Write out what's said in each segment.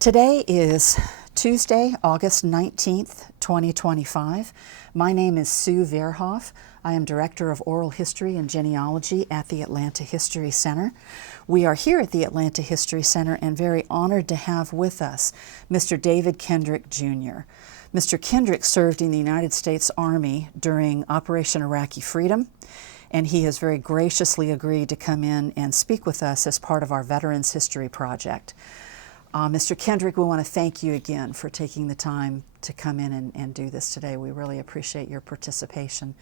Today is Tuesday, August 19th, 2025. My name is Sue Verhoef. I am Director of Oral History and Genealogy at the Atlanta History Center. We are here at the Atlanta History Center and very honored to have with us Mr. David Kendrick, Jr. Mr. Kendrick served in the United States Army during Operation Iraqi Freedom, and he has very graciously agreed to come in and speak with us as part of our Veterans History Project. Mr. Kendrick, we want to thank you again for taking the time to come in and do this today. We really appreciate your participation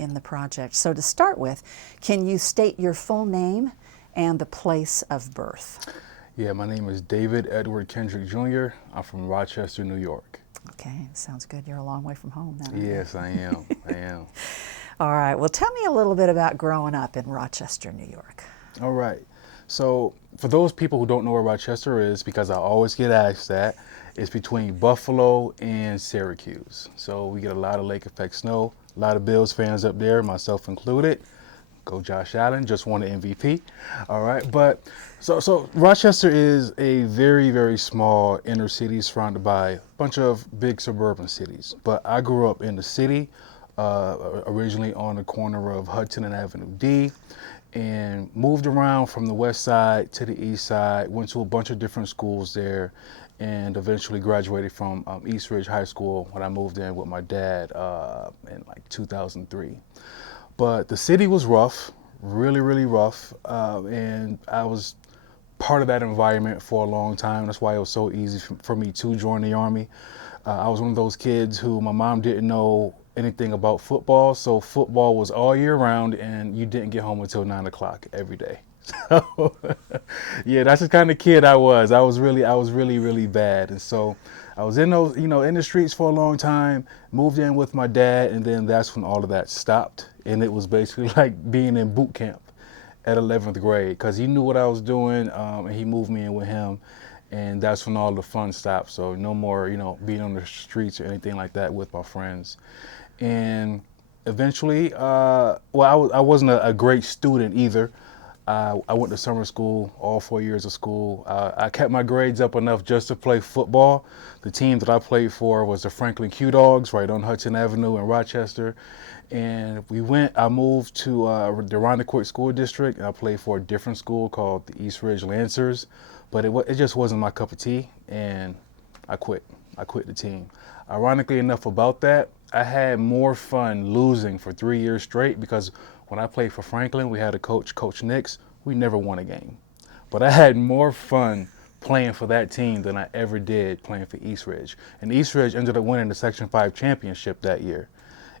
in the project. So to start with, can you state your full name and the place of birth? Yeah, my name is David Edward Kendrick, Jr. I'm from Rochester, New York. Okay, sounds good. You're a long way from home then. Yes, I am. I am. All right, well, tell me a little bit about growing up in Rochester, New York. All right. So for those people who don't know where Rochester is, because I always get asked that, it's between Buffalo and Syracuse. So we get a lot of lake effect snow, a lot of Bills fans up there, myself included. Go Josh Allen, just won the MVP. All right, but so Rochester is a very, very small inner city surrounded by a bunch of big suburban cities. But I grew up in the city, originally on the corner of Hudson and Avenue D, and moved around from the west side to the east side, went to a bunch of different schools there, and eventually graduated from East Ridge High School when I moved in with my dad in like 2003. But the city was rough, really, really rough, and I was part of that environment for a long time. That's why it was so easy for me to join the Army. I was one of those kids who my mom didn't know anything about football, so football was all year round, and you didn't get home until 9 o'clock every day. So, yeah, that's the kind of kid I was. I was really, really bad, and so I was in those, in the streets for a long time. Moved in with my dad, and then that's when all of that stopped, and it was basically like being in boot camp at 11th grade, because he knew what I was doing, and he moved me in with him. And that's when all the fun stopped. So no more, being on the streets or anything like that with my friends. And eventually, I wasn't a great student either. I went to summer school, all 4 years of school. I kept my grades up enough just to play football. The team that I played for was the Franklin Q Dogs, right on Hudson Avenue in Rochester. And I moved to the Rondequoit School District, and I played for a different school called the East Ridge Lancers. But it just wasn't my cup of tea, and I quit. I quit the team. Ironically enough about that, I had more fun losing for 3 years straight, because when I played for Franklin, we had a coach, Coach Nix. We never won a game. But I had more fun playing for that team than I ever did playing for East Ridge. And East Ridge ended up winning the Section 5 championship that year.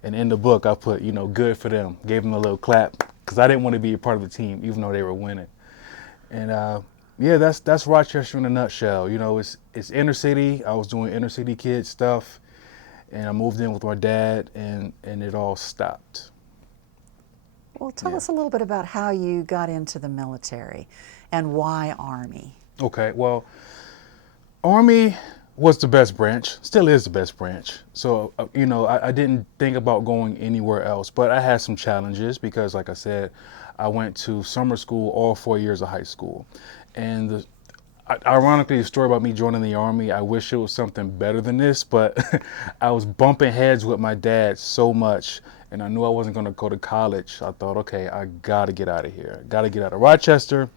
And in the book, I put, good for them. Gave them a little clap, because I didn't want to be a part of the team, even though they were winning. And yeah, that's Rochester in a nutshell. It's inner city. I was doing inner city kid stuff, and I moved in with my dad, and it all stopped. Well, tell us a little bit about how you got into the military and why Army. Okay, well, Army was the best branch, still is the best branch. So, I didn't think about going anywhere else, but I had some challenges because, like I said, I went to summer school all 4 years of high school. And ironically, the story about me joining the Army, I wish it was something better than this, but I was bumping heads with my dad so much, and I knew I wasn't going to go to college. I thought, okay, I got to get out of here. Got to get out of Rochester,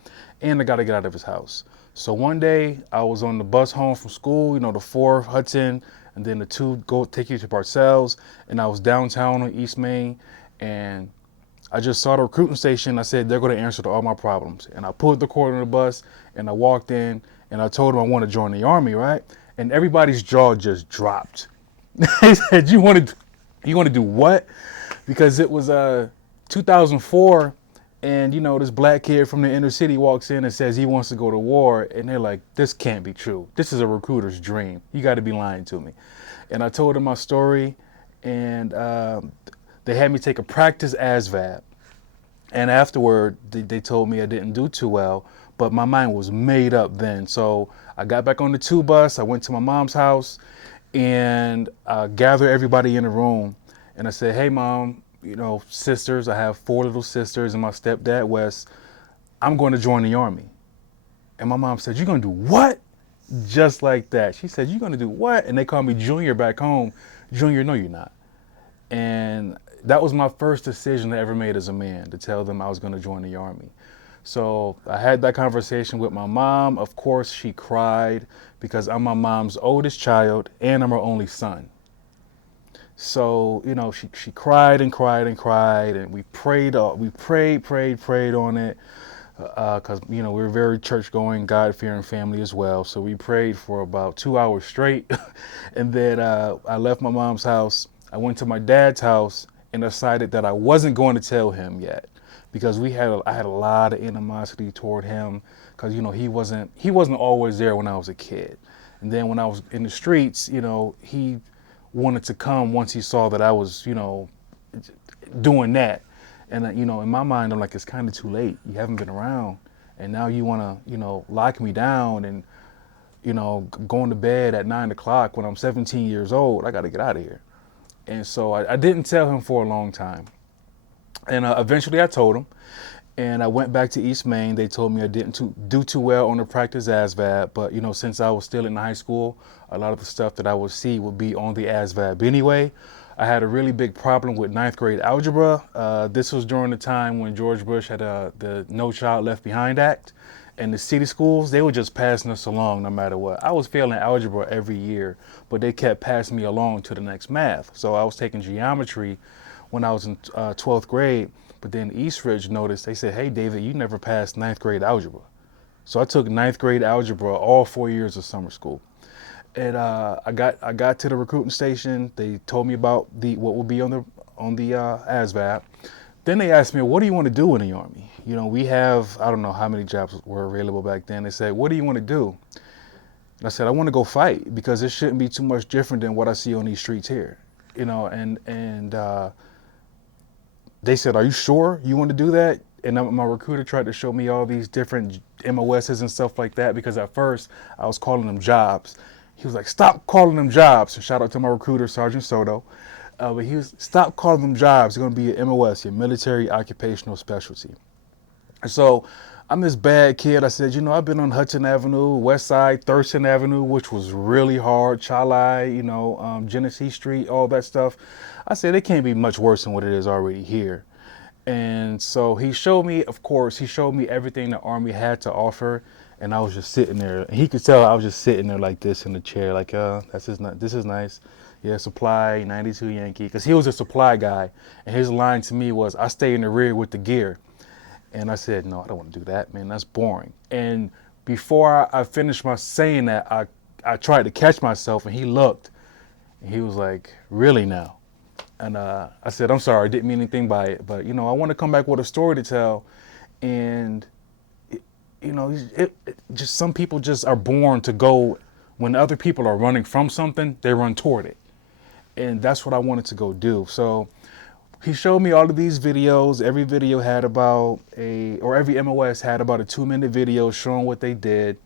and I got to get out of his house. So one day, I was on the bus home from school, the 4 Hudson, and then the 2 go take you to Parcells, and I was downtown on East Main, and I just saw the recruiting station. I said, they're going to answer to all my problems. And I pulled the cord on the bus, and I walked in, and I told them I want to join the Army, right? And everybody's jaw just dropped. They said, you want to do what? Because it was 2004, and, this black kid from the inner city walks in and says he wants to go to war, and they're like, this can't be true. This is a recruiter's dream. You got to be lying to me. And I told them my story, and they had me take a practice ASVAB, and afterward, they told me I didn't do too well, but my mind was made up then. So I got back on the 2 bus, I went to my mom's house, and gathered everybody in the room, and I said, hey, Mom, sisters, I have 4 little sisters and my stepdad, Wes, I'm going to join the Army. And my mom said, you're going to do what? just like that. She said, "You gonna do what?" And they call me Junior back home. Junior, no, you're not. And that was my first decision I ever made as a man, to tell them I was going to join the Army. So I had that conversation with my mom. Of course, she cried because I'm my mom's oldest child and I'm her only son. So, you know, she cried and cried and cried, and we prayed on it, because, you know, we were very church-going, God-fearing family as well. So we prayed for about 2 hours straight. And then I left my mom's house. I went to my dad's house and decided that I wasn't going to tell him yet, because I had a lot of animosity toward him, because, you know, he wasn't always there when I was a kid. And then when I was in the streets, you know, he wanted to come once he saw that I was, you know, doing that. And, you know, in my mind, I'm like, it's kind of too late. You haven't been around. And now you want to, you know, lock me down and, you know, going to bed at 9 o'clock when I'm 17 years old. I got to get out of here. And so I didn't tell him for a long time. And eventually I told him. And I went back to East Maine. They told me I didn't do too well on the practice ASVAB. But, you know, since I was still in high school, a lot of the stuff that I would see would be on the ASVAB anyway. I had a really big problem with ninth grade algebra. This was during the time when George Bush had the No Child Left Behind Act. And the city schools, they were just passing us along no matter what. I was failing algebra every year, but they kept passing me along to the next math. So I was taking geometry when I was in 12th grade. But then Eastridge noticed, they said, "Hey, David, you never passed ninth grade algebra." So I took ninth grade algebra all 4 years of summer school. And I got to the recruiting station. They told me about what would be on the ASVAB. Then they asked me, "What do you want to do in the Army?" You know, we have, I don't know how many jobs were available back then. They said, "What do you want to do?" And I said, "I want to go fight, because it shouldn't be too much different than what I see on these streets here." You know, and they said, "Are you sure you want to do that?" And my recruiter tried to show me all these different MOSs and stuff like that, because at first I was calling them jobs. He was like, "Stop calling them jobs." And shout out to my recruiter, Sergeant Soto. But he was, "Stop calling them jobs. It's going to be your MOS, your military occupational specialty." And so I'm this bad kid. I said, "You know, I've been on Hudson Avenue, West Side, Thurston Avenue, which was really hard, Chalai, you know, Genesee Street, all that stuff." I said, "It can't be much worse than what it is already here." And so he showed me, of course, he showed me everything the Army had to offer. And I was just sitting there. And he could tell I was just sitting there like this in the chair, like, this is nice. Yeah, supply, 92 Yankee. Because he was a supply guy. And his line to me was, "I stay in the rear with the gear." And I said, "No, I don't want to do that, man. That's boring." And before I finished my saying that, I tried to catch myself, and he looked. And he was like, "Really now?" And I said, "I'm sorry, I didn't mean anything by it. But, you know, I want to come back with a story to tell." And, you know, just some people just are born to go, when other people are running from something, they run toward it. And that's what I wanted to go do. So he showed me all of these videos. Every video had every MOS had about a 2-minute video showing what they did.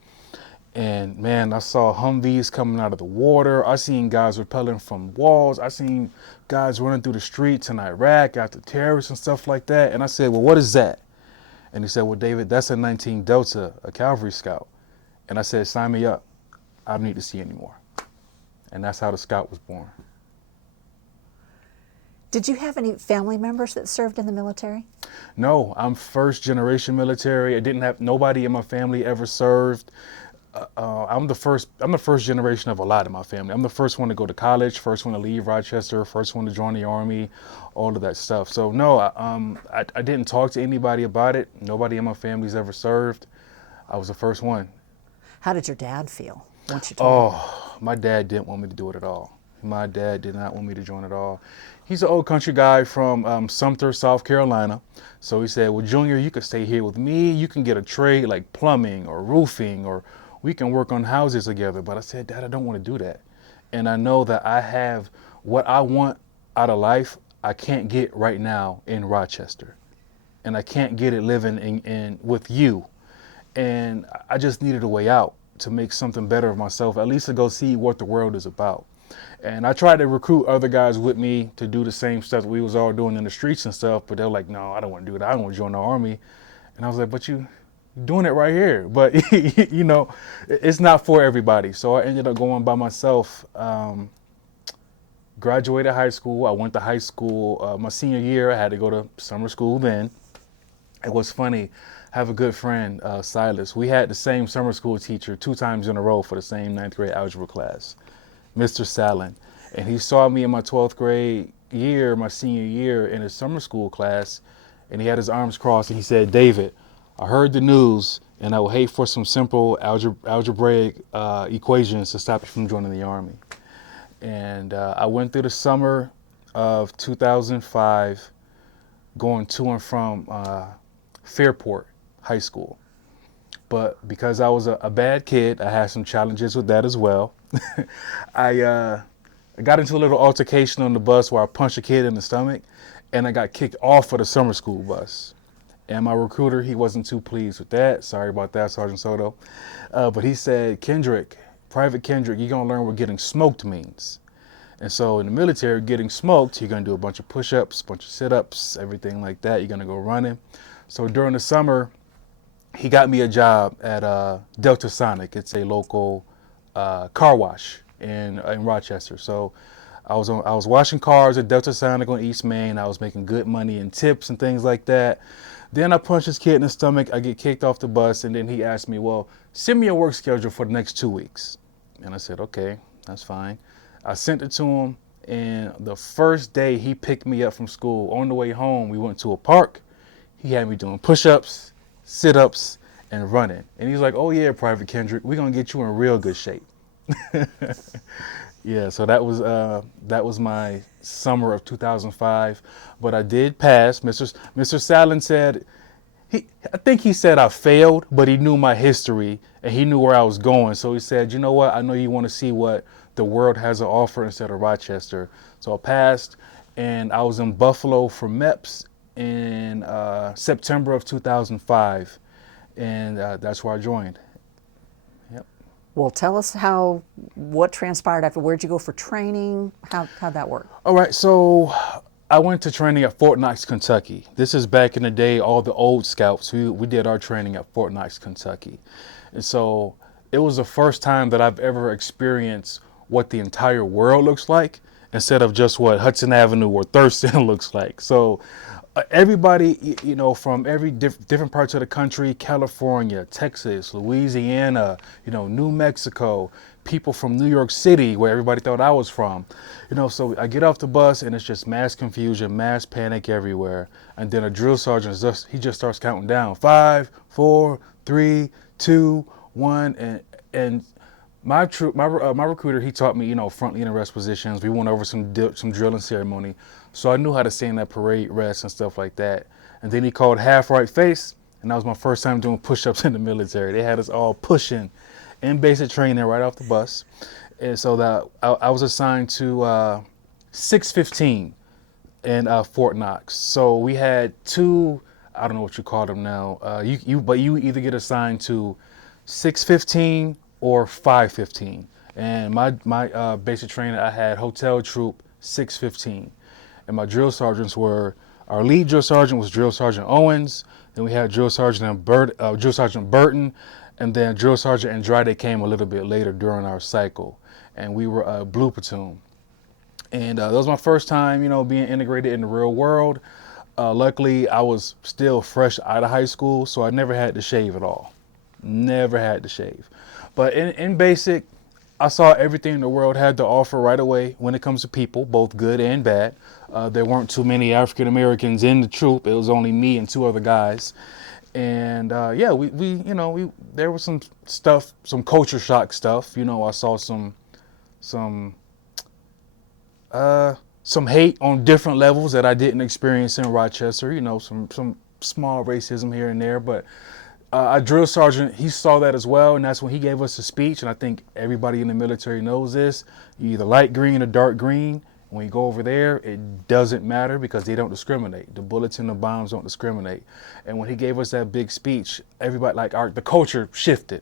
And man, I saw Humvees coming out of the water. I seen guys rappelling from walls. I seen guys running through the streets in Iraq after terrorists and stuff like that. And I said, "Well, what is that?" And he said, "Well, David, that's a 19 Delta, a Cavalry scout." And I said, "Sign me up. I don't need to see anymore." And that's how the scout was born. Did you have any family members that served in the military? No, I'm first generation military. I didn't have nobody in my family ever served. I'm the first generation of a lot in my family. I'm the first one to go to college, first one to leave Rochester, first one to join the Army, all of that stuff. So no, I didn't talk to anybody about it. Nobody in my family's ever served. I was the first one. How did your dad feel once you told him? Oh, my dad didn't want me to do it at all. My dad did not want me to join at all. He's an old country guy from Sumter, South Carolina. So he said, "Well, Junior, you can stay here with me. You can get a trade like plumbing or roofing, or we can work on houses together." But I said, "Dad, I don't want to do that. And I know that I have what I want out of life, I can't get right now in Rochester. And I can't get it living in with you. And I just needed a way out to make something better of myself, at least to go see what the world is about." And I tried to recruit other guys with me to do the same stuff that we was all doing in the streets and stuff, but they're like, "No, I don't want to do that. I don't want to join the Army." And I was like, "But you doing it right here. But, it's not for everybody. So I ended up going by myself. Graduated high school. I went to high school. My senior year, I had to go to summer school then. It was funny. I have a good friend, Silas. We had the same summer school teacher 2 times in a row for the same 9th grade algebra class, Mr. Sallin. And he saw me in my 12th grade year, my senior year, in his summer school class, and he had his arms crossed and he said, "David, I heard the news and I would hate for some simple algebraic equations to stop you from joining the Army." And I went through the summer of 2005 going to and from Fairport High School. But because I was a bad kid, I had some challenges with that as well. I got into a little altercation on the bus where I punched a kid in the stomach, and I got kicked off of the summer school bus. And my recruiter, he wasn't too pleased with that. Sorry about that, Sergeant Soto. But he said, "Kendrick, Private Kendrick, you're going to learn what getting smoked means." And so in the military, getting smoked, you're going to do a bunch of push-ups, a bunch of sit-ups, everything like that. You're going to go running. So during the summer, he got me a job at Delta Sonic. It's a local car wash in Rochester. So I was washing cars at Delta Sonic on East Main. I was making good money in tips and things like that. Then I punched this kid in the stomach. I get kicked off the bus, and then he asked me, "Well, send me a work schedule for the next 2 weeks." And I said, "Okay, that's fine." I sent it to him, and the first day he picked me up from school, on the way home, we went to a park. He had me doing push-ups, sit-ups, and running. And he's like, "Oh yeah, Private Kendrick, we're gonna get you in real good shape." Yeah, so that was my summer of 2005. But I did pass. Mr. Sallin said, I think he said I failed, but he knew my history and he knew where I was going. So he said, "You know what? I know you want to see what the world has to offer instead of Rochester." So I passed, and I was in Buffalo for MEPS in September of 2005, and that's where I joined. Yep. Well, tell us what transpired after. Where'd you go for training? How'd that work? All right, so I went to training at Fort Knox, Kentucky. This is back in the day, all the old scouts. We did our training at Fort Knox, Kentucky. And so it was the first time that I've ever experienced what the entire world looks like instead of just what Hudson Avenue or Thurston looks like. So everybody, from every different parts of the country, California, Texas, Louisiana, New Mexico, people from New York City, where everybody thought I was from. So I get off the bus and it's just mass confusion, mass panic everywhere. And then a drill sergeant, he just starts counting down. 5, 4, 3, 2, 1. And my recruiter, he taught me, front line rest positions. We went over some drilling ceremony. So I knew how to stand that parade rest and stuff like that. And then he called half right face, and that was my first time doing push-ups in the military. They had us all pushing in basic training right off the bus. And so that I was assigned to 615 in Fort Knox. So we had two, I don't know what you call them now. But you either get assigned to 615 or 515. And my basic training, I had hotel troop 615. And my drill sergeants were, our lead drill sergeant was Drill Sergeant Owens. Then we had Drill Sergeant Burton, and then Drill Sergeant Andrade came a little bit later during our cycle. And we were a blue platoon. And that was my first time, being integrated in the real world. Luckily, I was still fresh out of high school, so I never had to shave at all. Never had to shave. But in basic, I saw everything the world had to offer right away when it comes to people, both good and bad. There weren't too many African Americans in the troop. It was only me and 2 other guys. And there was some stuff, some culture shock stuff. I saw some hate on different levels that I didn't experience in Rochester. Some small racism here and there, but our drill sergeant, he saw that as well, and that's when he gave us a speech. And I think everybody in the military knows this: you're either light green or dark green. When you go over there, it doesn't matter because they don't discriminate. The bullets and the bombs don't discriminate. And when he gave us that big speech, everybody, the culture shifted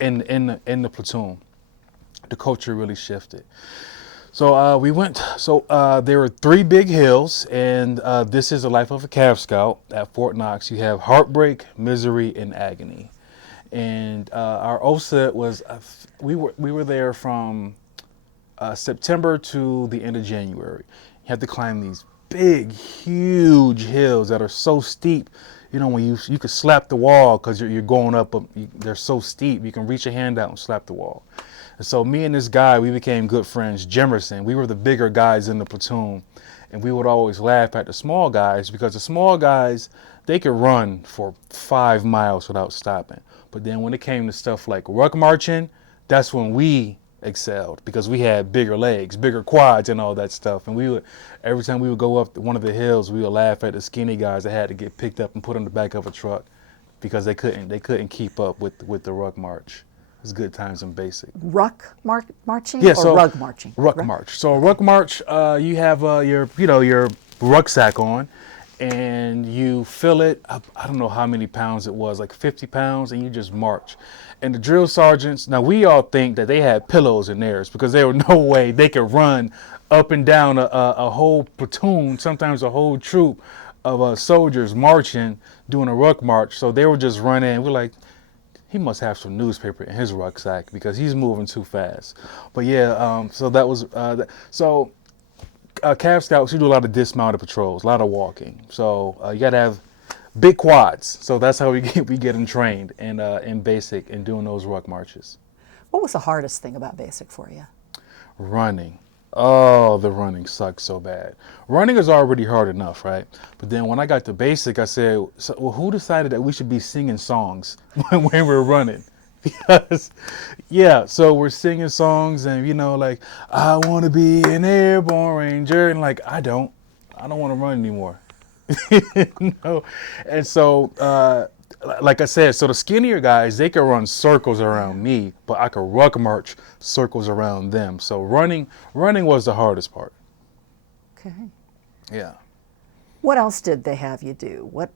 in the platoon. The culture really shifted. So we went. So there were three big hills, and this is the life of a Cav Scout at Fort Knox. You have heartbreak, misery, and agony. And our OSA was we were there from September to the end of January. You have to climb these big, huge hills that are so steep. You know, when you could slap the wall because you're going up. They're so steep. You can reach your hand out and slap the wall. And so me and this guy, we became good friends. Jemerson. We were the bigger guys in the platoon, and we would always laugh at the small guys because the small guys, they could run for 5 miles without stopping. But then when it came to stuff like ruck marching, that's when we excelled because we had bigger legs, bigger quads, and all that stuff. And we would, every time we would go up one of the hills, we would laugh at the skinny guys that had to get picked up and put on the back of a truck because they couldn't keep up with the ruck march. It was good times in basic. Marching Yeah, or so rug marching? Ruck march. So ruck march, you have your rucksack on, and you fill it. I don't know how many pounds it was, like 50 pounds, and you just march. And the drill sergeants, now we all think that they had pillows in theirs because there was no way they could run up and down a whole platoon, sometimes a whole troop of soldiers marching, doing a ruck march. So they were just running. We're like, he must have some newspaper in his rucksack because he's moving too fast. But yeah, so that was Cav Scouts. You do a lot of dismounted patrols, a lot of walking. So you got to have big quads. So that's how we get them trained in basic and doing those ruck marches. What was the hardest thing about basic for you? Running. Oh, the running sucks so bad. Running is already hard enough, right? But then when I got to basic, I said, so, well, who decided that we should be singing songs when we're running? Because, yeah, so we're singing songs and, like, I want to be an airborne ranger. And, like, I don't want to run anymore. No. And so, like I said, so the skinnier guys, they could run circles around me, but I could ruck march circles around them. So running was the hardest part. Okay. Yeah. What else did they have you do? What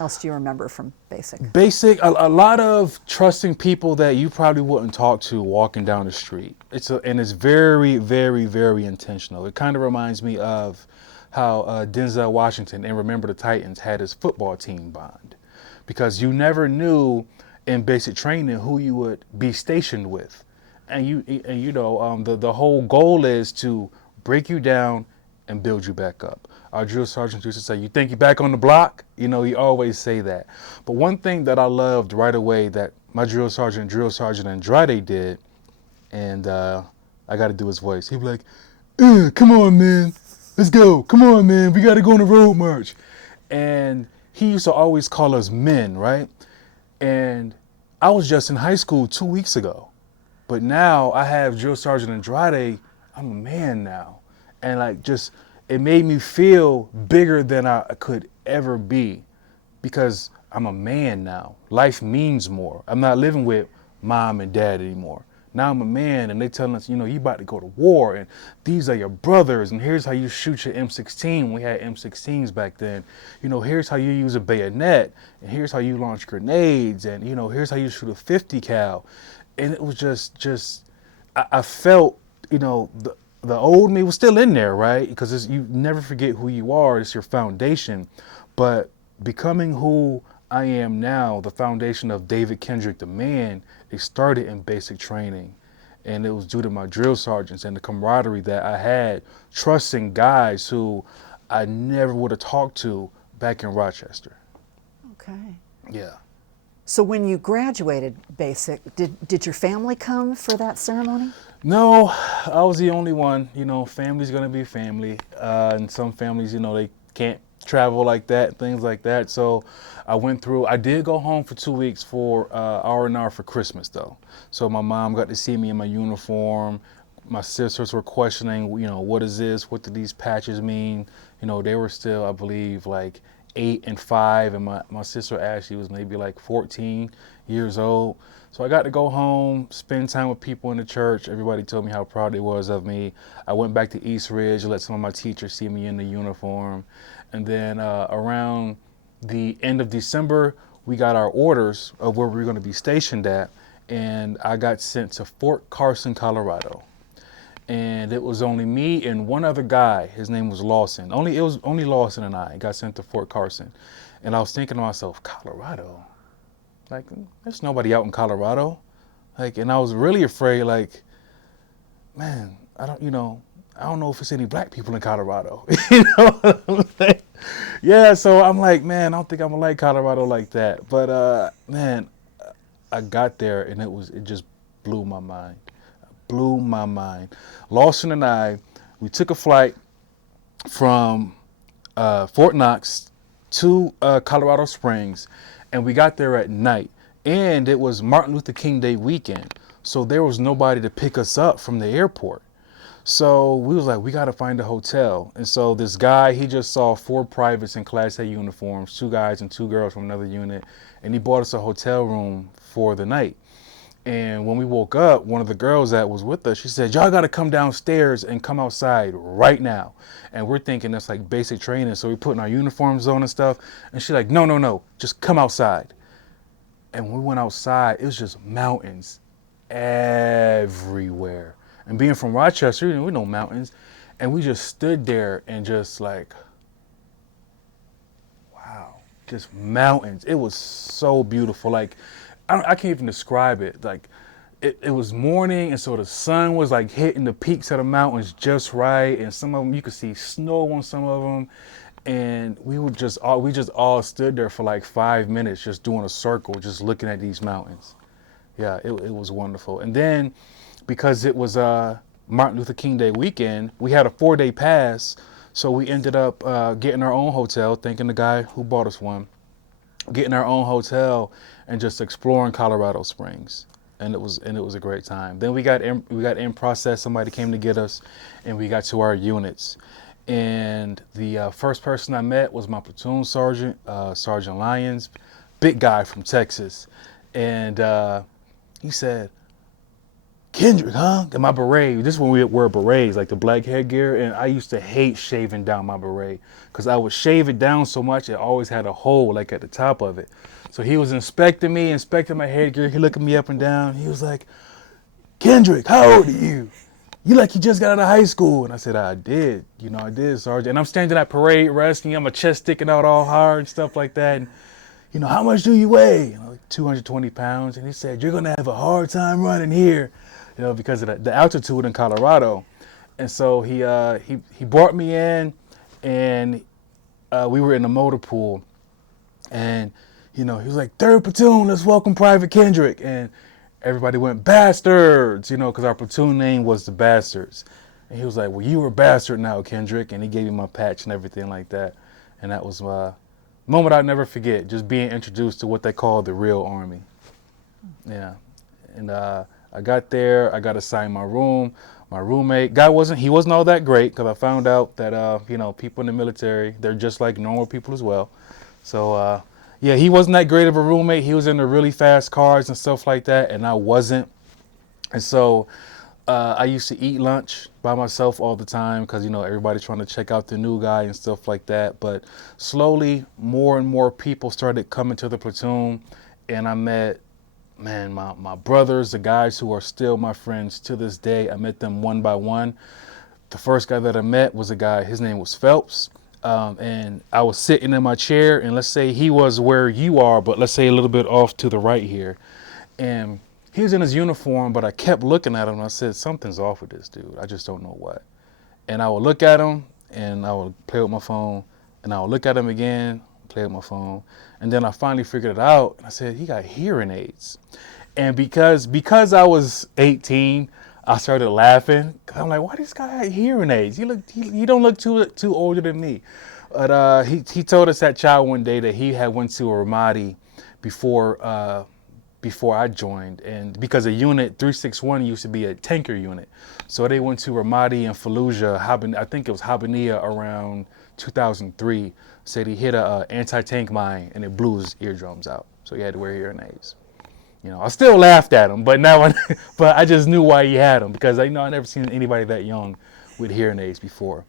else do you remember from basic? Basic, a lot of trusting people that you probably wouldn't talk to walking down the street. And it's very, very, very intentional. It kind of reminds me of how Denzel Washington in Remember the Titans had his football team bond. Because you never knew in basic training who you would be stationed with. And the whole goal is to break you down and build you back up. Our drill sergeants used to say, you think you're back on the block? He always say that. But one thing that I loved right away that my drill sergeant Andrade did, and I got to do his voice. He'd be like, come on, man. Let's go. Come on, man. We got to go on a road march. And he used to always call us men, right? And I was just in high school 2 weeks ago. But now I have Drill Sergeant Andrade. I'm a man now. And it made me feel bigger than I could ever be because I'm a man now. Life means more. I'm not living with mom and dad anymore. Now I'm a man and they telling us, you about to go to war and these are your brothers and here's how you shoot your M16. We had M16s back then. Here's how you use a bayonet and here's how you launch grenades and, here's how you shoot a 50 cal. And it was just I felt, the old me was still in there, right? Because you never forget who you are. It's your foundation. But becoming who I am now, the foundation of David Kendrick, the man, it started in basic training. And it was due to my drill sergeants and the camaraderie that I had, trusting guys who I never would have talked to back in Rochester. Okay. Yeah. So when you graduated basic, did your family come for that ceremony? No, I was the only one. Family's going to be family. And some families, they can't travel like that, things like that. So I did go home for 2 weeks for R&R for Christmas though. So my mom got to see me in my uniform. My sisters were questioning, what is this? What do these patches mean? They were still, I believe, like 8 and 5. And my sister Ashley was maybe like 14 years old. So I got to go home, spend time with people in the church. Everybody told me how proud they was of me. I went back to East Ridge, let some of my teachers see me in the uniform. And then around the end of December, we got our orders of where we were going to be stationed at. And I got sent to Fort Carson, Colorado. and it was only me and one other guy. His name was Lawson. It was only Lawson and I got sent to Fort Carson. And I was thinking to myself, Colorado? Like, there's nobody out in Colorado. Like, and I was really afraid, like, man, I don't know if there's any black people in Colorado. You know what I'm saying? Yeah, so I'm like, man, I don't think I'm gonna like Colorado like that. But man, I got there and it just blew my mind. Blew my mind. Lawson and I, we took a flight from Fort Knox to Colorado Springs, and we got there at night. And it was Martin Luther King Day weekend, so there was nobody to pick us up from the airport. So we was like, we got to find a hotel. And so this guy, he just saw 4 privates in Class A uniforms, 2 guys and 2 girls from another unit, and he bought us a hotel room for the night. And when we woke up, one of the girls that was with us, she said, y'all got to come downstairs and come outside right now. And we're thinking that's like basic training. So we're putting our uniforms on and stuff. And she's like, no, just come outside. And when we went outside, it was just mountains everywhere. And being from Rochester, we know mountains. And we just stood there and just like, wow, just mountains. It was so beautiful. Like, I can't even describe it. Like, it was morning, and so the sun was like hitting the peaks of the mountains just right. And some of them, you could see snow on some of them. And we just all stood there for like 5 minutes, just doing a circle, just looking at these mountains. Yeah, it was wonderful. And then, because it was Martin Luther King Day weekend, we had a 4-day pass, so we ended up getting our own hotel, thanking the guy who bought us one, getting our own hotel and just exploring Colorado Springs. And it was a great time. Then we got in process. Somebody came to get us, and we got to our units. And the first person I met was my platoon sergeant, Sergeant Lyons, big guy from Texas. And he said, Kendrick, huh? And my beret, this is when we wear berets, like the black headgear, and I used to hate shaving down my beret because I would shave it down so much it always had a hole like at the top of it. So he was inspecting my headgear. He looked at me up and down. He was like, Kendrick, how old are you? You like you just got out of high school. And I said, I did, Sergeant. And I'm standing at parade rest, and my chest sticking out all hard and stuff like that. And, how much do you weigh? Like 220 pounds. And he said, you're going to have a hard time running here, because of the altitude in Colorado. And so he brought me in, and we were in the motor pool. And, he was like, 3rd platoon, let's welcome Private Kendrick. And everybody went, Bastards, because our platoon name was the Bastards. And he was like, well, you a bastard now, Kendrick. And he gave me my patch and everything like that. And that was a moment I'll never forget, just being introduced to what they call the real Army. Yeah. And I got there, I got assigned my room. My roommate, he wasn't all that great, because I found out that, people in the military, they're just like normal people as well. So, yeah, he wasn't that great of a roommate. He was into really fast cars and stuff like that, and I wasn't. And so I used to eat lunch by myself all the time because, everybody's trying to check out the new guy and stuff like that. But slowly, more and more people started coming to the platoon, and I met, my brothers, the guys who are still my friends to this day. I met them one by one. The first guy that I met was a guy, his name was Phelps. And I was sitting in my chair, and let's say he was where you are, but let's say a little bit off to the right here. And he was in his uniform, but I kept looking at him, and I said, something's off with this dude. I just don't know what. And I would look at him, and I would play with my phone, and I would look at him again, play with my phone. And then I finally figured it out, and I said, he got hearing aids. And because I was 18, I started laughing. I'm like, why this guy had hearing aids? He don't look too older than me. But he told us at Chow one day that he had went to a Ramadi before I joined, and because a unit 361 used to be a tanker unit, so they went to Ramadi and Fallujah. I think it was Habaniya around 2003. Said he hit a anti-tank mine and it blew his eardrums out, so he had to wear hearing aids. I still laughed at him, but but I just knew why he had them, because I never seen anybody that young with hearing aids before.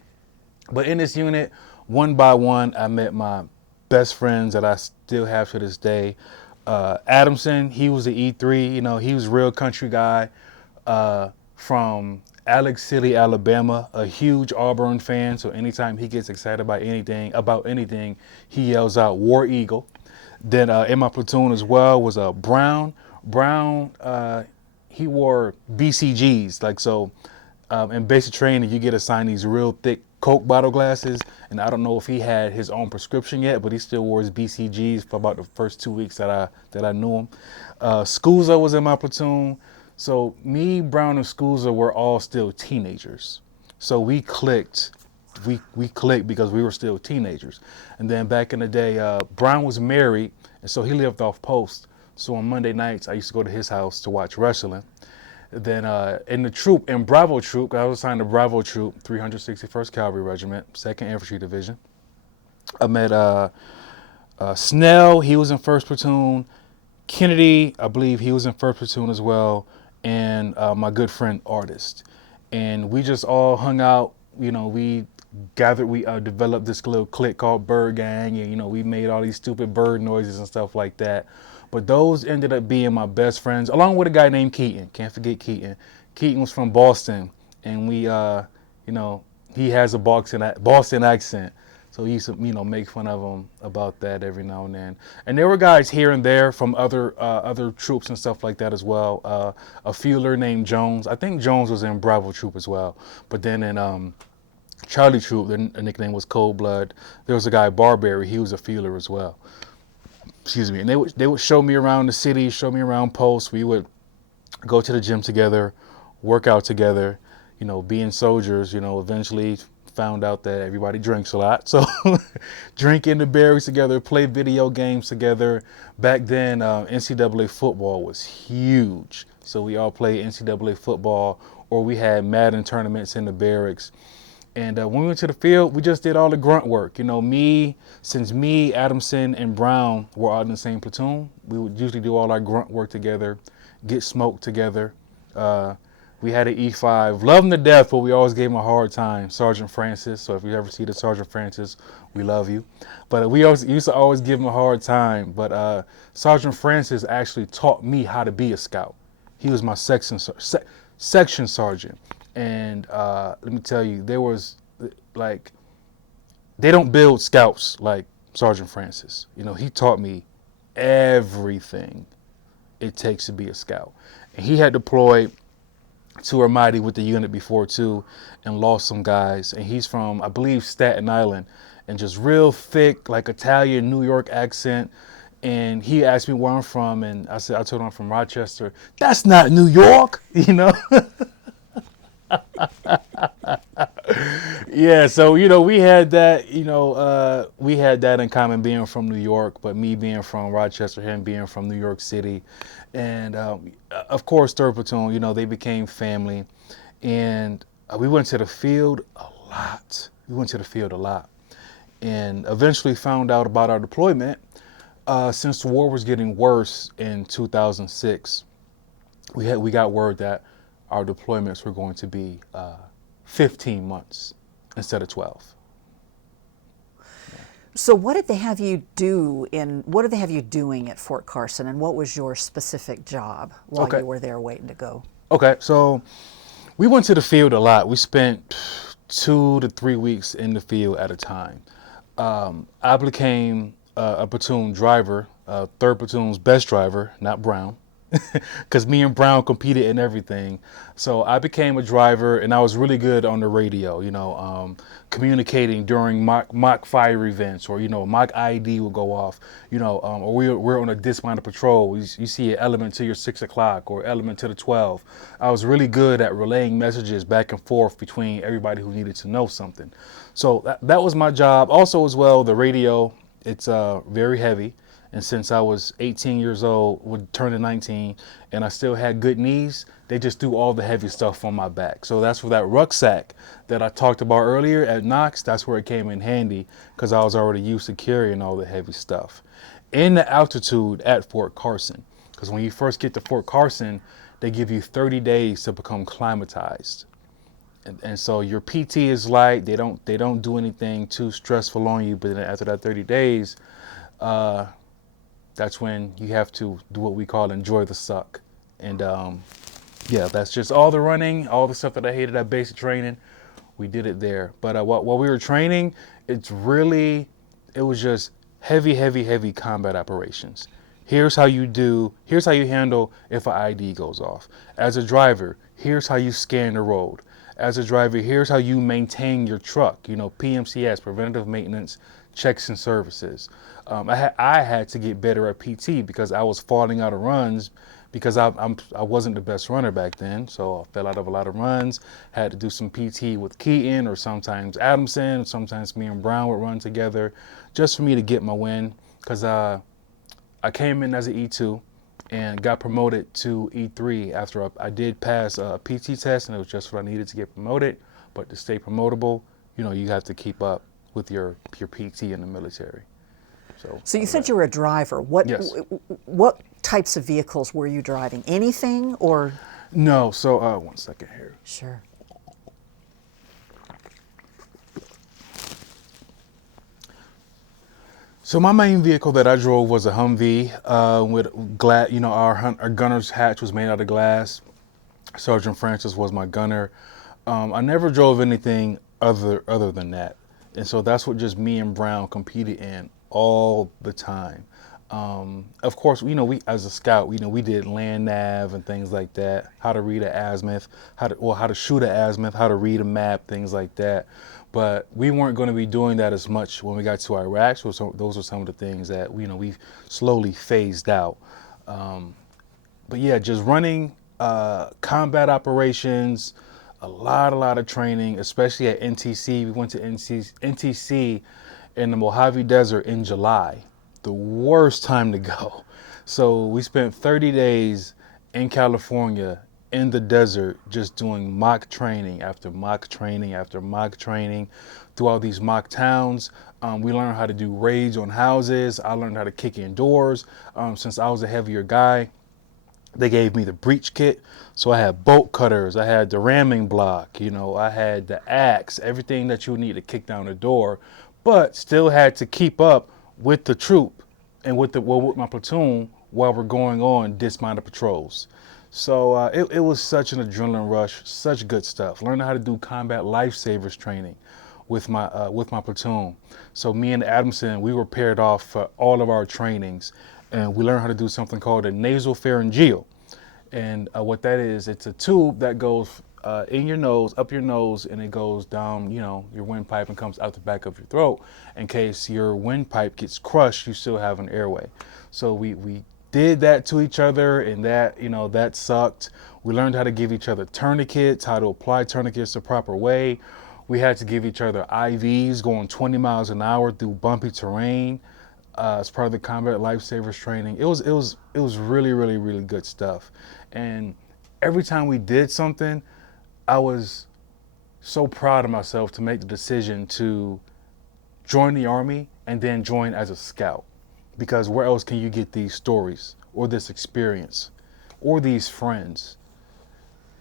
But in this unit, one by one, I met my best friends that I still have to this day. Adamson, he was the E3, he was a real country guy. from Alex City, Alabama, a huge Auburn fan. So anytime he gets excited about anything, he yells out "War Eagle." Then in my platoon as well was a Brown. Brown, he wore BCGs. Like so, in basic training, you get assigned these real thick Coke bottle glasses, and I don't know if he had his own prescription yet, but he still wore his BCGs for about the first 2 weeks that I knew him. Scusa was in my platoon. So me, Brown, and Scusa were all still teenagers. So we clicked. We clicked because we were still teenagers. And then back in the day, Brown was married, and so he lived off post. So on Monday nights, I used to go to his house to watch wrestling. Then in Bravo Troop, I was assigned to Bravo Troop, 361st Cavalry Regiment, 2nd Infantry Division. I met Snell, he was in 1st Platoon. Kennedy, I believe he was in 1st Platoon as well. And my good friend Artist. And we just all hung out, we gathered, we developed this little clique called Bird Gang, and we made all these stupid bird noises and stuff like that. But those ended up being my best friends, along with a guy named Keaton. Can't forget Keaton. Keaton was from Boston, and we, he has a Boston accent, so he used to, make fun of him about that every now and then. And there were guys here and there from other troops and stuff like that as well. A feeler named Jones. I think Jones was in Bravo Troop as well. But then in Charlie Troop, the nickname was Cold Blood. There was a guy, Barberry. He was a feeler as well. Excuse me. And they would show me around the city, show me around posts. We would go to the gym together, work out together. Being soldiers, eventually found out that everybody drinks a lot. So drink in the barracks together, play video games together. Back then, NCAA football was huge. So we all played NCAA football, or we had Madden tournaments in the barracks. And when we went to the field, we just did all the grunt work. Since me, Adamson, and Brown were all in the same platoon, we would usually do all our grunt work together, get smoked together. We had an E5, loved him to death, but we always gave him a hard time, Sergeant Francis. So if you ever see the Sergeant Francis, we love you. But we used to always give him a hard time. But Sergeant Francis actually taught me how to be a scout. He was my section sergeant. And let me tell you, there was they don't build scouts like Sergeant Francis. He taught me everything it takes to be a scout. And he had deployed to Ramadi with the unit before too, and lost some guys. And he's from, I believe, Staten Island, and just real thick, like Italian, New York accent. And he asked me where I'm from, and I told him I'm from Rochester. That's not New York, Yeah, so we had that, we had that in common, being from New York, but me being from Rochester, him being from New York City, and of course 3rd Platoon, they became family, and we went to the field a lot. And eventually found out about our deployment. Since the war was getting worse in 2006, we got word that our deployments were going to be 15 months instead of 12. So what did they have you do what did they have you doing at Fort Carson, and what was your specific job while you were there waiting to go? Okay, so we went to the field a lot. We spent 2 to 3 weeks in the field at a time. I became a platoon driver, 3rd Platoon's best driver, not Brown, because me and Brown competed in everything. So I became a driver, and I was really good on the radio, communicating during mock fire events, or, mock ID will go off, or we're on a dismounted patrol. You see an element to your 6 o'clock or element to the 12. I was really good at relaying messages back and forth between everybody who needed to know something. So that was my job. Also as well, the radio, it's very heavy. And since I was 18 years old, would turn to 19, and I still had good knees, they just threw all the heavy stuff on my back. So that's where that rucksack that I talked about earlier at Knox, that's where it came in handy, because I was already used to carrying all the heavy stuff. In the altitude at Fort Carson, because when you first get to Fort Carson, they give you 30 days to become climatized. And so your PT is light. They don't do anything too stressful on you. But then after that 30 days, that's when you have to do what we call enjoy the suck. And Yeah, that's just all the running, all the stuff that I hated at basic training. We did it there. But while we were training, it was just heavy, heavy, heavy combat operations. Here's how you handle if an ID goes off. As a driver, here's how you scan the road. As a driver, here's how you maintain your truck. PMCS, preventative maintenance, checks and services. I had to get better at PT because I was falling out of runs because I wasn't the best runner back then, so I fell out of a lot of runs. Had to do some PT with Keaton or sometimes Adamson. Sometimes me and Brown would run together, just for me to get my win. Because I came in as an E2 and got promoted to E3 after I did pass a PT test, and it was just what I needed to get promoted. But to stay promotable, you have to keep up with your PT in the military. So you said you were a driver. What Yes. what types of vehicles were you driving? Anything or? No, so 1 second here. Sure. So my main vehicle that I drove was a Humvee with glass. Our gunner's hatch was made out of glass. Sergeant Francis was my gunner. I never drove anything other than that, and so that's what just me and Brown competed in all the time. Of course, we as a scout, we did land nav and things like that. How to read an azimuth, how to shoot an azimuth, how to read a map, things like that. But we weren't going to be doing that as much when we got to Iraq. So those were some of the things that we slowly phased out. But yeah, just running combat operations, a lot of training, especially at NTC. We went to NTC in the Mojave Desert in July, the worst time to go. So we spent 30 days in California in the desert just doing mock training after mock training after mock training through all these mock towns. We learned how to do raids on houses. I learned how to kick in doors. Since I was a heavier guy, they gave me the breach kit. So I had bolt cutters, I had the ramming block, I had the axe, everything that you would need to kick down the door, but still had to keep up with the troop and with my platoon while we're going on dismounted patrols. So it was such an adrenaline rush, such good stuff. Learning how to do combat lifesavers training with my platoon. So me and Adamson, we were paired off for all of our trainings, and we learned how to do something called a nasopharyngeal. And what that is, it's a tube that goes in your nose, up your nose, and it goes down, your windpipe and comes out the back of your throat. In case your windpipe gets crushed, you still have an airway. So we did that to each other, and that sucked. We learned how to give each other tourniquets, how to apply tourniquets the proper way. We had to give each other IVs going 20 miles an hour through bumpy terrain as part of the combat lifesavers training. It was really, really, really good stuff. And every time we did something, I was so proud of myself to make the decision to join the Army and then join as a scout. Because where else can you get these stories or this experience or these friends?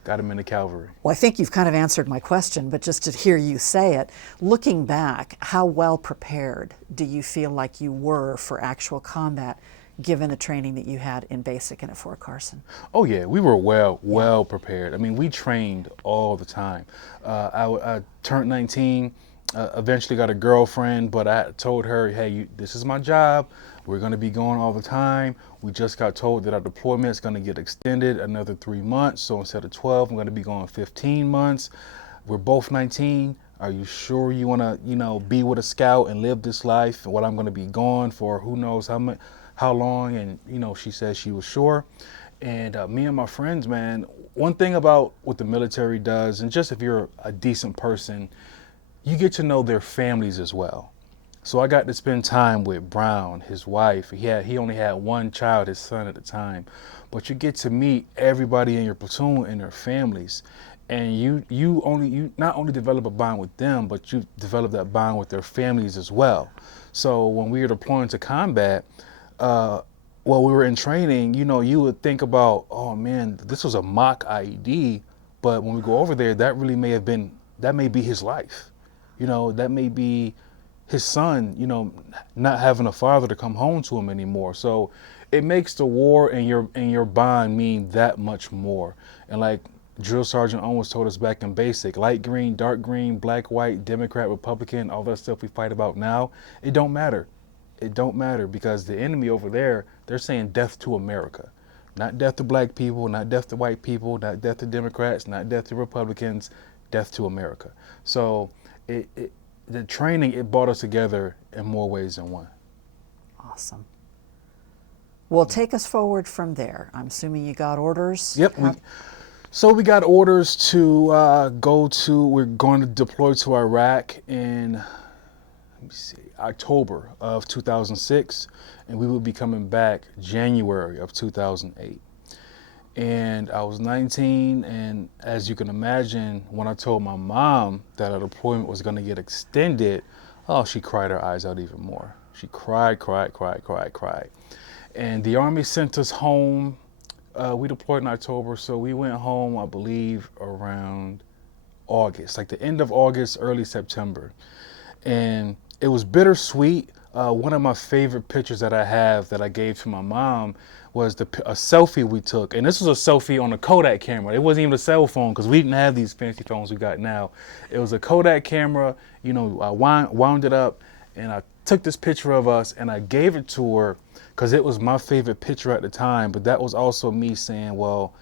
Got them in the Cavalry. Well, I think you've kind of answered my question, but just to hear you say it, looking back, how well prepared do you feel like you were for actual combat, given the training that you had in basic and at Fort Carson? Oh yeah, we were well prepared. I mean, we trained all the time. I turned 19, eventually got a girlfriend, but I told her, hey, this is my job. We're going to be going all the time. We just got told that our deployment is going to get extended another 3 months. So instead of 12, I'm going to be going 15 months. We're both 19. Are you sure you want to, be with a scout and live this life? And what I'm going to be gone for who knows how long? And, she said she was sure. And me and my friends, man, one thing about what the military does, and just if you're a decent person, you get to know their families as well. So I got to spend time with Brown, his wife. He only had one child, his son at the time. But you get to meet everybody in your platoon and their families. And you not only develop a bond with them, but you develop that bond with their families as well. So when we were deploying to combat, while we were in training, you would think about, oh man, this was a mock IED. But when we go over there, that may be his life. That may be his son, not having a father to come home to him anymore. So it makes the war and your bond mean that much more. And like Drill Sergeant always told us back in basic, light green, dark green, black, white, Democrat, Republican, all that stuff we fight about now, it don't matter. It don't matter, because the enemy over there, they're saying death to America. Not death to black people, not death to white people, not death to Democrats, not death to Republicans, death to America. So the training, it brought us together in more ways than one. Awesome. Well, take us forward from there. I'm assuming you got orders? Yep. So we got orders to we're going to deploy to Iraq in, let me see, October of 2006, and we would be coming back January of 2008. And I was 19, and as you can imagine, when I told my mom that our deployment was going to get extended, oh, she cried her eyes out even more. She cried. And the Army sent us home. We deployed in October, so we went home, I believe, around August, like the end of August, early September. And it was bittersweet. One of my favorite pictures that I have that I gave to my mom was a selfie we took. And this was a selfie on a Kodak camera. It wasn't even a cell phone, because we didn't have these fancy phones we got now. It was a Kodak camera. You know, I wound it up, and I took this picture of us, and I gave it to her because it was my favorite picture at the time. But that was also me saying, well,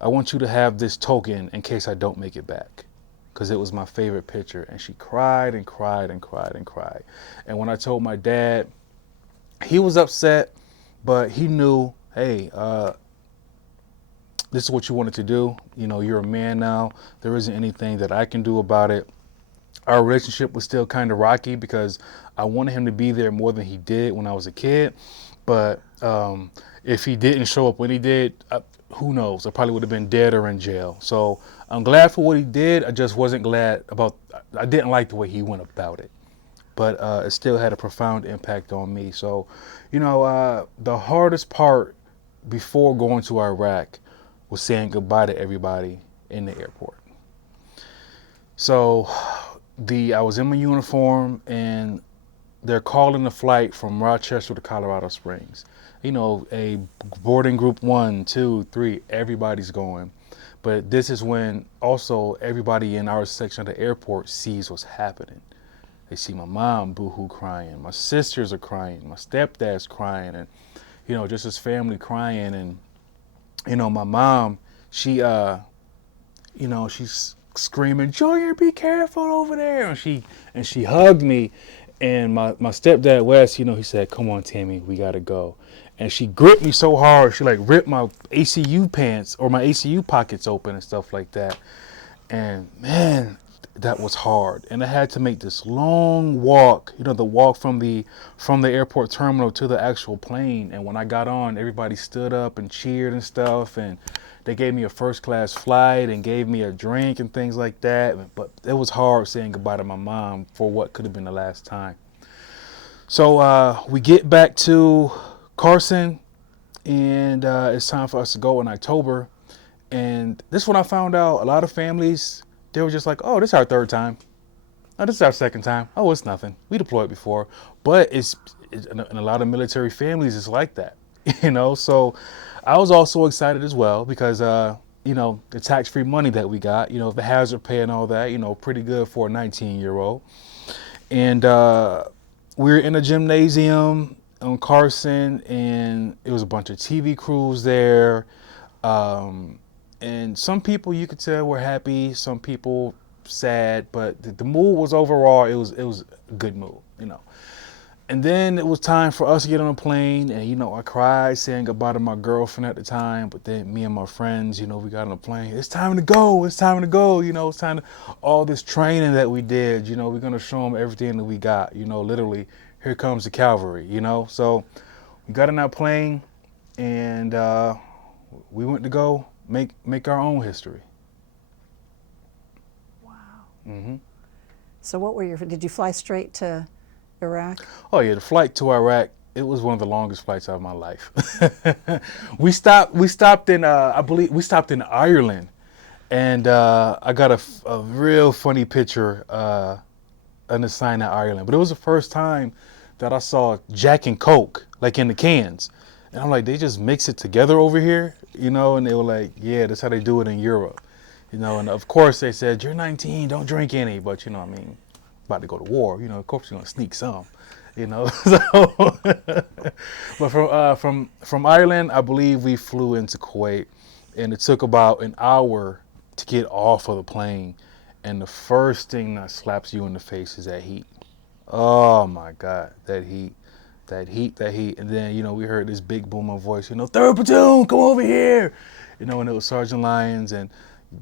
I want you to have this token in case I don't make it back, because it was my favorite picture. And she cried and cried and cried and cried. And when I told my dad, he was upset, but he knew, hey, this is what you wanted to do. You know, you're a man now. There isn't anything that I can do about it. Our relationship was still kind of rocky because I wanted him to be there more than he did when I was a kid. But if he didn't show up when he did, who knows? I probably would have been dead or in jail. So I'm glad for what he did. I just wasn't glad I didn't like the way he went about it. But it still had a profound impact on me. So, you know, the hardest part before going to Iraq was saying goodbye to everybody in the airport. So I was in my uniform, and they're calling the flight from Rochester to Colorado Springs. You know, a boarding group 1, 2, 3, everybody's going. But this is when also everybody in our section of the airport sees what's happening. They see my mom boo-hoo crying, my sisters are crying, my stepdad's crying, and, you know, just his family crying. And, you know, my mom, she, you know, she's screaming, "Junior, be careful over there." And she hugged me. And my stepdad, Wes, you know, he said, "Come on, Tammy, we got to go." And she gripped me so hard, she like ripped my ACU pants or my ACU pockets open and stuff like that. And man, that was hard. And I had to make this long walk, you know, the walk from the airport terminal to the actual plane. And when I got on, everybody stood up and cheered and stuff. And they gave me a first class flight and gave me a drink and things like that. But it was hard saying goodbye to my mom for what could have been the last time. So we get back to Carson, and it's time for us to go in October. And this is when I found out a lot of families, they were just like, "Oh, this is our third time. Oh, this is our second time. Oh, it's nothing. We deployed before." But it's in a lot of military families, it's like that, you know. So I was also excited as well because, you know, the tax-free money that we got, you know, the hazard pay and all that, you know, pretty good for a 19-year-old. And we were in a gymnasium on Carson, and it was a bunch of TV crews there. And some people you could tell were happy, some people sad, but the mood was overall, it was a good mood, you know. And then it was time for us to get on a plane, and, you know, I cried saying goodbye to my girlfriend at the time, but then me and my friends, you know, we got on a plane. It's time to go, you know, it's time to, all this training that we did, you know, we're going to show them everything that we got, you know, literally, here comes the cavalry, you know. So we got on that plane, and we went to go make our own history. Wow. Mm-hmm. So did you fly straight to Iraq? Oh yeah, the flight to Iraq, it was one of the longest flights of my life. we stopped in I believe we stopped in Ireland, and I got a real funny picture on the sign at Ireland. But it was the first time that I saw Jack and Coke, like in the cans. And I'm like, they just mix it together over here, you know? And they were like, yeah, that's how they do it in Europe, you know? And of course they said, you're 19, don't drink any. But, you know, I mean, about to go to war, you know, of course you're going to sneak some, you know? So, but from Ireland, I believe we flew into Kuwait, and it took about an hour to get off of the plane. And the first thing that slaps you in the face is that heat. Oh my God, that heat. That heat, that heat. And then, you know, we heard this big booming voice, you know, 3rd Platoon, come over here. You know, and it was Sergeant Lyons and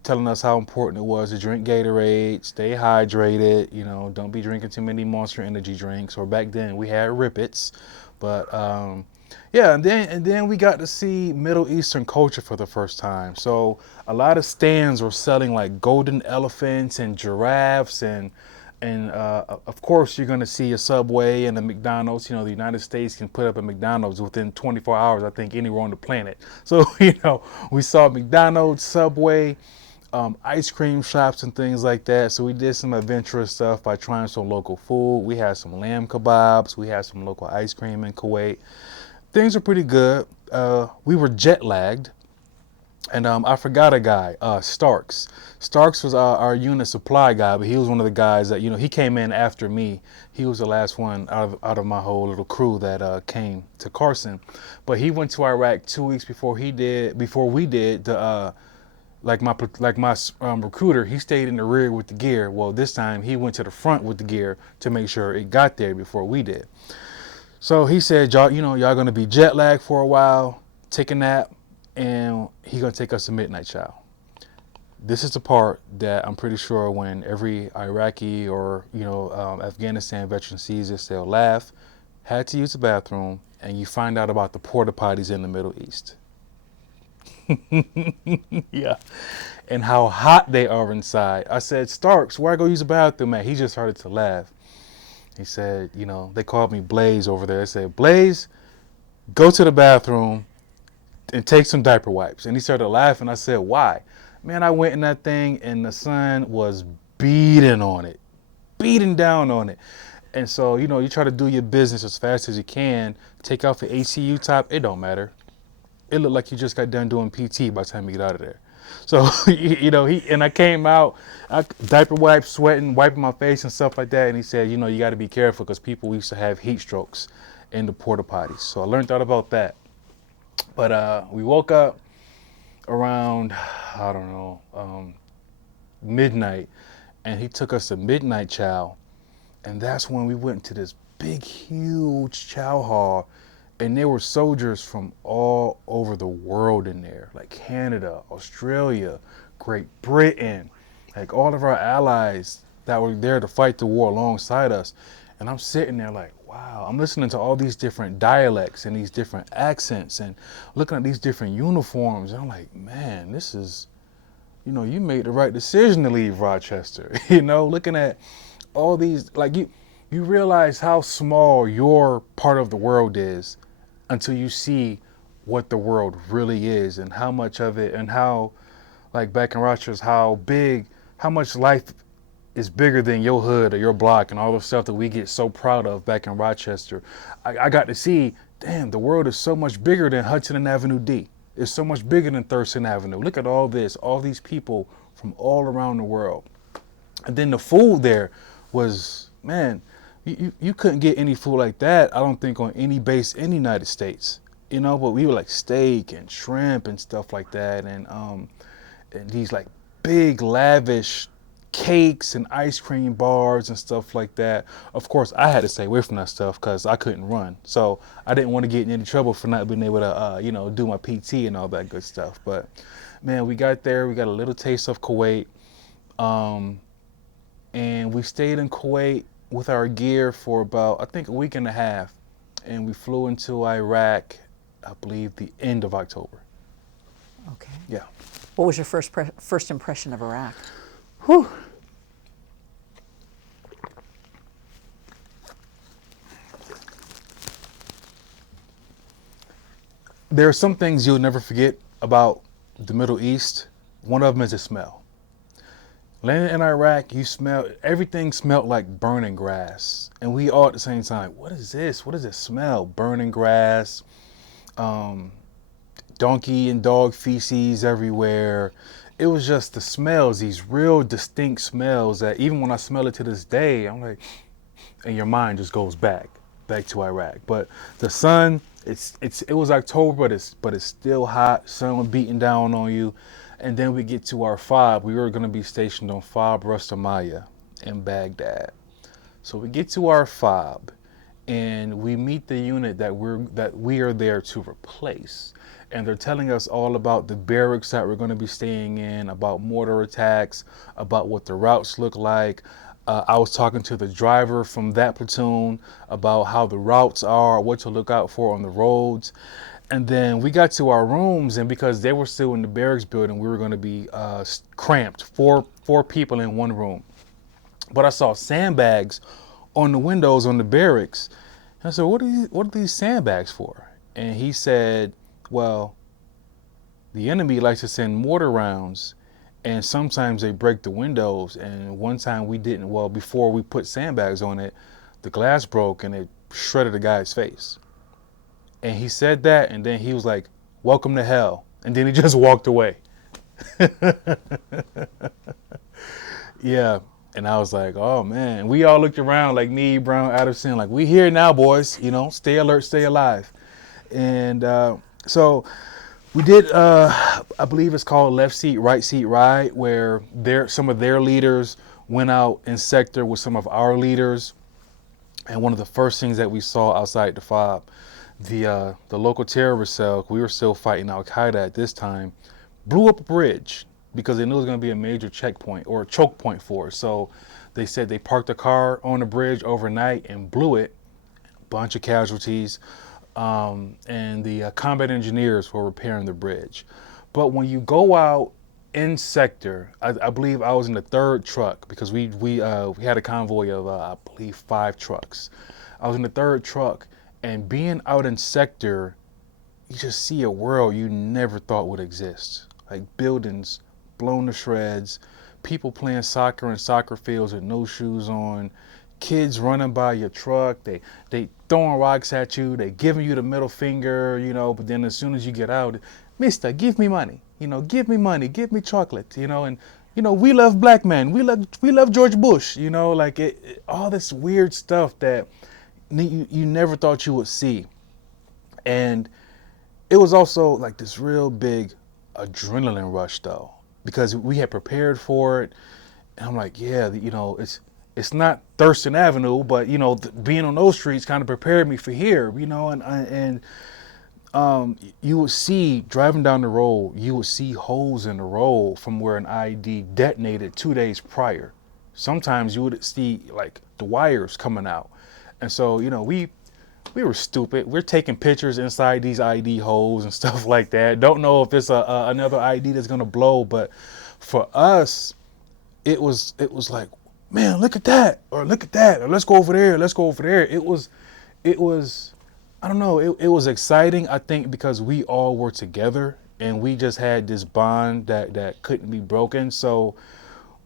telling us how important it was to drink Gatorade, stay hydrated, you know, don't be drinking too many Monster Energy drinks. Or back then we had Rippets. But yeah, and then we got to see Middle Eastern culture for the first time. So a lot of stands were selling like golden elephants and giraffes and of course, you're going to see a Subway and a McDonald's. You know, the United States can put up a McDonald's within 24 hours, I think, anywhere on the planet. So, you know, we saw McDonald's, Subway, ice cream shops and things like that. So we did some adventurous stuff by trying some local food. We had some lamb kebabs. We had some local ice cream in Kuwait. Things are pretty good. We were jet lagged. And I forgot a guy, Starks. Starks was our unit supply guy, but he was one of the guys that, you know, he came in after me. He was the last one out of my whole little crew that came to Carson. But he went to Iraq 2 weeks before we did. The like my recruiter, he stayed in the rear with the gear. Well, this time he went to the front with the gear to make sure it got there before we did. So he said, y'all gonna be jet lagged for a while, take a nap, and he gonna take us a midnight chow. This is the part that I'm pretty sure when every Iraqi or Afghanistan veteran sees this, they'll laugh. Had to use the bathroom, and you find out about the porta potties in the Middle East. Yeah, and how hot they are inside. I said, Starks, where I go use the bathroom at? He just started to laugh. He said, you know, they called me Blaze over there. They said, Blaze, go to the bathroom and take some diaper wipes. And he started laughing. I said, why? Man, I went in that thing and the sun was beating on it, beating down on it. And so, you know, you try to do your business as fast as you can, take off the ACU top, it don't matter. It looked like you just got done doing PT by the time you get out of there. So, you know, I came out, diaper wipes, sweating, wiping my face and stuff like that. And he said, you know, you got to be careful because people used to have heat strokes in the porta potties. So I learned all about that. But we woke up around, I don't know, midnight, and he took us to midnight chow. And that's when we went to this big, huge chow hall. And there were soldiers from all over the world in there, like Canada, Australia, Great Britain, like all of our allies that were there to fight the war alongside us. And I'm sitting there like, wow, I'm listening to all these different dialects and these different accents and looking at these different uniforms. And I'm like, man, this is, you know, you made the right decision to leave Rochester. You know, looking at all these, like you realize how small your part of the world is until you see what the world really is and how much of it and how, like back in Rochester, how much life is bigger than your hood or your block and all the stuff that we get so proud of back in Rochester. I got to see, damn, the world is so much bigger than Hudson and Avenue D. It's so much bigger than Thurston Avenue. Look at all this, all these people from all around the world. And then the food there was, man, you couldn't get any food like that, I don't think, on any base in the United States. You know, but we were like steak and shrimp and stuff like that, and these like big lavish cakes and ice cream bars and stuff like that. Of course, I had to stay away from that stuff because I couldn't run, so I didn't want to get in any trouble for not being able to do my PT and all that good stuff. But man, we got there, we got a little taste of Kuwait, and we stayed in Kuwait with our gear for about, I think, a week and a half, and we flew into Iraq, I believe, the end of October. Okay. Yeah. What was your first impression of Iraq? Whew. There are some things you'll never forget about the Middle East. One of them is the smell. Landing in Iraq, everything smelled like burning grass. And we all at the same time, what is this? What does it smell? Burning grass, donkey and dog feces everywhere. It was just the smells, these real distinct smells that even when I smell it to this day, I'm like, and your mind just goes back to Iraq. But the sun, it was October, but it's still hot. Sun was beating down on you, and then we get to our fob. We were going to be stationed on Fob Rustamaya in Baghdad. So we get to our fob, and we meet the unit that we are there to replace. And they're telling us all about the barracks that we're going to be staying in, about mortar attacks, about what the routes look like. I was talking to the driver from that platoon about how the routes are, what to look out for on the roads. And then we got to our rooms, and because they were still in the barracks building, we were going to be cramped, four people in one room. But I saw sandbags on the windows on the barracks. And I said, what are these sandbags for? And he said, well, the enemy likes to send mortar rounds, and sometimes they break the windows. And one time we didn't, well, before we put sandbags on it, the glass broke and it shredded the guy's face. And he said that, and then he was like, welcome to hell. And then he just walked away. Yeah. And I was like, oh man. We all looked around like me, Brown, Addison, like, we here now, boys. You know, stay alert, stay alive. And so we did, I believe it's called Left Seat, Right Seat Ride, where some of their leaders went out in sector with some of our leaders. And one of the first things that we saw outside the fob, the local terrorist cell, we were still fighting Al-Qaeda at this time, blew up a bridge because they knew it was going to be a major checkpoint or a choke point for us. So they said they parked a car on the bridge overnight and blew it. Bunch of casualties. And the combat engineers were repairing the bridge. But when you go out in sector, I believe I was in the third truck because we had a convoy of, I believe, 5 trucks. I was in the third truck, and being out in sector, you just see a world you never thought would exist. Like buildings blown to shreds, people playing soccer in soccer fields with no shoes on, kids running by your truck, they throwing rocks at you, they giving you the middle finger, you know, but then as soon as you get out, mister, give me money, you know, give me money, give me chocolate, you know, and, you know, we love black men, we love George Bush, you know, like all this weird stuff that you never thought you would see. And it was also like this real big adrenaline rush though, because we had prepared for it. And I'm like, yeah, you know, it's not Thurston Avenue, but you know, being on those streets kind of prepared me for here, you know, and you would see driving down the road, you would see holes in the road from where an IED detonated 2 days prior. Sometimes you would see like the wires coming out. And so, you know, we were stupid. We're taking pictures inside these IED holes and stuff like that. Don't know if it's another IED that's gonna blow, but for us, it was like, man, look at that, or look at that, or let's go over there, let's go over there. It was, I don't know, it was exciting, I think, because we all were together and we just had this bond that couldn't be broken. So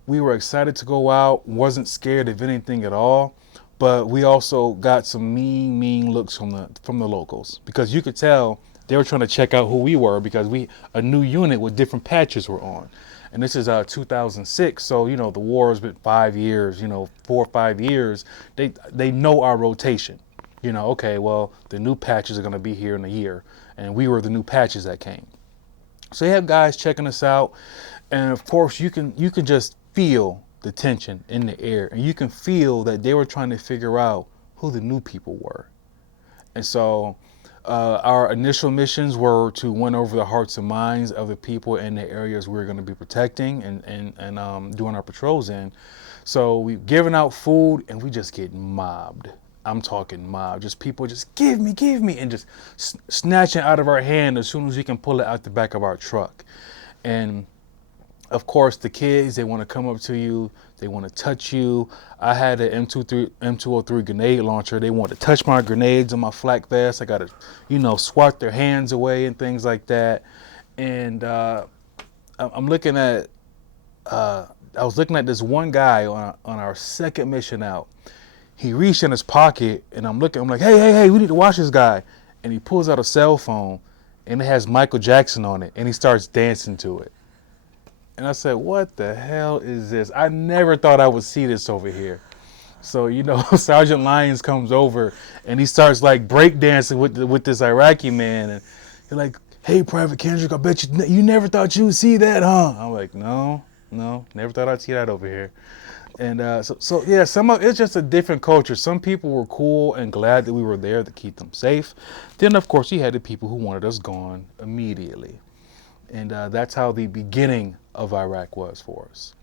we were excited to go out, wasn't scared of anything at all. But we also got some mean looks from the locals, because you could tell they were trying to check out who we were, because a new unit with different patches were on. And this is 2006, so you know the war has been 5 years, you know, 4 or 5 years. They know our rotation. You know, okay, well, the new patches are going to be here in a year, and we were the new patches that came. So you have guys checking us out, and of course you can just feel the tension in the air, and you can feel that they were trying to figure out who the new people were. And so our initial missions were to win over the hearts and minds of the people in the areas we were going to be protecting and doing our patrols in. So we've given out food, and we just get mobbed. I'm talking mob, just people just give me, and just snatching out of our hand as soon as we can pull it out the back of our truck. And of course, the kids, they want to come up to you. They want to touch you. I had an M203 grenade launcher. They want to touch my grenades on my flak vest. I got to, you know, swat their hands away and things like that. And I'm looking at, I was looking at this one guy on our second mission out. He reached in his pocket, and I'm like, hey, we need to watch this guy. and he pulls out a cell phone, and it has Michael Jackson on it, and he starts dancing to it. And I said, what the hell is this? I never thought I would see this over here. So, Sergeant Lyons comes over, and he starts like breakdancing with this Iraqi man. And he's like, hey, Private Kendrick, I bet you never thought you would see that, huh? I'm like, no, never thought I'd see that over here. And so yeah, it's just a different culture. Some people were cool and glad that we were there to keep them safe. Then, of course, you had the people who wanted us gone immediately. And that's how the beginning of Iraq was for us.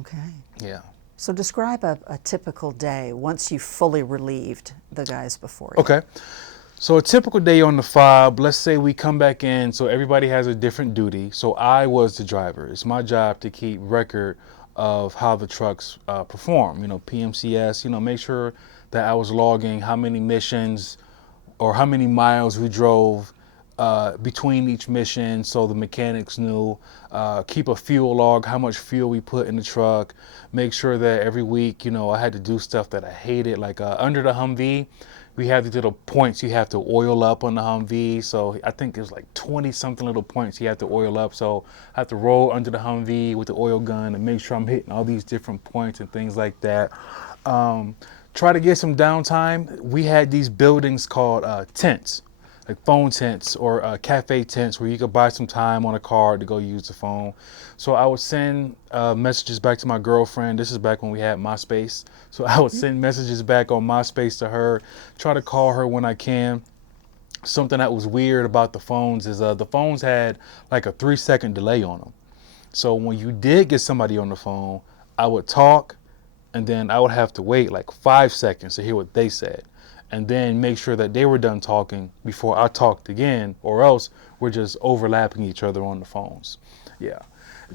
Okay. Yeah. So describe a typical day once you fully relieved the guys before you. Okay. So a typical day on the FOB, let's say we come back in, so everybody has a different duty. So I was the driver. It's my job to keep record of how the trucks perform, PMCS, make sure that I was logging how many missions or how many miles we drove between each mission, so the mechanics knew. Keep a fuel log, how much fuel we put in the truck. Make sure that every week, I had to do stuff that I hated, like under the Humvee, we have these little points you have to oil up on the Humvee. So I think there's like 20 something little points you have to oil up. So I have to roll under the Humvee with the oil gun and make sure I'm hitting all these different points and things like that. Try to get some downtime. We had these buildings called tents, like phone tents or cafe tents where you could buy some time on a card to go use the phone. So I would send messages back to my girlfriend. This is back when we had MySpace. So I would send messages back on MySpace to her, try to call her when I can. Something that was weird about the phones is the phones had like a 3-second delay on them. So when you did get somebody on the phone, I would talk and then I would have to wait like 5 seconds to hear what they said, and then make sure that they were done talking before I talked again, or else we're just overlapping each other on the phones. Yeah.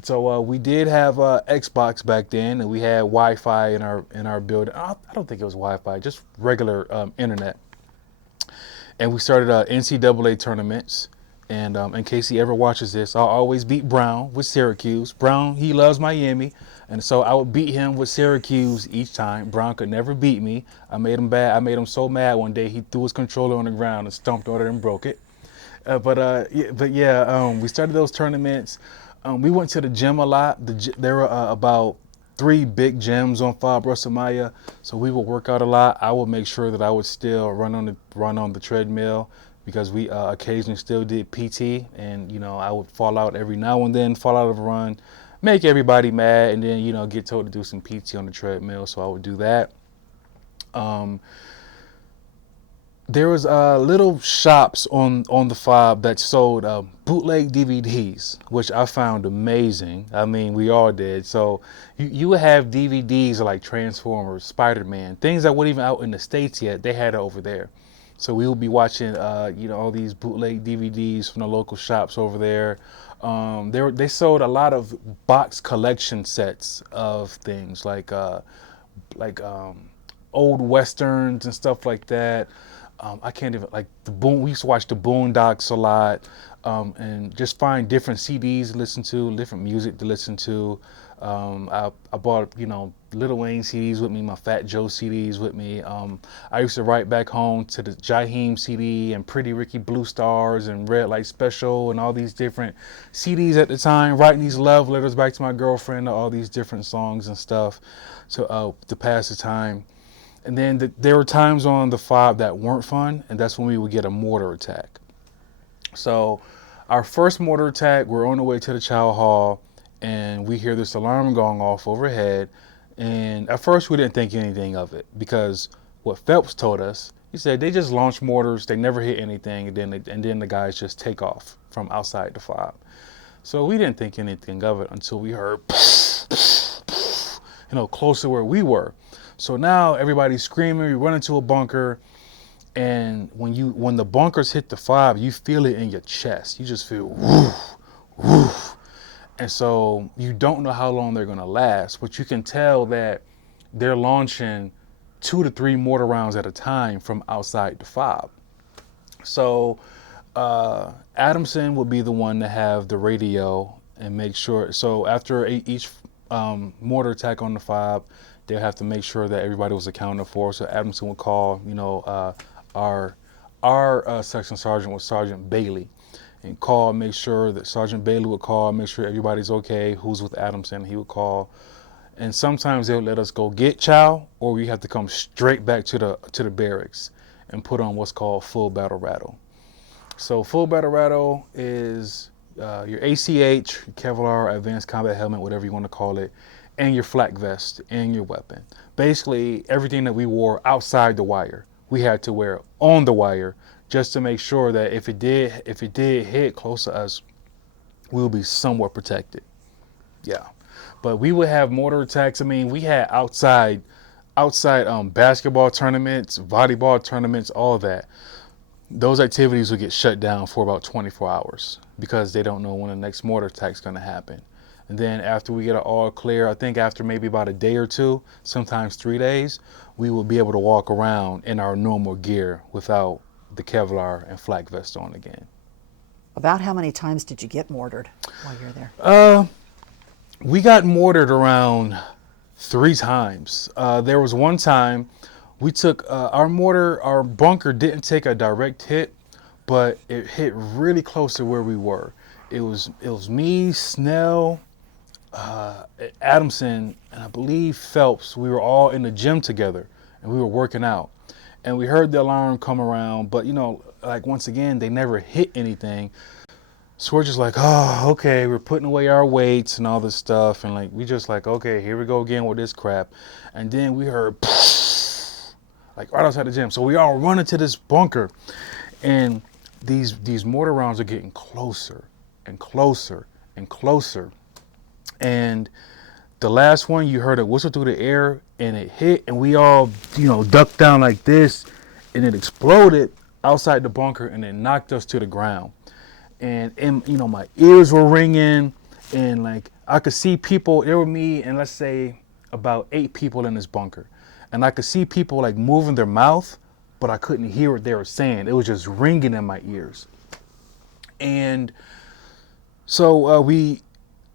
So we did have Xbox back then, and we had Wi-Fi in our building. I don't think it was Wi-Fi, just regular internet. And we started NCAA tournaments. And in case he ever watches this, I'll always beat Brown with Syracuse. Brown, he loves Miami. And so I would beat him with Syracuse each time. Brown could never beat me. I made him bad. I made him so mad one day he threw his controller on the ground and stomped on it and broke it. We started those tournaments. We went to the gym a lot. There were about 3 big gyms on FOB Russellmaya, so we would work out a lot. I would make sure that I would still run on the treadmill because we occasionally still did PT, and I would fall out every now and then, fall out of a run, make everybody mad, and then get told to do some PT on the treadmill. So I would do that. There was little shops on the FOB that sold bootleg DVDs, which I found amazing. I mean, we all did. So you would have DVDs like Transformers, Spider-Man, things that weren't even out in the States yet. They had it over there. So we would be watching, all these bootleg DVDs from the local shops over there. They sold a lot of box collection sets of things like old westerns and stuff like that. I can't even, like we used to watch the Boondocks a lot, and just find different CDs to listen to, different music to listen to. I bought, Lil Wayne CDs with me, my Fat Joe CDs with me. I used to write back home to the Jaheim CD and Pretty Ricky Blue Stars and Red Light Special and all these different CDs at the time, writing these love letters back to my girlfriend, all these different songs and stuff to pass the time. And then there were times on the FOB that weren't fun, and that's when we would get a mortar attack. So our first mortar attack, we're on the way to the chow hall, and we hear this alarm going off overhead. And at first we didn't think anything of it, because what Phelps told us, he said they just launch mortars, they never hit anything, and then the guys just take off from outside the FOB. So we didn't think anything of it until we heard close to where we were. So now everybody's screaming, we run into a bunker, and when the bunkers hit the FOB, you feel it in your chest. You just feel woof, woof. And so you don't know how long they're gonna last, but you can tell that they're launching 2 to 3 mortar rounds at a time from outside the FOB. So Adamson would be the one to have the radio and make sure. So after each mortar attack on the FOB, they'll have to make sure that everybody was accounted for. So Adamson would call, our our section sergeant was Sergeant Bailey, and call, make sure that Sergeant Bailey would call, make sure everybody's okay, who's with Adamson, he would call. And sometimes they would let us go get chow, or we have to come straight back to the barracks and put on what's called full battle rattle. So full battle rattle is your ACH, your Cavalry, advanced combat helmet, whatever you want to call it, and your flak vest and your weapon. Basically, everything that we wore outside the wire, we had to wear on the wire, just to make sure that if it did hit close to us, we would be somewhat protected. Yeah. But we would have mortar attacks. I mean, we had outside basketball tournaments, volleyball tournaments, all of that. Those activities would get shut down for about 24 hours because they don't know when the next mortar attack is going to happen. And then after we get it all clear, I think after maybe about a day or two, sometimes 3 days, we will be able to walk around in our normal gear without the Kevlar and flak vest on again. About how many times did you get mortared while you were there? We got mortared around 3 times. There was one time we took our bunker didn't take a direct hit, but it hit really close to where we were. It was me, Snell, Adamson, and I believe Phelps. We were all in the gym together and we were working out. And we heard the alarm come around, but like once again, they never hit anything. So we're just like, oh, okay, we're putting away our weights and all this stuff. And like, we just like, okay, here we go again with this crap. And then we heard, like right outside the gym. So we all run into this bunker, and these mortar rounds are getting closer and closer and closer. And the last one, you heard it whistle through the air and it hit, and we all, ducked down like this, and it exploded outside the bunker and it knocked us to the ground. And my ears were ringing, and like I could see people. There were me and let's say about 8 people in this bunker, and I could see people like moving their mouth, but I couldn't hear what they were saying. It was just ringing in my ears. And so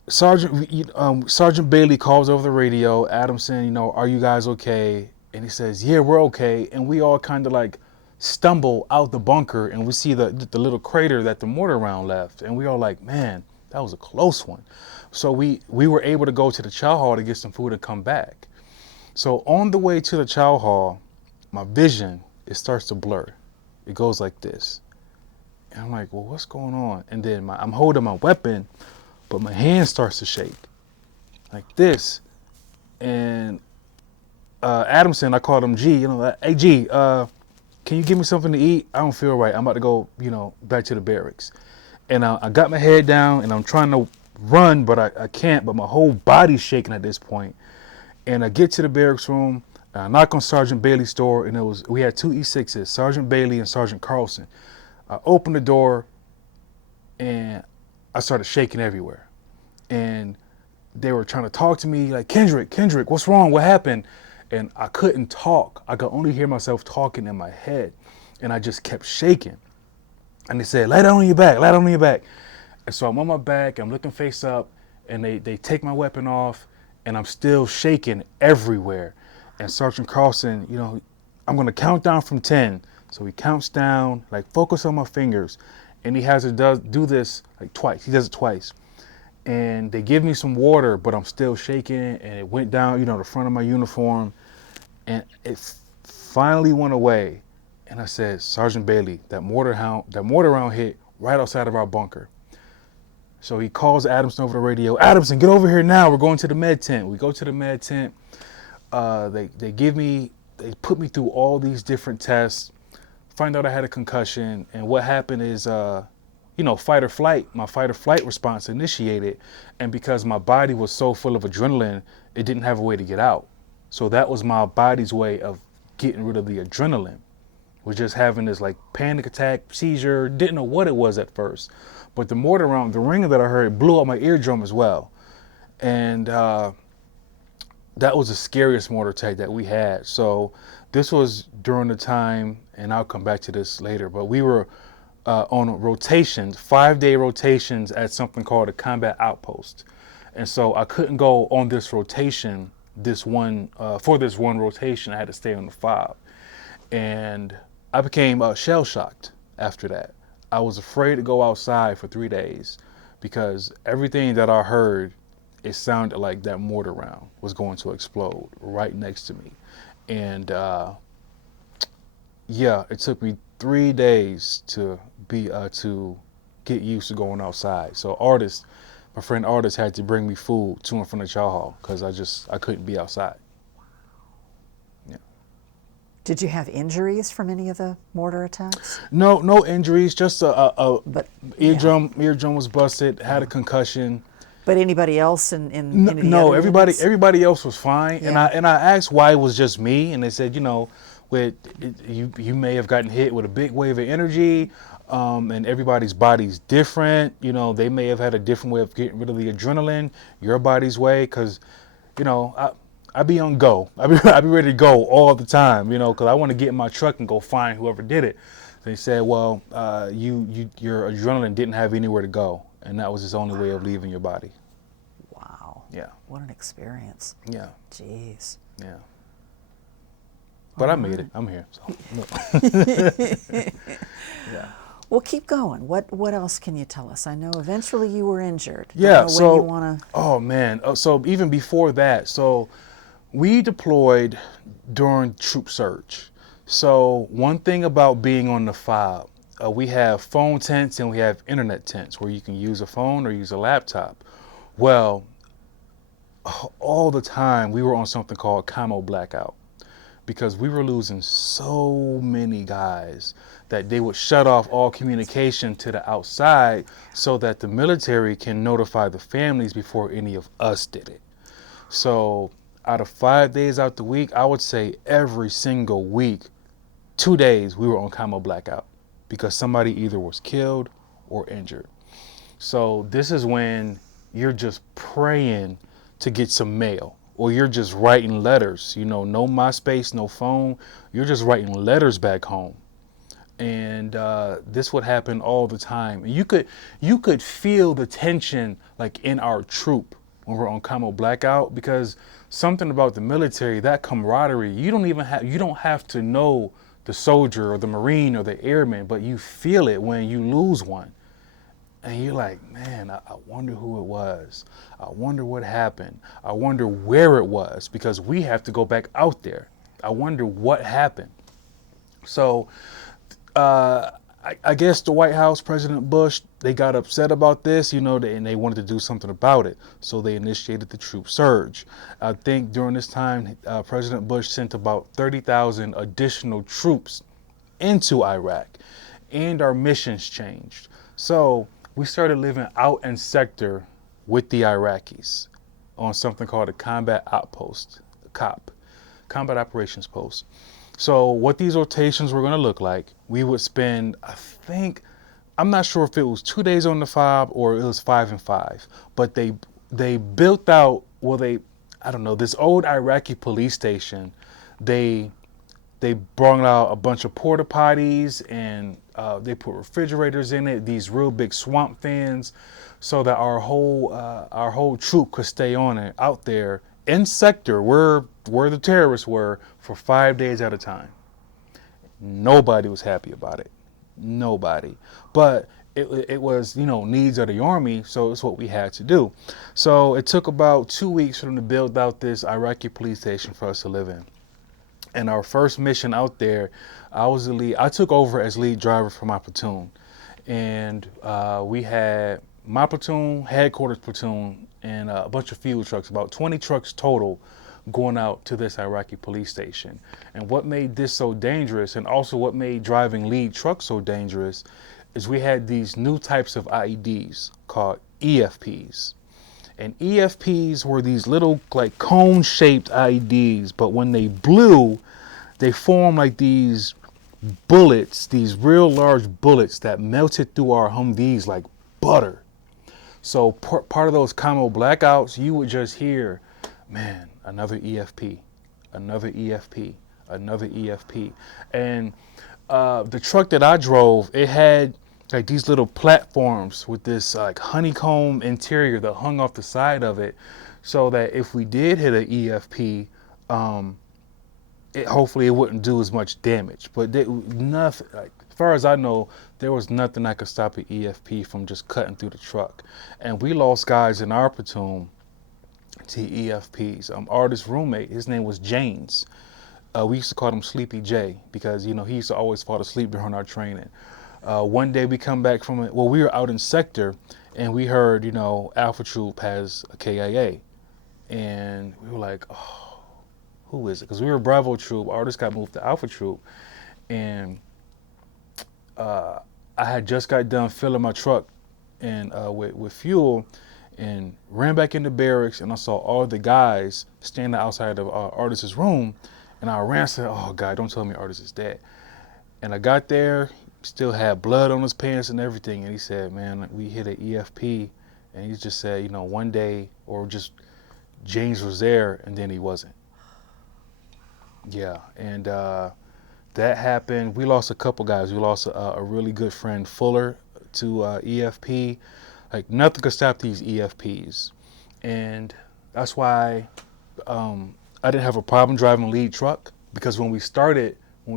Sergeant Bailey calls over the radio, Adamson, are you guys okay? And he says, yeah, we're okay. And we all kind of like stumble out the bunker, and we see the little crater that the mortar round left, and we all like, man, that was a close one. So we were able to go to the chow hall to get some food and come back. So on the way to the chow hall, my vision, it starts to blur. It goes like this, and I'm like, well, what's going on? And then I'm holding my weapon, but my hand starts to shake like this. And Adamson, I called him G, hey G, can you give me something to eat? I don't feel right. I'm about to go, back to the barracks. And I got my head down and I'm trying to run, but I can't, but my whole body's shaking at this point. And I get to the barracks room, and I knock on Sergeant Bailey's door, and we had 2 E6s, Sergeant Bailey and Sergeant Carson. I opened the door and I started shaking everywhere. And they were trying to talk to me like, Kendrick, what's wrong? What happened? And I couldn't talk. I could only hear myself talking in my head. And I just kept shaking. And they said, lay down on your back, lay down on your back. And so I'm on my back, I'm looking face up, and they take my weapon off, and I'm still shaking everywhere. And Sergeant Carson, I'm gonna count down from 10. So he counts down, like focus on my fingers. And he has to do this like twice. He does it twice. And they give me some water, but I'm still shaking, and it went down, the front of my uniform, and it finally went away. And I said, Sergeant Bailey, that mortar round hit right outside of our bunker. So he calls Adamson over the radio. Adamson, get over here now. We're going to the med tent. We go to the med tent. They put me through all these different tests, find out I had a concussion, and what happened is, fight or flight, my fight or flight response initiated, and because my body was so full of adrenaline, it didn't have a way to get out. So that was my body's way of getting rid of the adrenaline, was just having this like panic attack, seizure, didn't know what it was at first. But the mortar round, the ringing that I heard, it blew out my eardrum as well. And that was the scariest mortar attack that we had. So this was during the time, and I'll come back to this later, but we were on rotations, 5-day rotations at something called a combat outpost. And so I couldn't go on this rotation, for this one rotation, I had to stay on the 5. And I became shell shocked after that. I was afraid to go outside for 3 days because everything that I heard, it sounded like that mortar round was going to explode right next to me. And yeah, it took me 3 days to get used to going outside. So my friend artist had to bring me food to and from the chow hall because I couldn't be outside. Yeah. Did you have injuries from any of the mortar attacks? No injuries, just But eardrum was busted, had a concussion. But anybody else in any of the No, other units? everybody else was fine. Yeah. And I asked why it was just me, and they said, you may have gotten hit with a big wave of energy, and everybody's body's different. They may have had a different way of getting rid of the adrenaline, your body's way, because, I be on go. I be ready to go all the time, because I want to get in my truck and go find whoever did it. They said, well, your adrenaline didn't have anywhere to go, and that was its only way of leaving your body. Wow. Yeah. What an experience. Yeah. Jeez. Yeah. But I made it. I'm here. So. Yeah. Well, keep going. What else can you tell us? I know eventually you were injured. Yeah. When So. you wanna... Oh man. So even before that, so we deployed during troop surge. So one thing about being on the FOB, we have phone tents and we have internet tents where you can use a phone or use a laptop. Well, all the time we were on something called camo blackout because we were losing so many guys that they would shut off all communication to the outside so that the military can notify the families before any of us did it. So out of 5 days out the week, I would say every single week, 2 days we were on camo blackout because somebody either was killed or injured. So this is when you're just praying to get some mail, or you're just writing letters, no MySpace, no phone. You're just writing letters back home. And this would happen all the time. And you could feel the tension like in our troop when we're on camo blackout, because something about the military, that camaraderie, you don't have to know the soldier or the Marine or the airman, but you feel it when you lose one. And you're like, man, I wonder who it was. I wonder what happened. I wonder where it was, because we have to go back out there. I wonder what happened. So I guess the White House, President Bush, they got upset about this, and they wanted to do something about it. So they initiated the troop surge. I think during this time, President Bush sent about 30,000 additional troops into Iraq, and our missions changed. So we started living out in sector with the Iraqis on something called a combat outpost, COP, combat operations post. So what these rotations were going to look like, we would spend, I'm not sure if it was 2 days on the FOB or it was 5 and 5, but they built out, this old Iraqi police station. They brought out a bunch of porta potties, and they put refrigerators in it, these real big swamp fans, so that our whole troop could stay out there in sector where the terrorists were for 5 days at a time. Nobody was happy about it. Nobody. But it was, needs of the Army, so it's what we had to do. So it took about 2 weeks for them to build out this Iraqi police station for us to live in. And our first mission out there, I took over as lead driver for my platoon. And we had my platoon, headquarters platoon, and a bunch of fuel trucks, about 20 trucks total, going out to this Iraqi police station. And what made this so dangerous, and also what made driving lead trucks so dangerous, is we had these new types of IEDs called EFPs. And EFPs were these little like cone-shaped IEDs, but when they blew, they formed like these bullets, these real large bullets that melted through our Humvees like butter. So part of those camo blackouts, you would just hear, man, another EFP, another EFP, another EFP. And the truck that I drove, it had like these little platforms with this like honeycomb interior that hung off the side of it, so that if we did hit an EFP, hopefully it wouldn't do as much damage. But nothing, like, as far as I know, there was nothing that could stop an EFP from just cutting through the truck. And we lost guys in our platoon to EFPs. Artist's roommate, his name was James. We used to call him Sleepy J because, he used to always fall asleep during our training. One day we come back from it. Well, we were out in sector and we heard, Alpha Troop has a KIA. And we were like, oh, who is it? Because we were Bravo Troop. Artist got moved to Alpha Troop. And I had just got done filling my truck and with fuel and ran back into barracks, and I saw all the guys standing outside of Artist's room. And I ran and said, oh, God, don't tell me Artist is dead. And I got there, still had blood on his pants and everything. And he said, man, we hit an EFP. And he just said, one day, or just James was there and then he wasn't. Yeah, and that happened. We lost a couple guys. We lost a really good friend, Fuller, to EFP. Like, nothing could stop these EFPs. And that's why I didn't have a problem driving a lead truck, because when we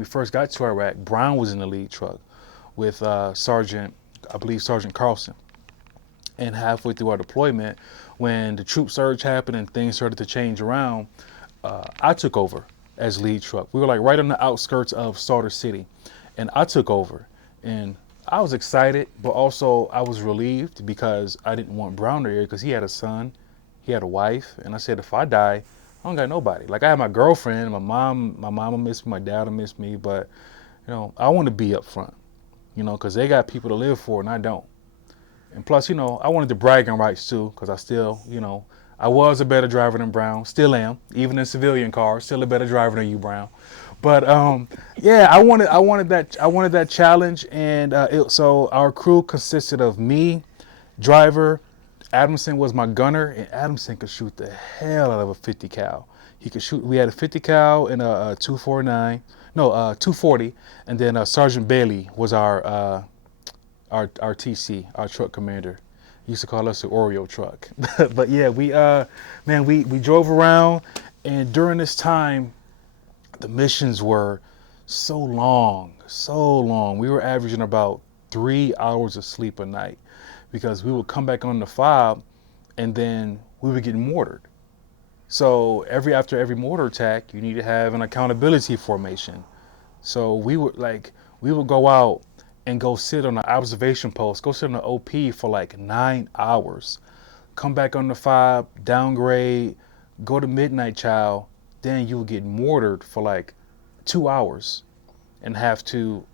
first got to Iraq, Brown was in the lead truck with Sergeant Carson. And halfway through our deployment, when the troop surge happened and things started to change around, I took over as lead truck. We were like right on the outskirts of Slaughter City, and I took over. And I was excited, but also I was relieved because I didn't want Brown there because he had a son, he had a wife, and I said, if I die, I don't got nobody. Like, I had my girlfriend, my mom will miss me, my dad will miss me, but I want to be up front, because they got people to live for and I don't. And plus, I wanted the bragging rights too, because I still, I was a better driver than Brown, still am, even in civilian cars, still a better driver than you, Brown. But yeah, I wanted that challenge, and so our crew consisted of me, driver. Adamson was my gunner, and Adamson could shoot the hell out of a 50 cal. He could shoot. We had a 50 cal and a 240, and then Sergeant Bailey was our TC, our truck commander. He used to call us the Oreo truck. But yeah, we drove around, and during this time, the missions were so long. We were averaging about 3 hours of sleep a night, because we would come back on the fob and then we would get mortared. So after every mortar attack, you need to have an accountability formation. So we would go out and go sit on an observation post, go sit on the OP for like 9 hours, come back on the fob, downgrade, go to midnight chow, then you would get mortared for like 2 hours and have to,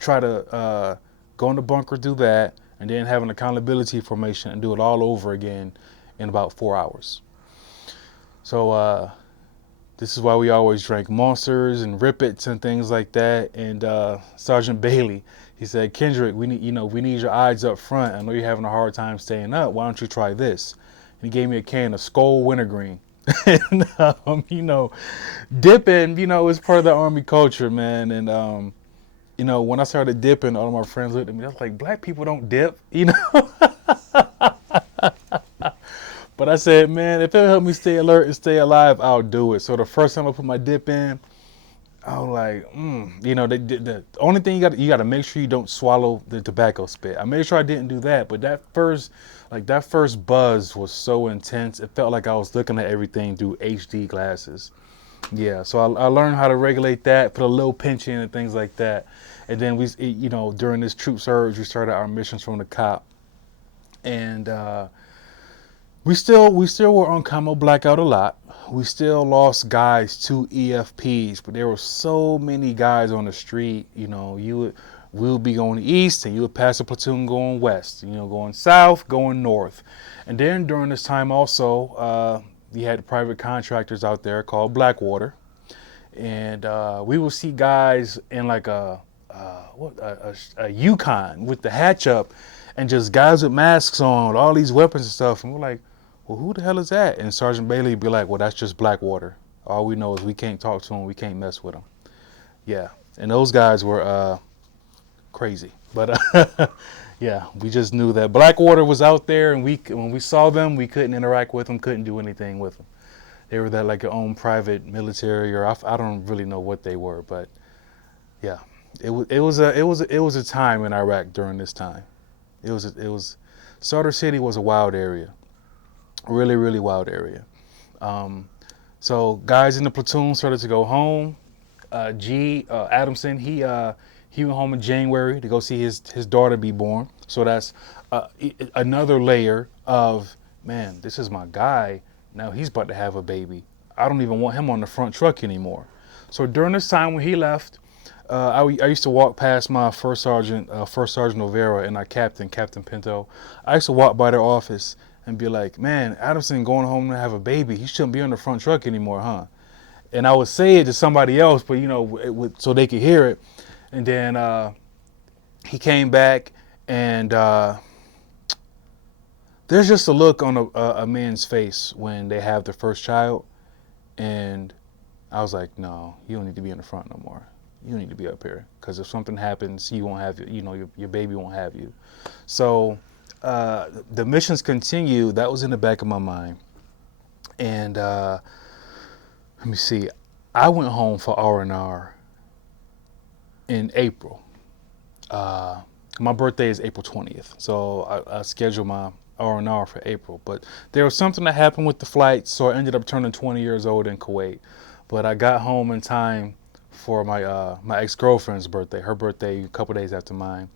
try to go in the bunker, do that, and then have an accountability formation and do it all over again in about 4 hours. So this is why we always drank Monsters and Rip-Its and things like that. And Sergeant Bailey, he said, Kendrick, we need your eyes up front. I know you're having a hard time staying up. Why don't you try this? And he gave me a can of Skoal Wintergreen. And dipping, is part of the Army culture, man. And when I started dipping, all of my friends looked at me. I was like, black people don't dip, But I said, man, if it'll help me stay alert and stay alive, I'll do it. So the first time I put my dip in, I was like, the only thing you got to make sure you don't swallow the tobacco spit. I made sure I didn't do that, but that first buzz was so intense. It felt like I was looking at everything through HD glasses. Yeah, so I learned how to regulate that, put a little pinch in and things like that. And then during this troop surge, we started our missions from the cop. And we still were on camo blackout a lot. We still lost guys to EFPs, but there were so many guys on the street. We would be going east, and you would pass a platoon going west. Going south, going north. And then during this time also, you had private contractors out there called Blackwater, and we would see guys in like a Yukon with the hatch up, and just guys with masks on, with all these weapons and stuff. And we're like, well, who the hell is that? And Sergeant Bailey would be like, well, that's just Blackwater. All we know is we can't talk to him, we can't mess with him. Yeah, and those guys were crazy, but yeah, we just knew that Blackwater was out there, and when we saw them, we couldn't interact with them, couldn't do anything with them. They were that like their own private military, or I don't really know what they were, but yeah, it was a time in Iraq during this time. Sauder City was a wild area, really really wild area. Um, so guys in the platoon started to go home. Adamson, he went home in January to go see his daughter be born. So that's another layer of, man, this is my guy. Now he's about to have a baby. I don't even want him on the front truck anymore. So during this time when he left, I used to walk past my First Sergeant Overa, and our Captain Pinto. I used to walk by their office and be like, man, Adamson going home to have a baby. He shouldn't be on the front truck anymore, huh? And I would say it to somebody else, but so they could hear it. And then he came back, and there's just a look on a man's face when they have their first child, and I was like, no, you don't need to be in the front no more. You need to be up here, because if something happens, you won't have your baby won't have you. So the missions continue. That was in the back of my mind, and let me see. I went home for R&R in April. My birthday is April 20th, so I scheduled my R&R for April. But there was something that happened with the flight, so I ended up turning 20 years old in Kuwait. But I got home in time for my ex-girlfriend's birthday. Her birthday a couple days after mine.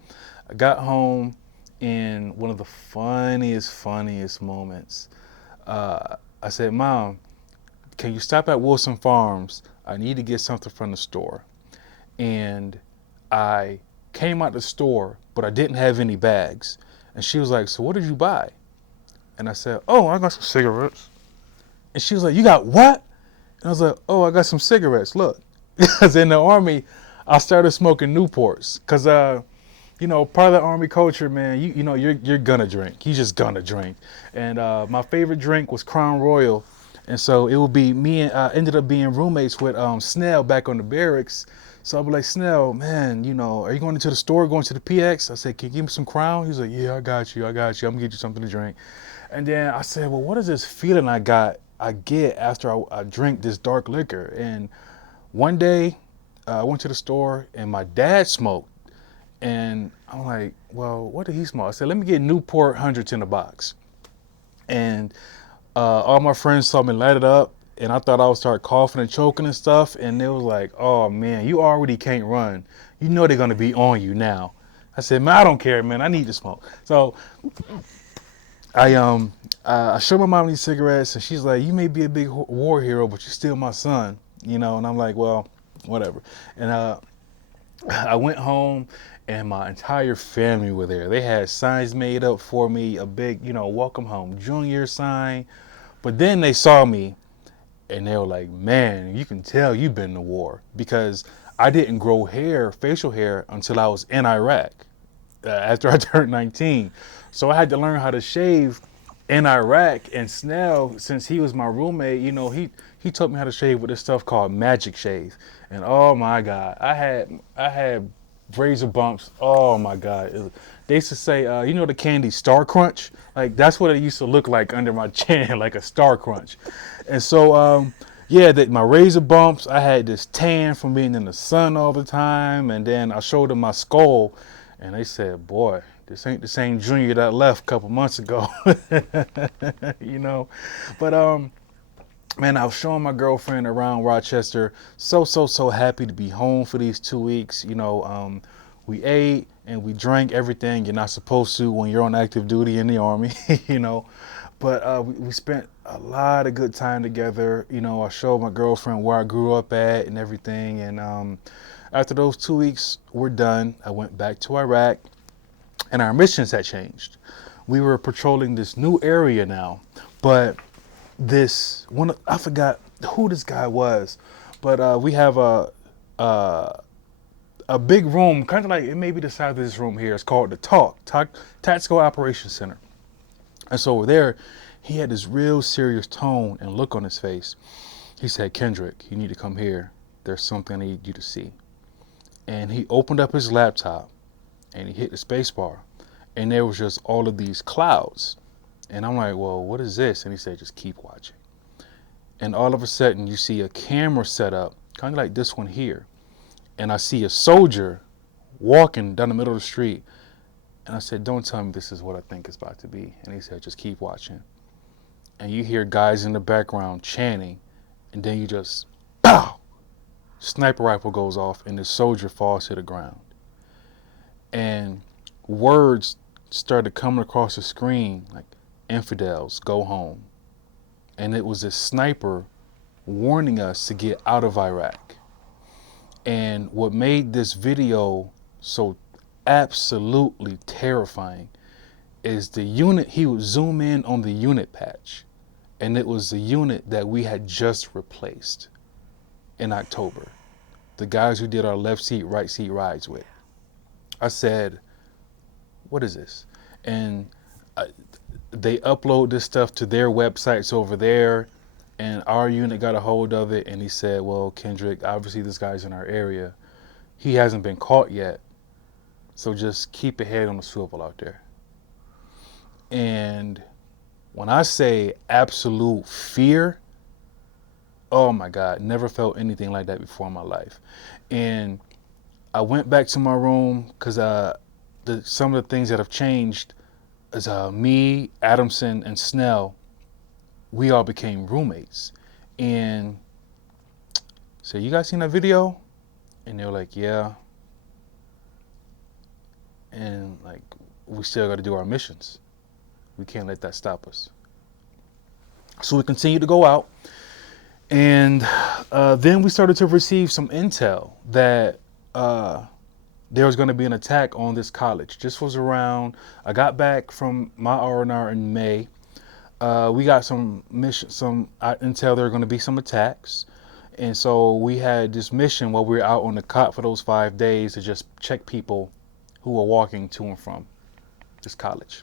I got home in one of the funniest moments. I said, Mom, can you stop at Wilson Farms? I need to get something from the store. And I came out the store, but I didn't have any bags. And she was like, so what did you buy? And I said, oh, I got some cigarettes. And she was like, you got what? And I was like, oh, I got some cigarettes. Look, because in the Army, I started smoking Newports. Because, part of the Army culture, man, you're gonna drink. You just gonna drink. And my favorite drink was Crown Royal. And so it would be me, and ended up being roommates with Snell back on the barracks. So I'd be like, Snell, man, are you going into the store, going to the PX? I said, can you give me some Crown? He's like, yeah, I got you. I'm going to get you something to drink. And then I said, well, what is this feeling I get after I drink this dark liquor? And one day I went to the store and my dad smoked. And I'm like, well, what did he smoke? I said, let me get Newport hundreds in a box. And all my friends saw me light it up, and I thought I would start coughing and choking and stuff. And they was like, oh man, you already can't run. You know they're gonna be on you now. I said, man, I don't care, man. I need to smoke. So I showed my mom these cigarettes, and she's like, you may be a big war hero, but you're still my son, And I'm like, well, whatever. And I went home, and my entire family were there. They had signs made up for me, a big, welcome home junior sign. But then they saw me, and they were like, man, you can tell you've been to war, because I didn't grow facial hair, until I was in Iraq, after I turned 19. So I had to learn how to shave in Iraq. And Snell, since he was my roommate, he taught me how to shave with this stuff called Magic Shave. And oh my God, I had razor bumps. Oh my God. They used to say, the candy Star Crunch? Like, that's what it used to look like under my chin, like a Star Crunch. And so, my razor bumps, I had this tan from being in the sun all the time. And then I showed them my skull, and they said, boy, this ain't the same junior that left a couple months ago. But, man, I was showing my girlfriend around Rochester. So happy to be home for these 2 weeks. We ate and we drank everything you're not supposed to when you're on active duty in the Army, But we spent a lot of good time together. I showed my girlfriend where I grew up at and everything. And after those 2 weeks were done, I went back to Iraq, and our missions had changed. We were patrolling this new area now, but I forgot who this guy was, but we have a big room, kind of like, it may be the size of this room here. It's called the Tactical Operations Center. And so over there, he had this real serious tone and look on his face. He said, Kendrick, you need to come here. There's something I need you to see. And he opened up his laptop and he hit the space bar, and there was just all of these clouds. And I'm like, well, what is this? And he said, just keep watching. and all of a sudden you see a camera set up, kind of like this one here, and I see a soldier walking down the middle of the street, and I said, don't tell me this is what I think it's about to be. And he said, just keep watching. And you hear guys in the background chanting, and then you just, pow! Sniper rifle goes off, and the soldier falls to the ground. And words started coming across the screen, like, infidels, go home. And it was a sniper warning us to get out of Iraq. And what made this video so absolutely terrifying is the unit. He would zoom in on the unit patch, and it was the unit that we had just replaced in October. The guys who did our left seat, right seat rides with. I said, what is this? And they upload this stuff to their websites over there, and our unit got a hold of it, and he said, well, Kendrick, obviously this guy's in our area. He hasn't been caught yet, so just keep your head on the swivel out there. And when I say absolute fear, oh my God, never felt anything like that before in my life. And I went back to my room because some of the things that have changed is me, Adamson, and Snell, we all became roommates. And so, you guys seen that video? And they were like, yeah. And like, we still got to do our missions. We can't let that stop us. So we continued to go out. And then we started to receive some intel that there was going to be an attack on this college. This was around, I got back from my R&R in May. We got some intel there were going to be some attacks. And so we had this mission while we were out on the cot for those 5 days to just check people who were walking to and from this college.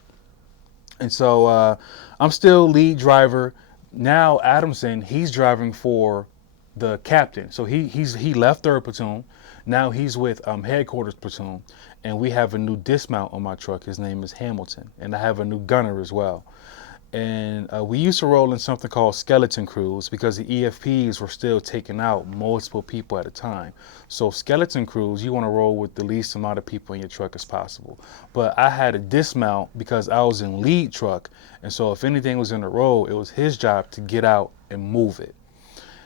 And so I'm still lead driver. Now Adamson, he's driving for the captain. So he left 3rd platoon. Now he's with headquarters platoon. And we have a new dismount on my truck. His name is Hamilton. And I have a new gunner as well. And we used to roll in something called skeleton crews because the EFPs were still taking out multiple people at a time. So skeleton crews, you want to roll with the least amount of people in your truck as possible. But I had a dismount because I was in lead truck. And so if anything was in the road, it was his job to get out and move it.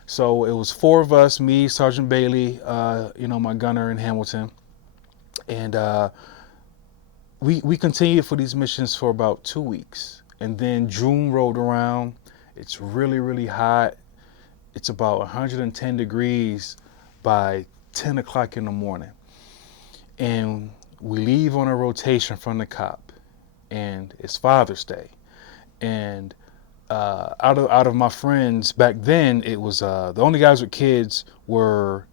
So it was 4 of us, me, Sergeant Bailey, my gunner in Hamilton. And we continued for these missions for about 2 weeks. And then June rolled around. It's really, really hot. It's about 110 degrees by 10 o'clock in the morning. And we leave on a rotation from the cop. And it's Father's Day. And out of my friends back then, it was the only guys with kids were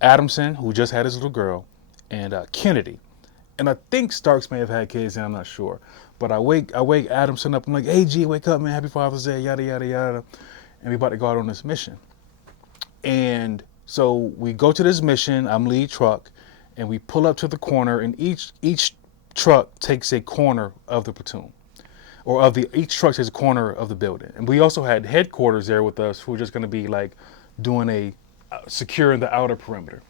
Adamson, who just had his little girl, and Kennedy. And I think Starks may have had kids, and I'm not sure. But I wake Adamson up. I'm like, hey, G, wake up, man. Happy Father's Day, yada, yada, yada. And we about to go out on this mission. And so we go to this mission. I'm lead truck. And we pull up to the corner. And each truck takes a corner of the platoon. Or each truck takes a corner of the building. And we also had headquarters there with us who were just going to be like doing securing the outer perimeter.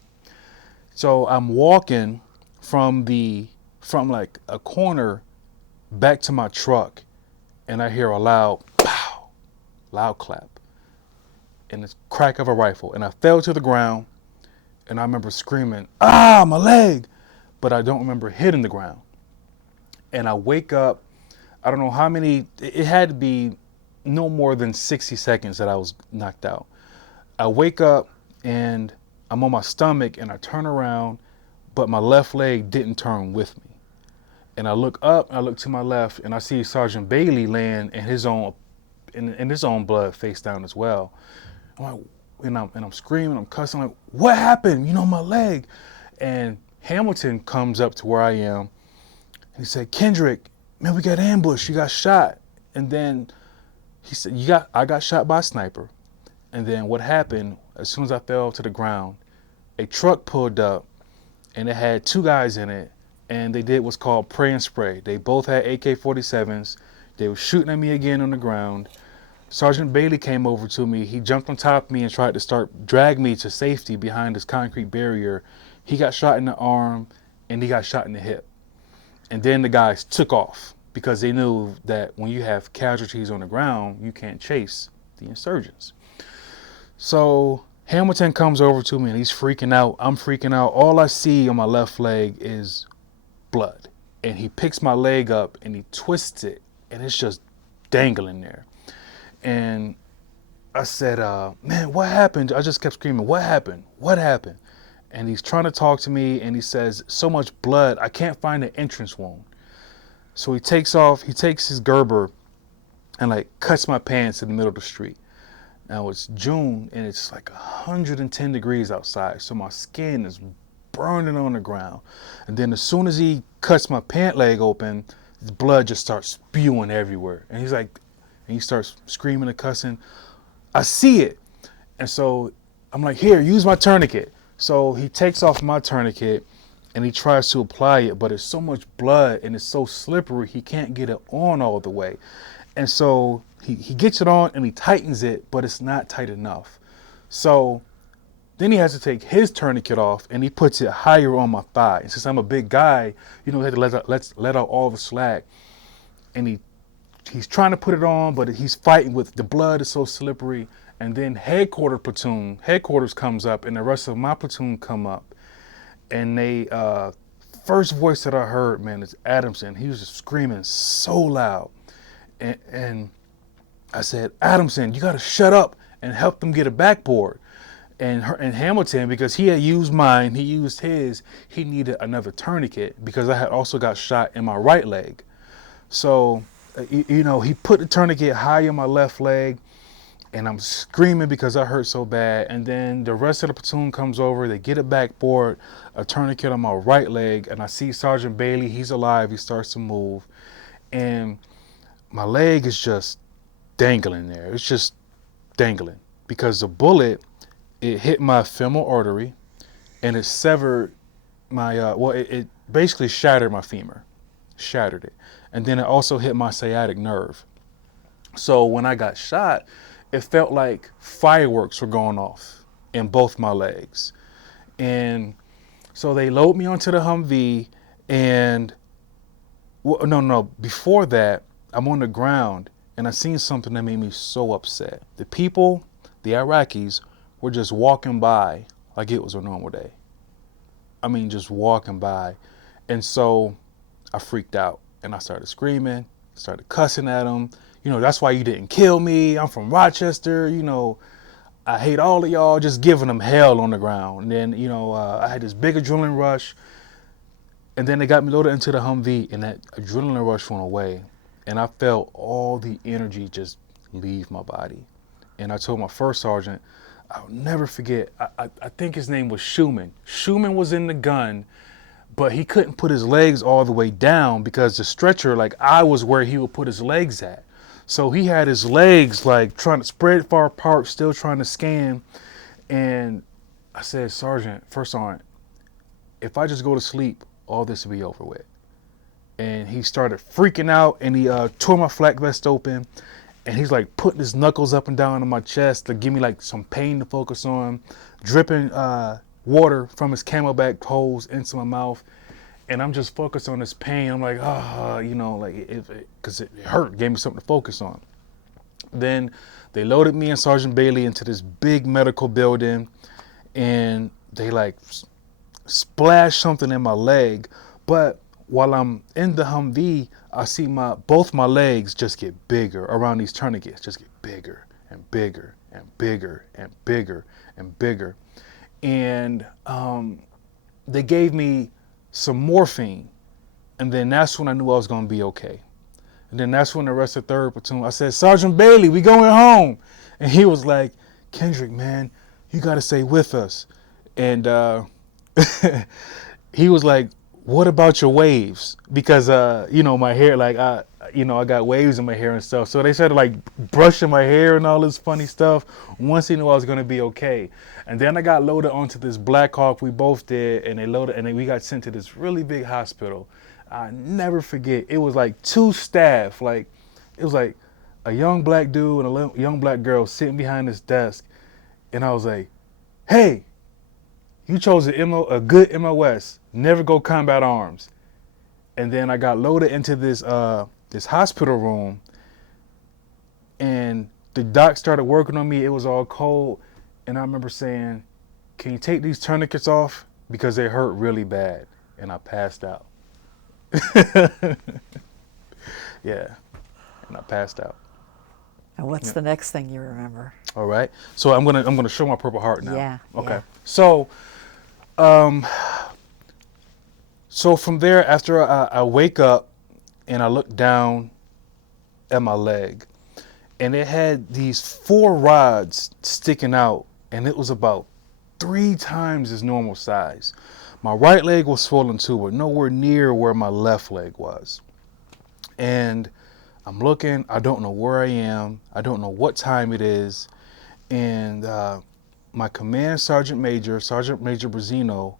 So I'm walking from like a corner back to my truck, and I hear a loud pow, loud clap, and the crack of a rifle, and I fell to the ground, and I remember screaming, ah, my leg, but I don't remember hitting the ground. And I wake up, I don't know how many, it had to be no more than 60 seconds that I was knocked out. I wake up, and I'm on my stomach, and I turn around, but my left leg didn't turn with me. And I look up, I look to my left, and I see Sergeant Bailey laying in his own blood, face down as well. I'm like, I'm screaming, I'm cussing, like, what happened? My leg. And Hamilton comes up to where I am, and he said, Kendrick, man, we got ambushed, you got shot. And then he said, I got shot by a sniper. And then what happened, as soon as I fell to the ground, a truck pulled up, and it had 2 guys in it. And they did what's called pray and spray. They both had AK-47s. They were shooting at me again on the ground. Sergeant Bailey came over to me. He jumped on top of me and tried to drag me to safety behind this concrete barrier. He got shot in the arm and he got shot in the hip. And then the guys took off because they knew that when you have casualties on the ground, you can't chase the insurgents. So Hamilton comes over to me and he's freaking out. I'm freaking out. All I see on my left leg is blood. And he picks my leg up and he twists it and it's just dangling there. And I said, man, what happened? I just kept screaming, what happened? What happened? And he's trying to talk to me and he says, so much blood, I can't find an entrance wound. So he takes his Gerber and like cuts my pants in the middle of the street. Now it's June and it's like 110 degrees outside. So my skin is burning on the ground. And then as soon as he cuts my pant leg open, the blood just starts spewing everywhere. And he's like, and he starts screaming and cussing. I see it. And so I'm like, here, use my tourniquet. So he takes off my tourniquet and he tries to apply it, but it's so much blood and it's so slippery, he can't get it on all the way. And so he gets it on and he tightens it, but it's not tight enough. So then he has to take his tourniquet off and he puts it higher on my thigh. And since I'm a big guy, you know, he had to let out all the slack. And he's trying to put it on, but he's fighting with the blood is so slippery. And then headquarters comes up and the rest of my platoon come up. And they, first voice that I heard, man, is Adamson. He was just screaming so loud. And I said, Adamson, you got to shut up and help them get a backboard. And Hamilton, because he had used mine, he used his, he needed another tourniquet because I had also got shot in my right leg. So, you know, he put the tourniquet high on my left leg and I'm screaming because I hurt so bad. And then the rest of the platoon comes over, they get a backboard, a tourniquet on my right leg, and I see Sergeant Bailey, he's alive, he starts to move. And my leg is just dangling there. It's just dangling because the bullet, it hit my femoral artery and it severed my, it basically shattered my femur, shattered it. And then it also hit my sciatic nerve. So when I got shot, it felt like fireworks were going off in both my legs. And so they load me onto the Humvee and, before that, I'm on the ground and I seen something that made me so upset. The people, the Iraqis, were just walking by like it was a normal day. I mean, just walking by. And so I freaked out and I started screaming, started cussing at them. You know, that's why you didn't kill me. I'm from Rochester. You know, I hate all of y'all, just giving them hell on the ground. And then, you know, I had this big adrenaline rush. And then they got me loaded into the Humvee and that adrenaline rush went away. And I felt all the energy just leave my body. And I told my first sergeant, I'll never forget, I think his name was Schumann. Schumann was in the gun, but he couldn't put his legs all the way down because the stretcher, like I was where he would put his legs at. So he had his legs like trying to spread far apart, still trying to scan. And I said, Sergeant, first sergeant, if I just go to sleep, all this will be over with. And he started freaking out and he tore my flak vest open. And he's like putting his knuckles up and down on my chest to give me like some pain to focus on, dripping water from his camelback hose into my mouth. And I'm just focused on this pain. I'm like, you know, like, because it hurt, gave me something to focus on. Then they loaded me and Sergeant Bailey into this big medical building and they like splashed something in my leg. But while I'm in the Humvee, I see both my legs just get bigger around these tourniquets, just get bigger and bigger and bigger and bigger and bigger. And they gave me some morphine. And then that's when I knew I was going to be okay. And then that's when the rest of the 3rd platoon, I said, Sergeant Bailey, we going home. And he was like, Kendrick, man, you got to stay with us. And he was like, what about your waves? Because, you know, my hair, like, I got waves in my hair and stuff. So they started like brushing my hair and all this funny stuff once he knew I was going to be okay. And then I got loaded onto this Black Hawk. We both did. And then we got sent to this really big hospital. I never forget. It was like 2 staff. Like, it was like a young black dude and young black girl sitting behind this desk, and I was like, "Hey, you chose a good MOS. Never go combat arms." And then I got loaded into this hospital room, and the doc started working on me. It was all cold, and I remember saying, "Can you take these tourniquets off because they hurt really bad?" And I passed out. Yeah, and I passed out. And what's the next thing you remember? All right. So I'm gonna show my Purple Heart now. Yeah. Okay. Yeah. So from there, after I wake up and I look down at my leg, and it had these 4 rods sticking out, and it was about 3 times its normal size. My right leg was swollen too, but nowhere near where my left leg was. And I'm looking, I don't know where I am, I don't know what time it is, and my command Sergeant Major Brazino,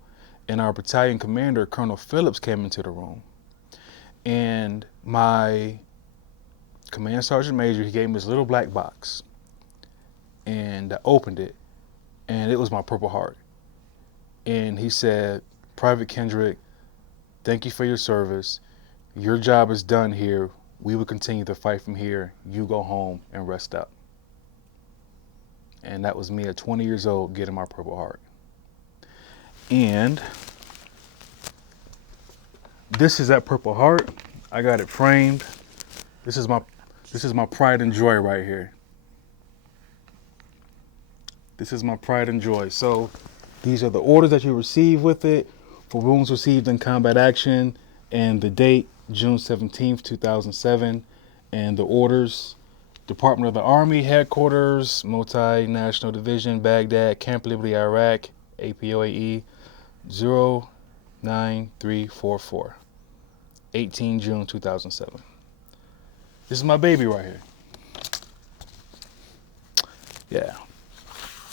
and our battalion commander, Colonel Phillips, came into the room. And my command Sergeant Major, he gave me this little black box, and I opened it, and it was my Purple Heart. And he said, "Private Kendrick, thank you for your service. Your job is done here. We will continue to fight from here. You go home and rest up." And that was me at 20 years old getting my Purple Heart. And this is that Purple Heart. I got it framed. This is my pride and joy right here. This is my pride and joy. So these are the orders that you receive with it for wounds received in combat action, and the date, June 17th, 2007, and the orders, Department of the Army Headquarters, Multinational Division, Baghdad, Camp Liberty, Iraq, APOAE 09344, 18 June 2007. This is my baby right here. Yeah.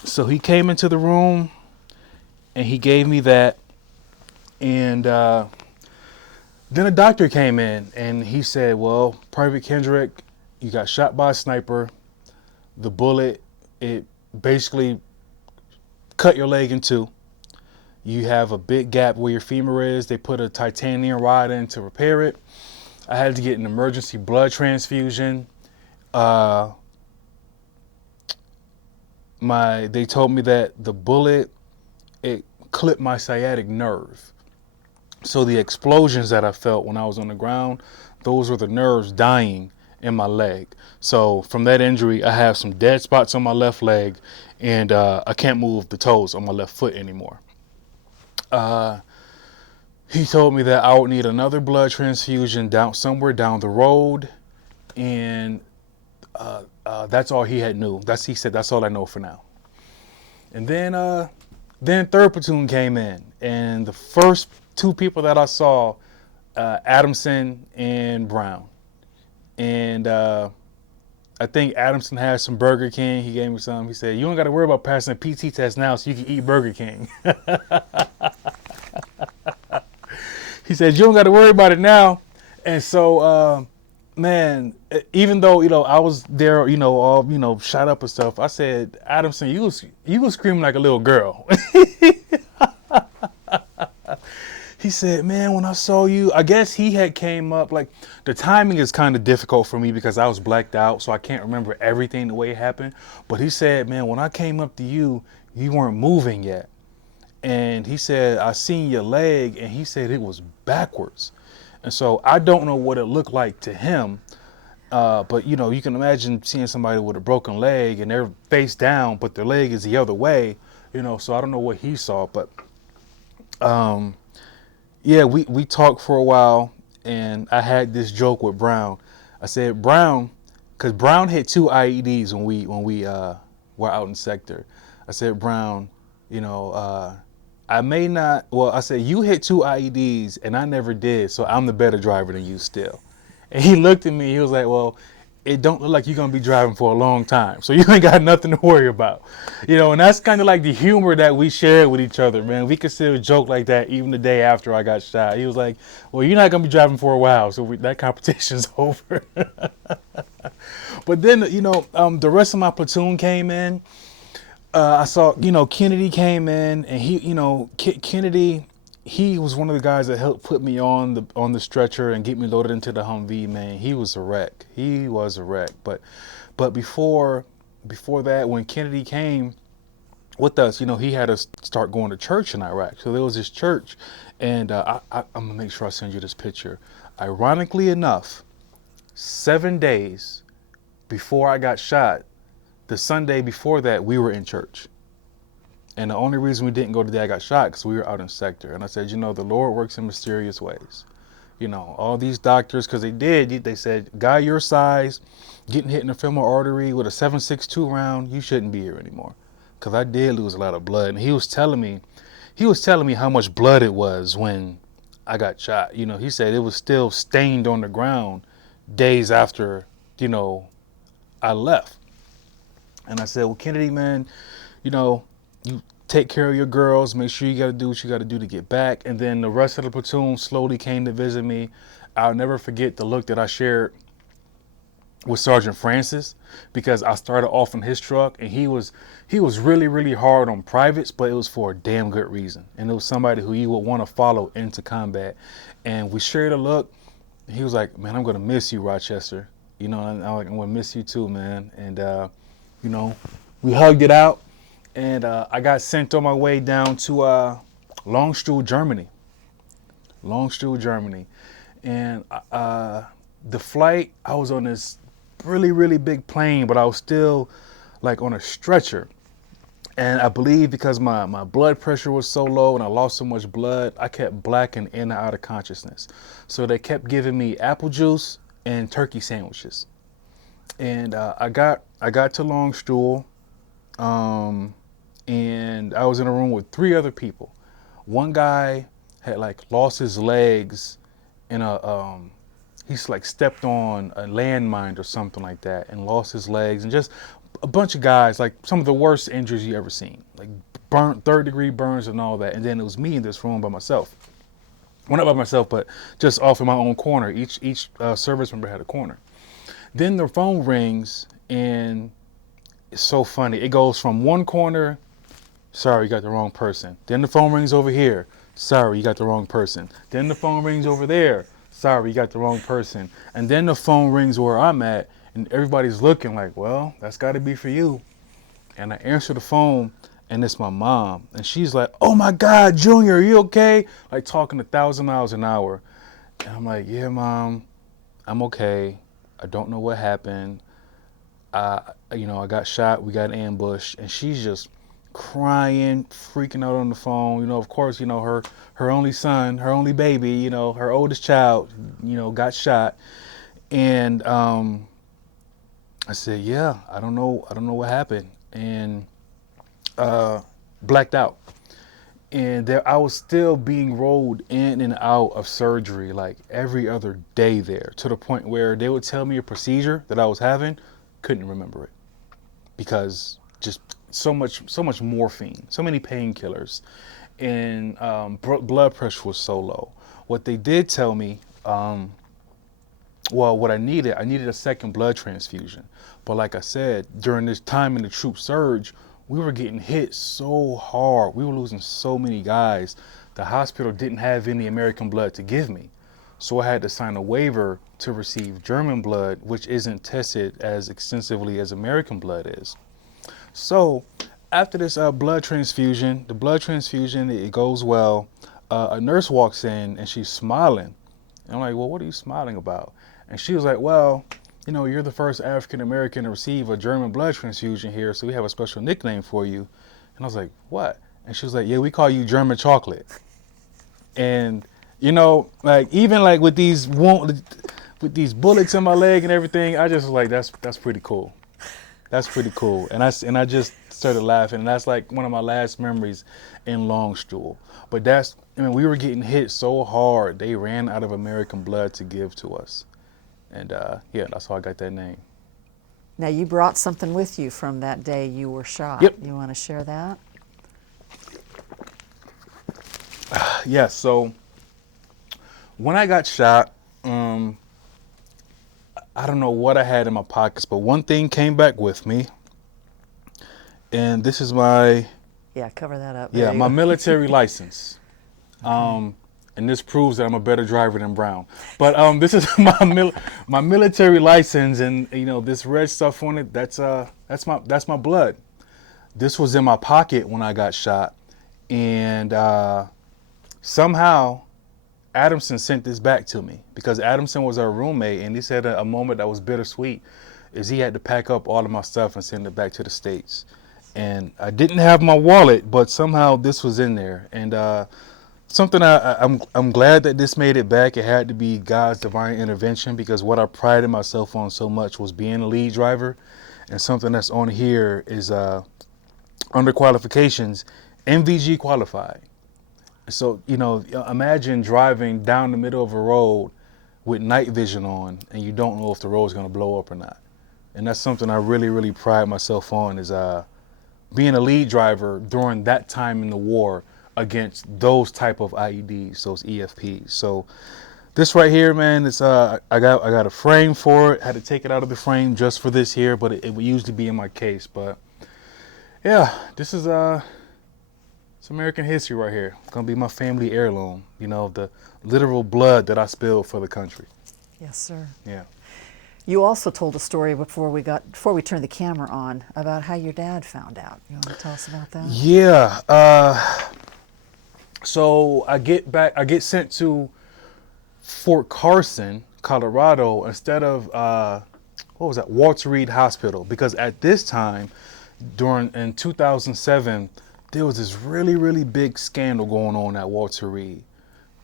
So he came into the room and he gave me that, and then a doctor came in and he said, "Well, Private Kendrick, you got shot by a sniper. The bullet, it basically cut your leg in 2. You have a big gap where your femur is. They put a titanium rod in to repair it. I had to get an emergency blood transfusion. They told me that the bullet, it clipped my sciatic nerve. So the explosions that I felt when I was on the ground, those were the nerves dying in my leg. So from that injury, I have some dead spots on my left leg, and I can't move the toes on my left foot anymore." He told me that I would need another blood transfusion somewhere down the road, and that's all he had knew. He said, "That's all I know for now." And then 3rd Platoon came in, and the first 2 people that I saw, Adamson and Brown. And I think Adamson had some Burger King. He gave me some. He said, "You don't got to worry about passing a PT test now, so you can eat Burger King." He said, "You don't got to worry about it now." And so, man, even though, I was there, all, shot up and stuff, I said, "Adamson, you was screaming like a little girl." He said, "Man, when I saw you," I guess he had came up, like, the timing is kind of difficult for me because I was blacked out, so I can't remember everything the way it happened. But he said, "Man, when I came up to you, you weren't moving yet." And he said, "I seen your leg," and he said it was backwards. And so I don't know what it looked like to him, but you can imagine seeing somebody with a broken leg and they're face down, but their leg is the other way, so I don't know what he saw. But yeah, we talked for a while, and I had this joke with Brown. I said, "Brown," because Brown hit 2 IEDs when we were out in sector. I said, "Brown, I may not," I said, "You hit 2 IEDs and I never did, so I'm the better driver than you still." And he looked at me, he was like, "Well, it don't look like you're gonna be driving for a long time. So you ain't got nothing to worry about. And that's kind of like the humor that we shared with each other, man. We could still joke like that even the day after I got shot. He was like, well, you're not gonna be driving for a while, so that competition's over. But then, the rest of my platoon came in. I saw, Kennedy came in, and Kennedy, he was one of the guys that helped put me on the stretcher and get me loaded into the Humvee. Man, he was a wreck. He was a wreck. But before that, when Kennedy came with us, he had us start going to church in Iraq. So there was this church, and I'm gonna make sure I send you this picture. Ironically enough, 7 days before I got shot, the Sunday before that, we were in church. And the only reason we didn't go the day I got shot, because we were out in sector. And I said, the Lord works in mysterious ways. All these doctors, because they said, guy your size, getting hit in the femoral artery with a 7.62 round, you shouldn't be here anymore. Because I did lose a lot of blood. And he was telling me how much blood it was when I got shot. He said it was still stained on the ground days after, I left. And I said, well, Kennedy, man, you take care of your girls, make sure you got to do what you got to do to get back. And then the rest of the platoon slowly came to visit me. I'll never forget the look that I shared with Sergeant Francis, because I started off in his truck, and he was really, really hard on privates, but it was for a damn good reason. And it was somebody who you would want to follow into combat. And we shared a look. And he was like, man, I'm going to miss you, Rochester. And I'm like, I'm going to miss you too, man. And, we hugged it out, and I got sent on my way down to Longstuhl, Germany. And the flight, I was on this really, really big plane, but I was still like on a stretcher. And I believe because my blood pressure was so low and I lost so much blood, I kept blacking in and out of consciousness. So they kept giving me apple juice and turkey sandwiches. And I got to Longstuhl, and I was in a room with 3 other people. One guy had lost his legs in he's stepped on a landmine or something like that and lost his legs, and just a bunch of guys, some of the worst injuries you ever seen, burnt, 3rd-degree burns and all that. And then it was me in this room by myself. Well, not by myself, but just off in my own corner. Each service member had a corner. Then the phone rings, and it's so funny. It goes from one corner, sorry, you got the wrong person. Then the phone rings over here, sorry, you got the wrong person. Then the phone rings over there, sorry, you got the wrong person. And then the phone rings where I'm at, and everybody's looking like, well, that's got to be for you. And I answer the phone, and it's my mom. And she's like, oh my God, Junior, are you okay? Talking 1,000 miles an hour. And I'm like, yeah, Mom, I'm okay. I don't know what happened. I got shot. We got ambushed, and she's just crying, freaking out on the phone. Of course, her only son, her only baby, her oldest child, got shot. And I said, yeah, I don't know what happened, and blacked out. And I was still being rolled in and out of surgery every other day there, to the point where they would tell me a procedure that I was having, couldn't remember it, because just so much morphine, so many painkillers, and blood pressure was so low. What they did tell me, what I needed a second blood transfusion. But like I said, during this time in the troop surge, we were getting hit so hard. We were losing so many guys. The hospital didn't have any American blood to give me. So I had to sign a waiver to receive German blood, which isn't tested as extensively as American blood is. So after this blood transfusion, it goes well. A nurse walks in, and she's smiling. And I'm like, well, what are you smiling about? And she was like, well, you're the first African American to receive a German blood transfusion here, so we have a special nickname for you. And I was like, what? And she was like, yeah, we call you German chocolate. And even with these bullets in my leg and everything, I just was like, that's pretty cool. That's pretty cool. And I just started laughing, and that's one of my last memories in Longstuhl. But we were getting hit so hard, they ran out of American blood to give to us. And yeah, that's how I got that name. Now, you brought something with you from that day you were shot. Yep. You want to share that? Yeah, so when I got shot, I don't know what I had in my pockets, but one thing came back with me. And this is my, Yeah, cover that up. yeah, There you my go. military license. And this proves that I'm a better driver than Brown. But this is my military license, and you know this red stuff on it. That's my blood. This was in my pocket when I got shot, and somehow Adamson sent this back to me because Adamson was our roommate, and he said a moment that was bittersweet is he had to pack up all of my stuff and send it back to the States. And I didn't have my wallet, but somehow this was in there, and something I'm glad that this made it back. It had to be God's divine intervention because what I prided myself on so much was being a lead driver, and something that's on here is under qualifications, MVG qualified. So you know, imagine driving down the middle of a road with night vision on, and you don't know if the road's going to blow up or not. And that's something I really pride myself on is being a lead driver during that time in the war against those type of IEDs, those EFPs. So this right here, man, it's I got a frame for it. Had to take it out of the frame just for this here, but it would usually be in my case. But yeah, this is it's American history right here. It's gonna be my family heirloom. You know, the literal blood that I spilled for the country. Yes, sir. Yeah. You also told a story before we turned the camera on about how your dad found out. You want to tell us about that? Yeah. So I get sent to Fort Carson, Colorado, instead of what was that, Walter Reed Hospital, because at this time, in 2007, there was this really big scandal going on at Walter Reed,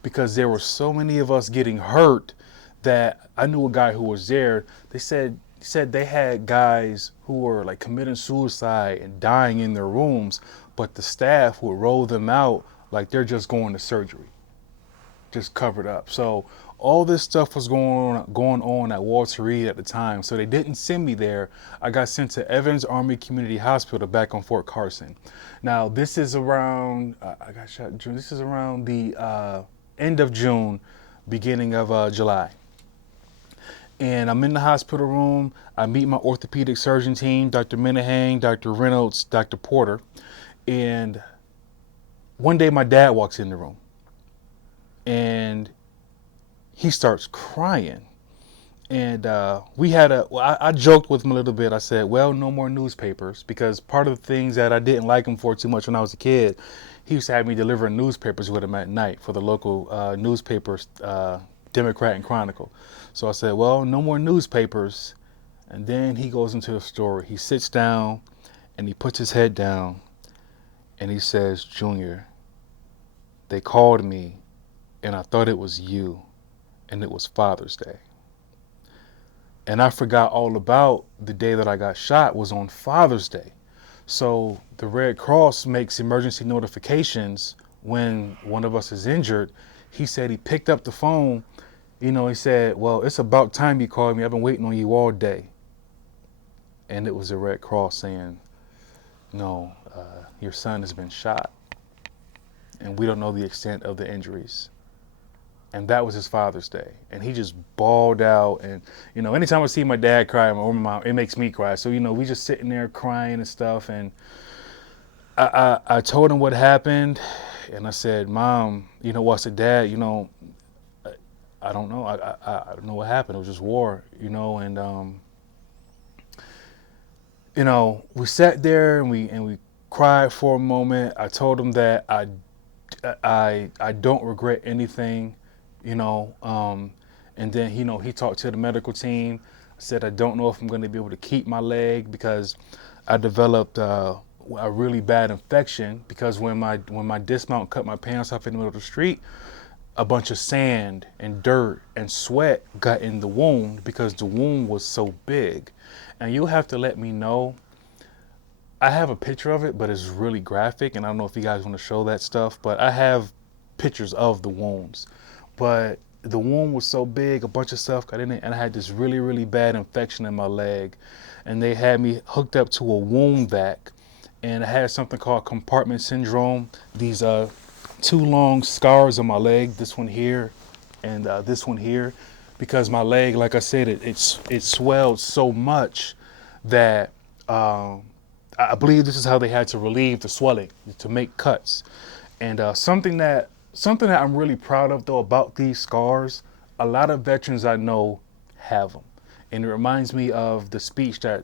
because there were so many of us getting hurt that I knew a guy who was there. They said they had guys who were like committing suicide and dying in their rooms, but the staff would roll them out like they're just going to surgery, just covered up. So all this stuff was going on at Walter Reed at the time. So they didn't send me there. I got sent to Evans Army Community Hospital back on Fort Carson. Now this is around I got shot in June. This is around the end of June, beginning of July. And I'm in the hospital room. I meet my orthopedic surgeon team, Dr. Minahang, Dr. Reynolds, Dr. Porter. And one day my dad walks in the room and he starts crying. And I joked with him a little bit. I said, well, no more newspapers, because part of the things that I didn't like him for too much when I was a kid, he used to have me deliver newspapers with him at night for the local newspapers, Democrat and Chronicle. So I said, well, no more newspapers. And then he goes into the story. He sits down and he puts his head down and he says, Junior, they called me and I thought it was you, and it was Father's Day. And I forgot all about the day that I got shot was on Father's Day. So the Red Cross makes emergency notifications when one of us is injured. He said he picked up the phone. You know, he said, well, it's about time you called me. I've been waiting on you all day. And it was the Red Cross saying, no, your son has been shot. And we don't know the extent of the injuries. And that was his Father's Day. And he just bawled out. And, you know, anytime I see my dad cry, or my mom, it makes me cry. So, you know, we just sitting there crying and stuff. And I told him what happened. And I said, Mom, you know what? I said, Dad, you know, I don't know. I don't know what happened. It was just war, you know. And, you know, we sat there and we cried for a moment. I told him that I don't regret anything, you know. And then, you know, he talked to the medical team. I said, I don't know if I'm going to be able to keep my leg because I developed a really bad infection, because when my dismount cut my pants off in the middle of the street, a bunch of sand and dirt and sweat got in the wound because the wound was so big. And you'll have to let me know. I have a picture of it, but it's really graphic, and I don't know if you guys want to show that stuff, but I have pictures of the wounds. But the wound was so big, a bunch of stuff got in it, and I had this really, really bad infection in my leg. And they had me hooked up to a wound vac, and I had something called compartment syndrome. These two long scars on my leg, this one here and this one here, because my leg, like I said, it swelled so much that I believe this is how they had to relieve the swelling, to make cuts. And something that I'm really proud of though about these scars, a lot of veterans I know have them. And it reminds me of the speech that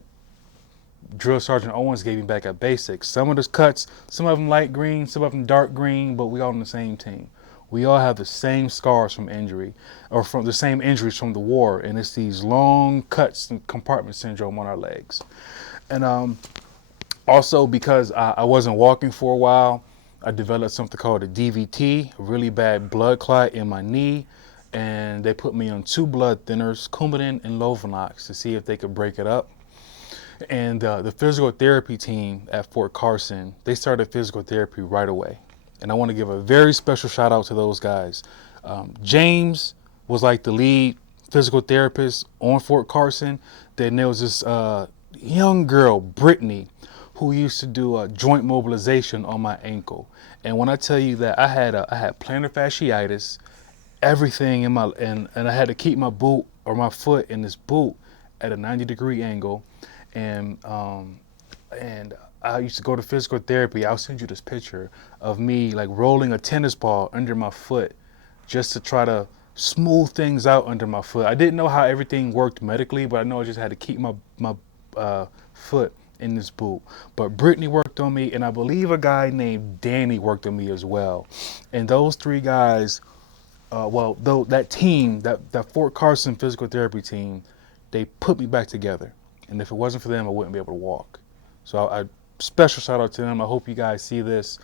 Drill Sergeant Owens gave me back at basics. Some of the cuts, some of them light green, some of them dark green, but we all on the same team. We all have the same scars from injury, or from the same injuries from the war, and it's these long cuts and compartment syndrome on our legs. And also because I wasn't walking for a while, I developed something called a DVT, a really bad blood clot in my knee, and they put me on 2 blood thinners, Coumadin and Lovenox, to see if they could break it up. And the physical therapy team at Fort Carson, they started physical therapy right away. And I want to give a very special shout out to those guys. James was like the lead physical therapist on Fort Carson. Then there was this young girl, Brittany, who used to do joint mobilization on my ankle. And when I tell you that I had plantar fasciitis, everything in my, and I had to keep my boot or my foot in this boot at a 90-degree angle. And I used to go to physical therapy. I'll send you this picture of me like rolling a tennis ball under my foot just to try to smooth things out under my foot. I didn't know how everything worked medically, but I know I just had to keep my foot in this boot. But Brittany worked on me, and I believe a guy named Danny worked on me as well. And those 3 guys, that team, that Fort Carson physical therapy team, they put me back together. And if it wasn't for them, I wouldn't be able to walk. So I special shout out to them. I hope you guys see this,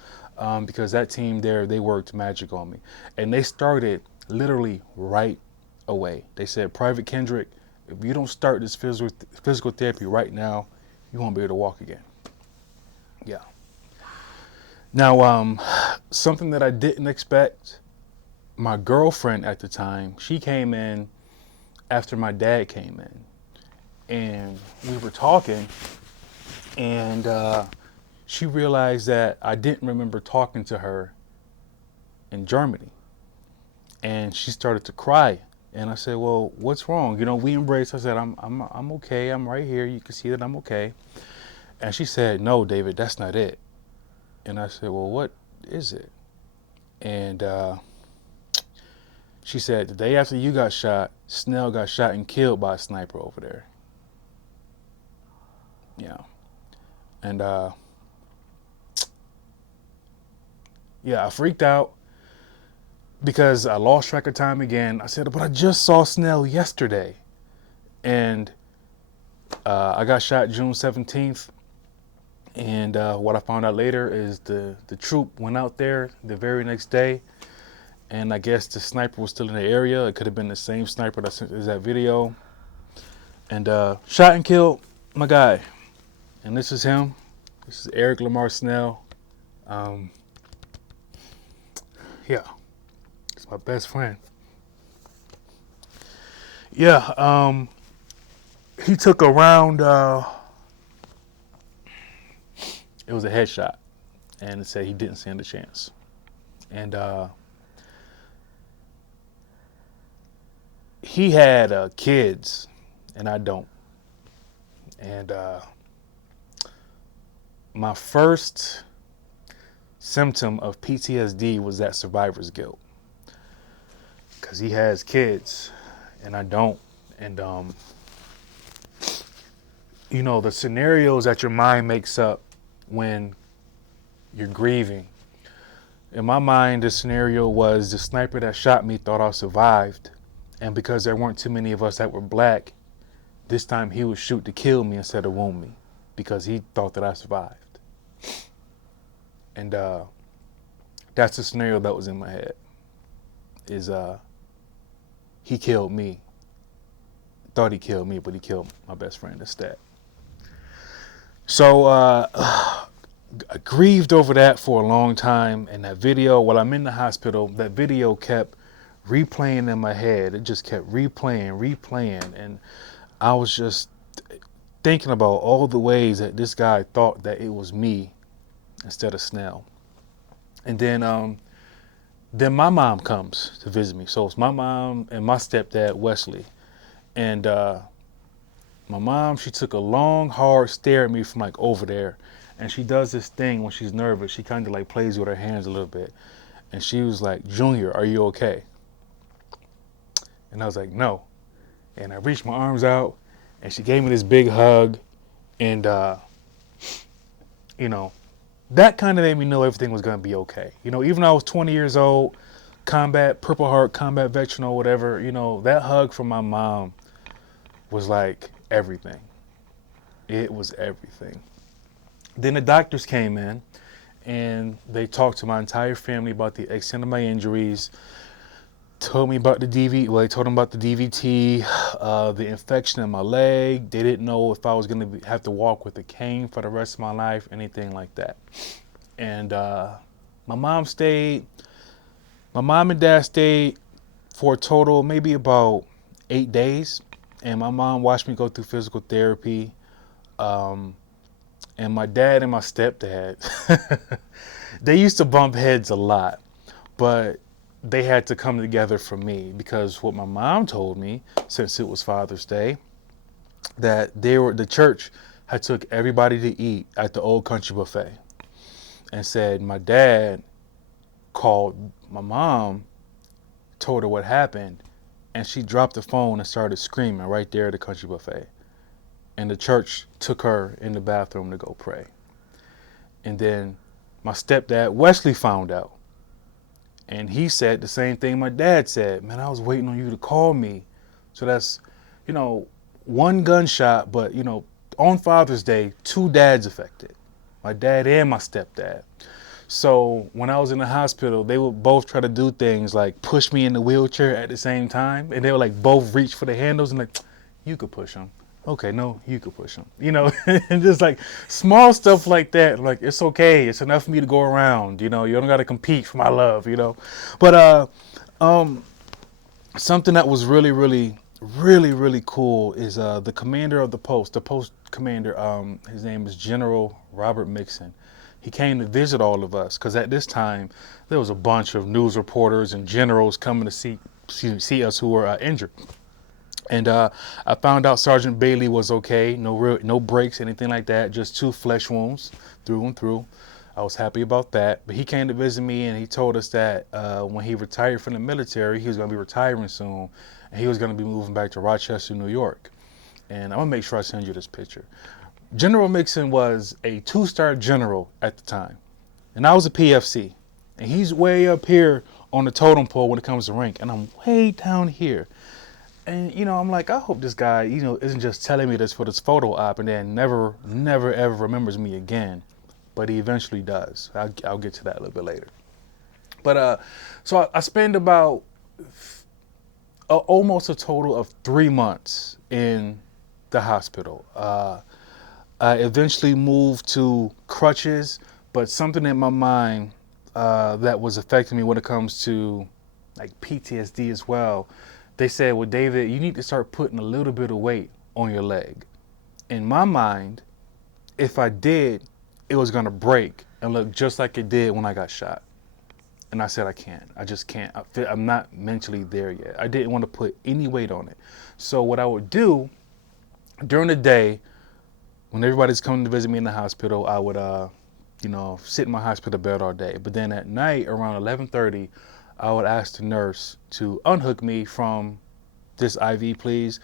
because that team there, they worked magic on me. And they started literally right away. They said, Private Kendrick, if you don't start this physical therapy right now, you won't be able to walk again. Yeah. Now, something that I didn't expect, my girlfriend at the time, she came in after my dad came in. And we were talking, and she realized that I didn't remember talking to her in Germany. And she started to cry. And I said, well, what's wrong? You know, we embraced. I said, I'm okay. I'm right here. You can see that I'm okay. And she said, no, David, that's not it. And I said, well, what is it? And she said, the day after you got shot, Snell got shot and killed by a sniper over there. Yeah. And I freaked out because I lost track of time again. I said, but I just saw Snell yesterday. And I got shot June 17th. And what I found out later is the troop went out there the very next day. And I guess the sniper was still in the area. It could have been the same sniper that sent us that video. And shot and killed my guy. And this is him. This is Eric Lamar Snell. Yeah, it's my best friend. Yeah, he took a round. It was a headshot, and it said he didn't stand a chance. And he had kids, and I don't. And my first symptom of PTSD was that survivor's guilt, because he has kids and I don't. And you know, the scenarios that your mind makes up when you're grieving. In my mind, the scenario was the sniper that shot me thought I survived, and because there weren't too many of us that were black, this time he would shoot to kill me instead of wound me, because he thought that I survived. And that's the scenario that was in my head, is he killed me. Thought he killed me, but he killed my best friend instead. So I grieved over that for a long time. And that video, while I'm in the hospital, that video kept replaying in my head. It just kept replaying. And I was just thinking about all the ways that this guy thought that it was me instead of Snell. And then my mom comes to visit me. So it's my mom and my stepdad, Wesley. And my mom, she took a long, hard stare at me from like over there. And she does this thing when she's nervous. She kind of like plays with her hands a little bit. And she was like, Junior, are you okay? And I was like, no. And I reached my arms out and she gave me this big hug. And, you know, that kind of made me know everything was going to be okay. You know, even though I was 20 years old, combat, Purple Heart, combat veteran or whatever, you know, that hug from my mom was like everything. It was everything. Then the doctors came in and they talked to my entire family about the extent of my injuries, told me about the they told them about the DVT, the infection in my leg. They didn't know if I was going to have to walk with a cane for the rest of my life, anything like that. And my mom and dad stayed for a total maybe about 8 days. And my mom watched me go through physical therapy. And my dad and my stepdad, they used to bump heads a lot, but they had to come together for me because what my mom told me, since it was Father's Day, that the church had took everybody to eat at the Old Country Buffet, and said my dad called my mom, told her what happened, and she dropped the phone and started screaming right there at the Country Buffet. And the church took her in the bathroom to go pray. And then my stepdad, Wesley, found out. And he said the same thing my dad said. Man, I was waiting on you to call me. So that's, you know, one gunshot, but, you know, on Father's Day, 2 dads affected. My dad and my stepdad. So when I was in the hospital, they would both try to do things like push me in the wheelchair at the same time. And they would like both reach for the handles and like, you could push him. Okay, no, you could push him. You know, and just like small stuff like that. Like, it's okay. It's enough for me to go around. You know, you don't got to compete for my love, you know. But something that was really, really, really, really cool is the commander of the post commander, his name is General Robert Mixon. He came to visit all of us because at this time there was a bunch of news reporters and generals coming to see us who were injured. And I found out Sergeant Bailey was okay, no breaks, anything like that, just 2 flesh wounds through and through. I was happy about that. But he came to visit me and he told us that when he retired from the military, he was going to be retiring soon, and he was going to be moving back to Rochester, New York. And I'm going to make sure I send you this picture. General Mixon was a 2-star general at the time, and I was a PFC. And he's way up here on the totem pole when it comes to rank, and I'm way down here. And, you know, I'm like, I hope this guy, you know, isn't just telling me this for this photo op and then never, ever remembers me again. But he eventually does. I'll get to that a little bit later. But so I spent about almost a total of 3 months in the hospital. I eventually moved to crutches, but something in my mind that was affecting me when it comes to like PTSD as well. They said, well, David, you need to start putting a little bit of weight on your leg. In my mind, if I did, it was going to break and look just like it did when I got shot. And I said, I can't. I just can't. I'm not mentally there yet. I didn't want to put any weight on it. So what I would do during the day, when everybody's coming to visit me in the hospital, I would, you know, sit in my hospital bed all day. But then at night, around 11:30, I would ask the nurse to unhook me from this IV, please.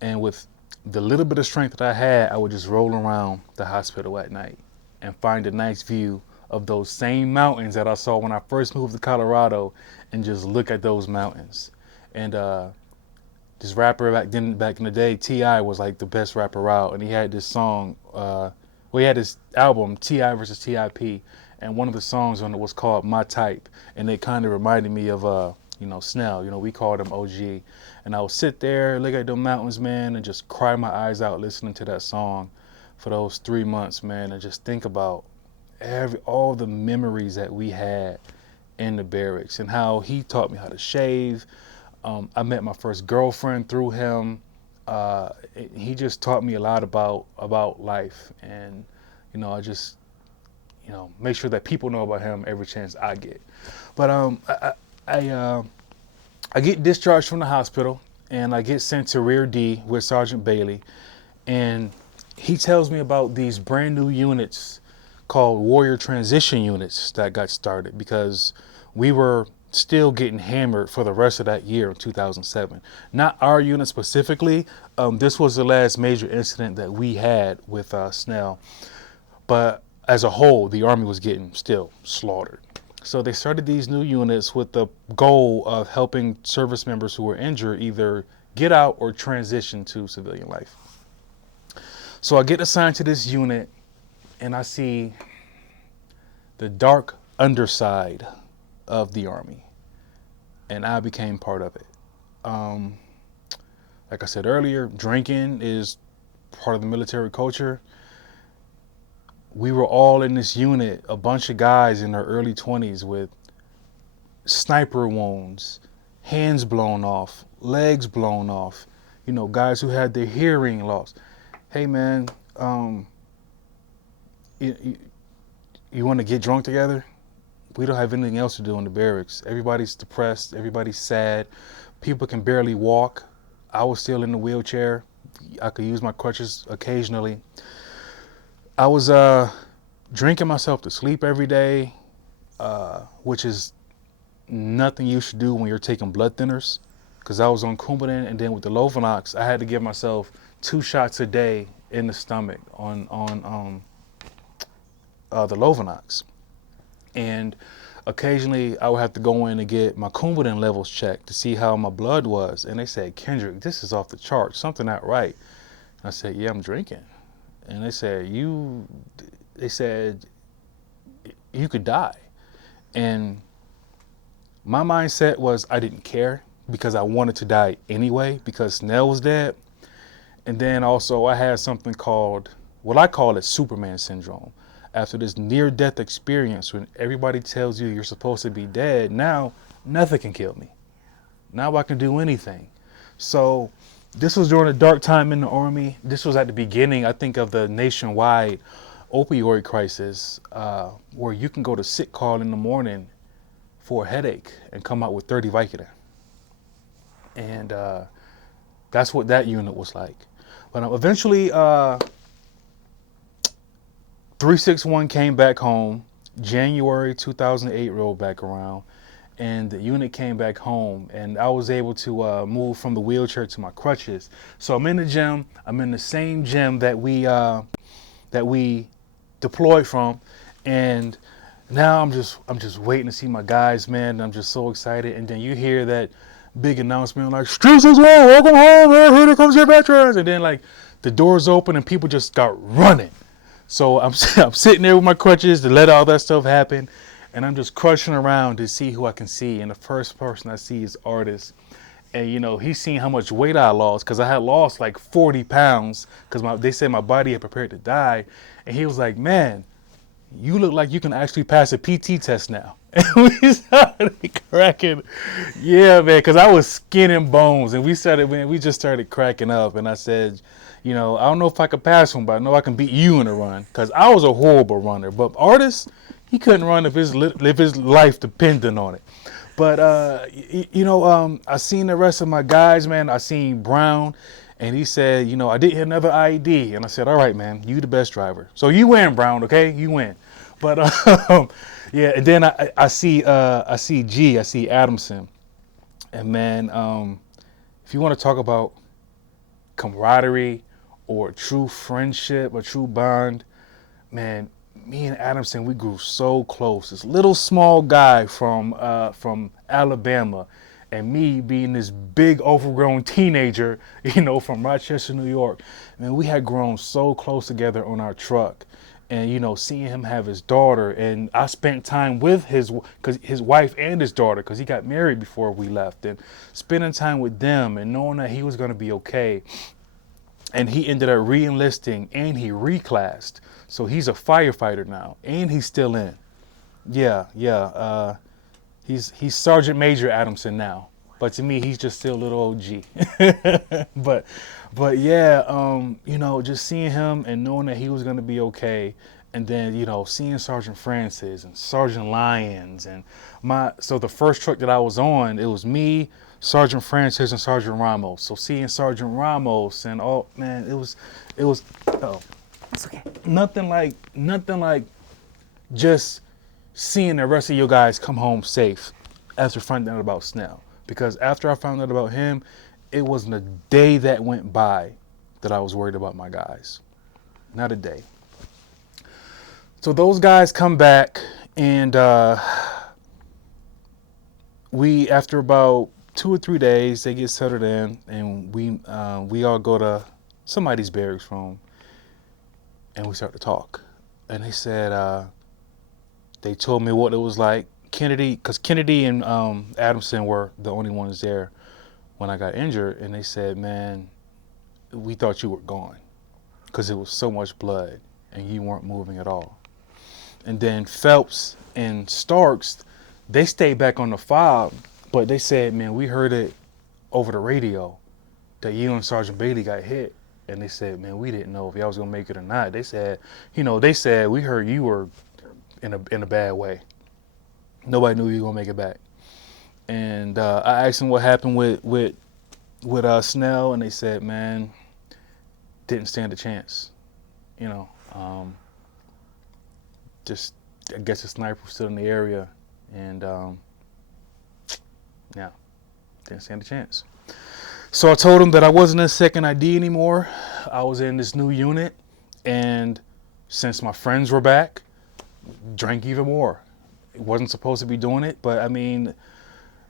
And with the little bit of strength that I had, I would just roll around the hospital at night and find a nice view of those same mountains that I saw when I first moved to Colorado, and just look at those mountains. And this rapper back in the day, T.I. was like the best rapper out, and he had this song, he had this album, T.I. versus T.I.P., and one of the songs on it was called My Type, and it kind of reminded me of, you know, Snell. You know, we called him OG. And I would sit there, look at the mountains, man, and just cry my eyes out listening to that song for those 3 months, man, and just think about all the memories that we had in the barracks, and how he taught me how to shave. I met my first girlfriend through him. He just taught me a lot about life, and I just make sure that people know about him every chance I get. But I get discharged from the hospital, and I get sent to Rear D with Sergeant Bailey, and he tells me about these brand new units called Warrior Transition Units that got started, because we were still getting hammered for the rest of that year in 2007. Not our unit specifically. This was the last major incident that we had with Snell. But as a whole, the Army was getting still slaughtered. So they started these new units with the goal of helping service members who were injured either get out or transition to civilian life. So I get assigned to this unit, and I see the dark underside of the Army, and I became part of it. Like I said earlier, drinking is part of the military culture. We were all in this unit, a bunch of guys in their early 20s with sniper wounds, hands blown off, legs blown off, guys who had their hearing lost. Hey man, you want to get drunk together? We don't have anything else to do in the barracks. Everybody's depressed, everybody's sad, people can barely walk. I was still in the wheelchair. I could use my crutches occasionally. I was drinking myself to sleep every day, which is nothing you should do when you're taking blood thinners, because I was on Coumadin, and then with the Lovenox, I had to give myself 2 shots a day in the stomach on the Lovenox. And occasionally I would have to go in and get my Coumadin levels checked to see how my blood was. And they said, Kendrick, this is off the charts, something not right. And I said, yeah, I'm drinking. And they said, you could die. And my mindset was I didn't care, because I wanted to die anyway, because Snell was dead. And then also I had something called, what I call it, Superman syndrome. After this near-death experience, when everybody tells you you're supposed to be dead, now nothing can kill me. Now I can do anything. So this was during a dark time in the Army. This was at the beginning, I think, of the nationwide opioid crisis, where you can go to sick call in the morning for a headache and come out with 30 Vicodin. And that's what that unit was like. But eventually, 361 came back home. January 2008 rolled back around, and the unit came back home, and I was able to move from the wheelchair to my crutches. So I'm in the gym. I'm in the same gym that we deployed from, and now I'm just waiting to see my guys, man. I'm just so excited. And then you hear that big announcement like, "Streets is well, welcome home, man. Here comes your veterans." And then like the doors open and people just start running. So I'm sitting there with my crutches to let all that stuff happen, and I'm just crushing around to see who I can see. And the first person I see is Artist. And he's seen how much weight I lost, because I had lost like 40 pounds, because they said my body had prepared to die. And he was like, "Man, you look like you can actually pass a PT test now." And we started cracking. Yeah, man, because I was skin and bones, and we just started cracking up. And I said, I don't know if I could pass him, but I know I can beat you in a run, because I was a horrible runner. But Artist, he couldn't run if his life depended on it. But I seen the rest of my guys, man. I seen Brown, and he said, I did hit another IED, and I said, all right, man, you the best driver, so you win, Brown. Okay, you win. But yeah, and then I see Adamson, and man, if you want to talk about camaraderie or true friendship, a true bond, man, me and Adamson, we grew so close. This little small guy from Alabama, and me being this big overgrown teenager, from Rochester, New York. Man, we had grown so close together on our truck. And seeing him have his daughter, and I spent time with his wife and his daughter, because he got married before we left, and spending time with them and knowing that he was going to be okay. And he ended up re-enlisting, and he reclassed. So he's a firefighter now, and he's still in. Yeah. He's Sergeant Major Adamson now, but to me he's just still a little OG. but but yeah, just seeing him and knowing that he was gonna be okay, and then seeing Sergeant Francis and Sergeant Lyons and so the first truck that I was on, it was me, Sergeant Francis, and Sergeant Ramos. So seeing Sergeant Ramos and it was oh, That's okay. nothing like just seeing the rest of you guys come home safe after finding out about Snell. Because after I found out about him, it wasn't a day that went by that I was worried about my guys. Not a day. So those guys come back, and we, after about 2 or 3 days, they get settled in, and we all go to somebody's barracks room, and we start to talk. And they said, they told me what it was like. Because Kennedy and Adamson were the only ones there when I got injured, and they said, man, we thought you were gone because it was so much blood and you weren't moving at all. And then Phelps and Starks, they stayed back on the fob, but they said, man, we heard it over the radio that you and Sergeant Bailey got hit. And they said, man, we didn't know if y'all was gonna make it or not. They said, we heard you were in a bad way. Nobody knew you were gonna make it back. And I asked them what happened with Snell, and they said, man, didn't stand a chance. Just, I guess the sniper was still in the area, and yeah, didn't stand a chance. So I told him that I wasn't in second ID anymore. I was in this new unit, and since my friends were back, drank even more. It wasn't supposed to be doing it, but I mean,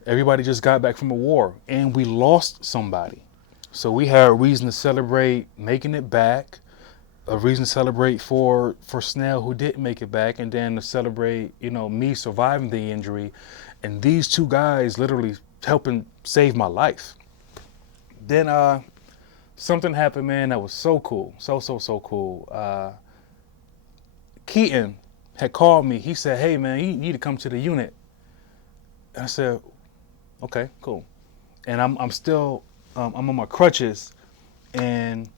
everybody just got back from a war, and we lost somebody. So we had a reason to celebrate making it back, a reason to celebrate for Snell, who didn't make it back, and then to celebrate, me surviving the injury, and these two guys literally helping save my life. Then something happened, man, that was so cool, so cool. Keaton had called me. He said, hey, man, you need to come to the unit. And I said, okay, cool. And I'm still, I'm on my crutches, and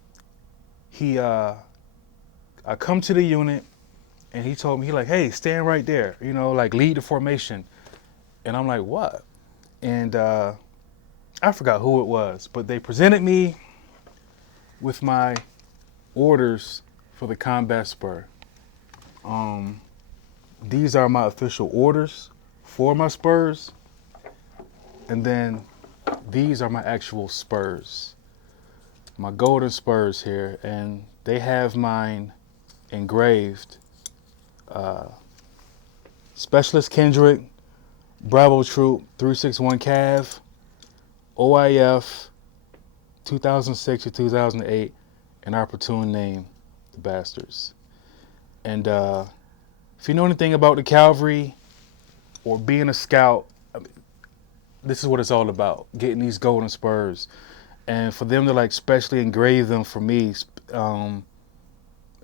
I come to the unit, and he told me, hey, stand right there, lead the formation. And I'm like, what? And I forgot who it was, but they presented me with my orders for the combat spur. These are my official orders for my spurs, and then these are my actual spurs, my golden spurs here, and they have mine engraved. Specialist Kendrick, Bravo Troop 361 Cav, OIF 2006 to 2008, and our platoon name, the Bastards. And if you know anything about the Cavalry or being a scout, this is what it's all about, getting these golden spurs. And for them to specially engrave them for me,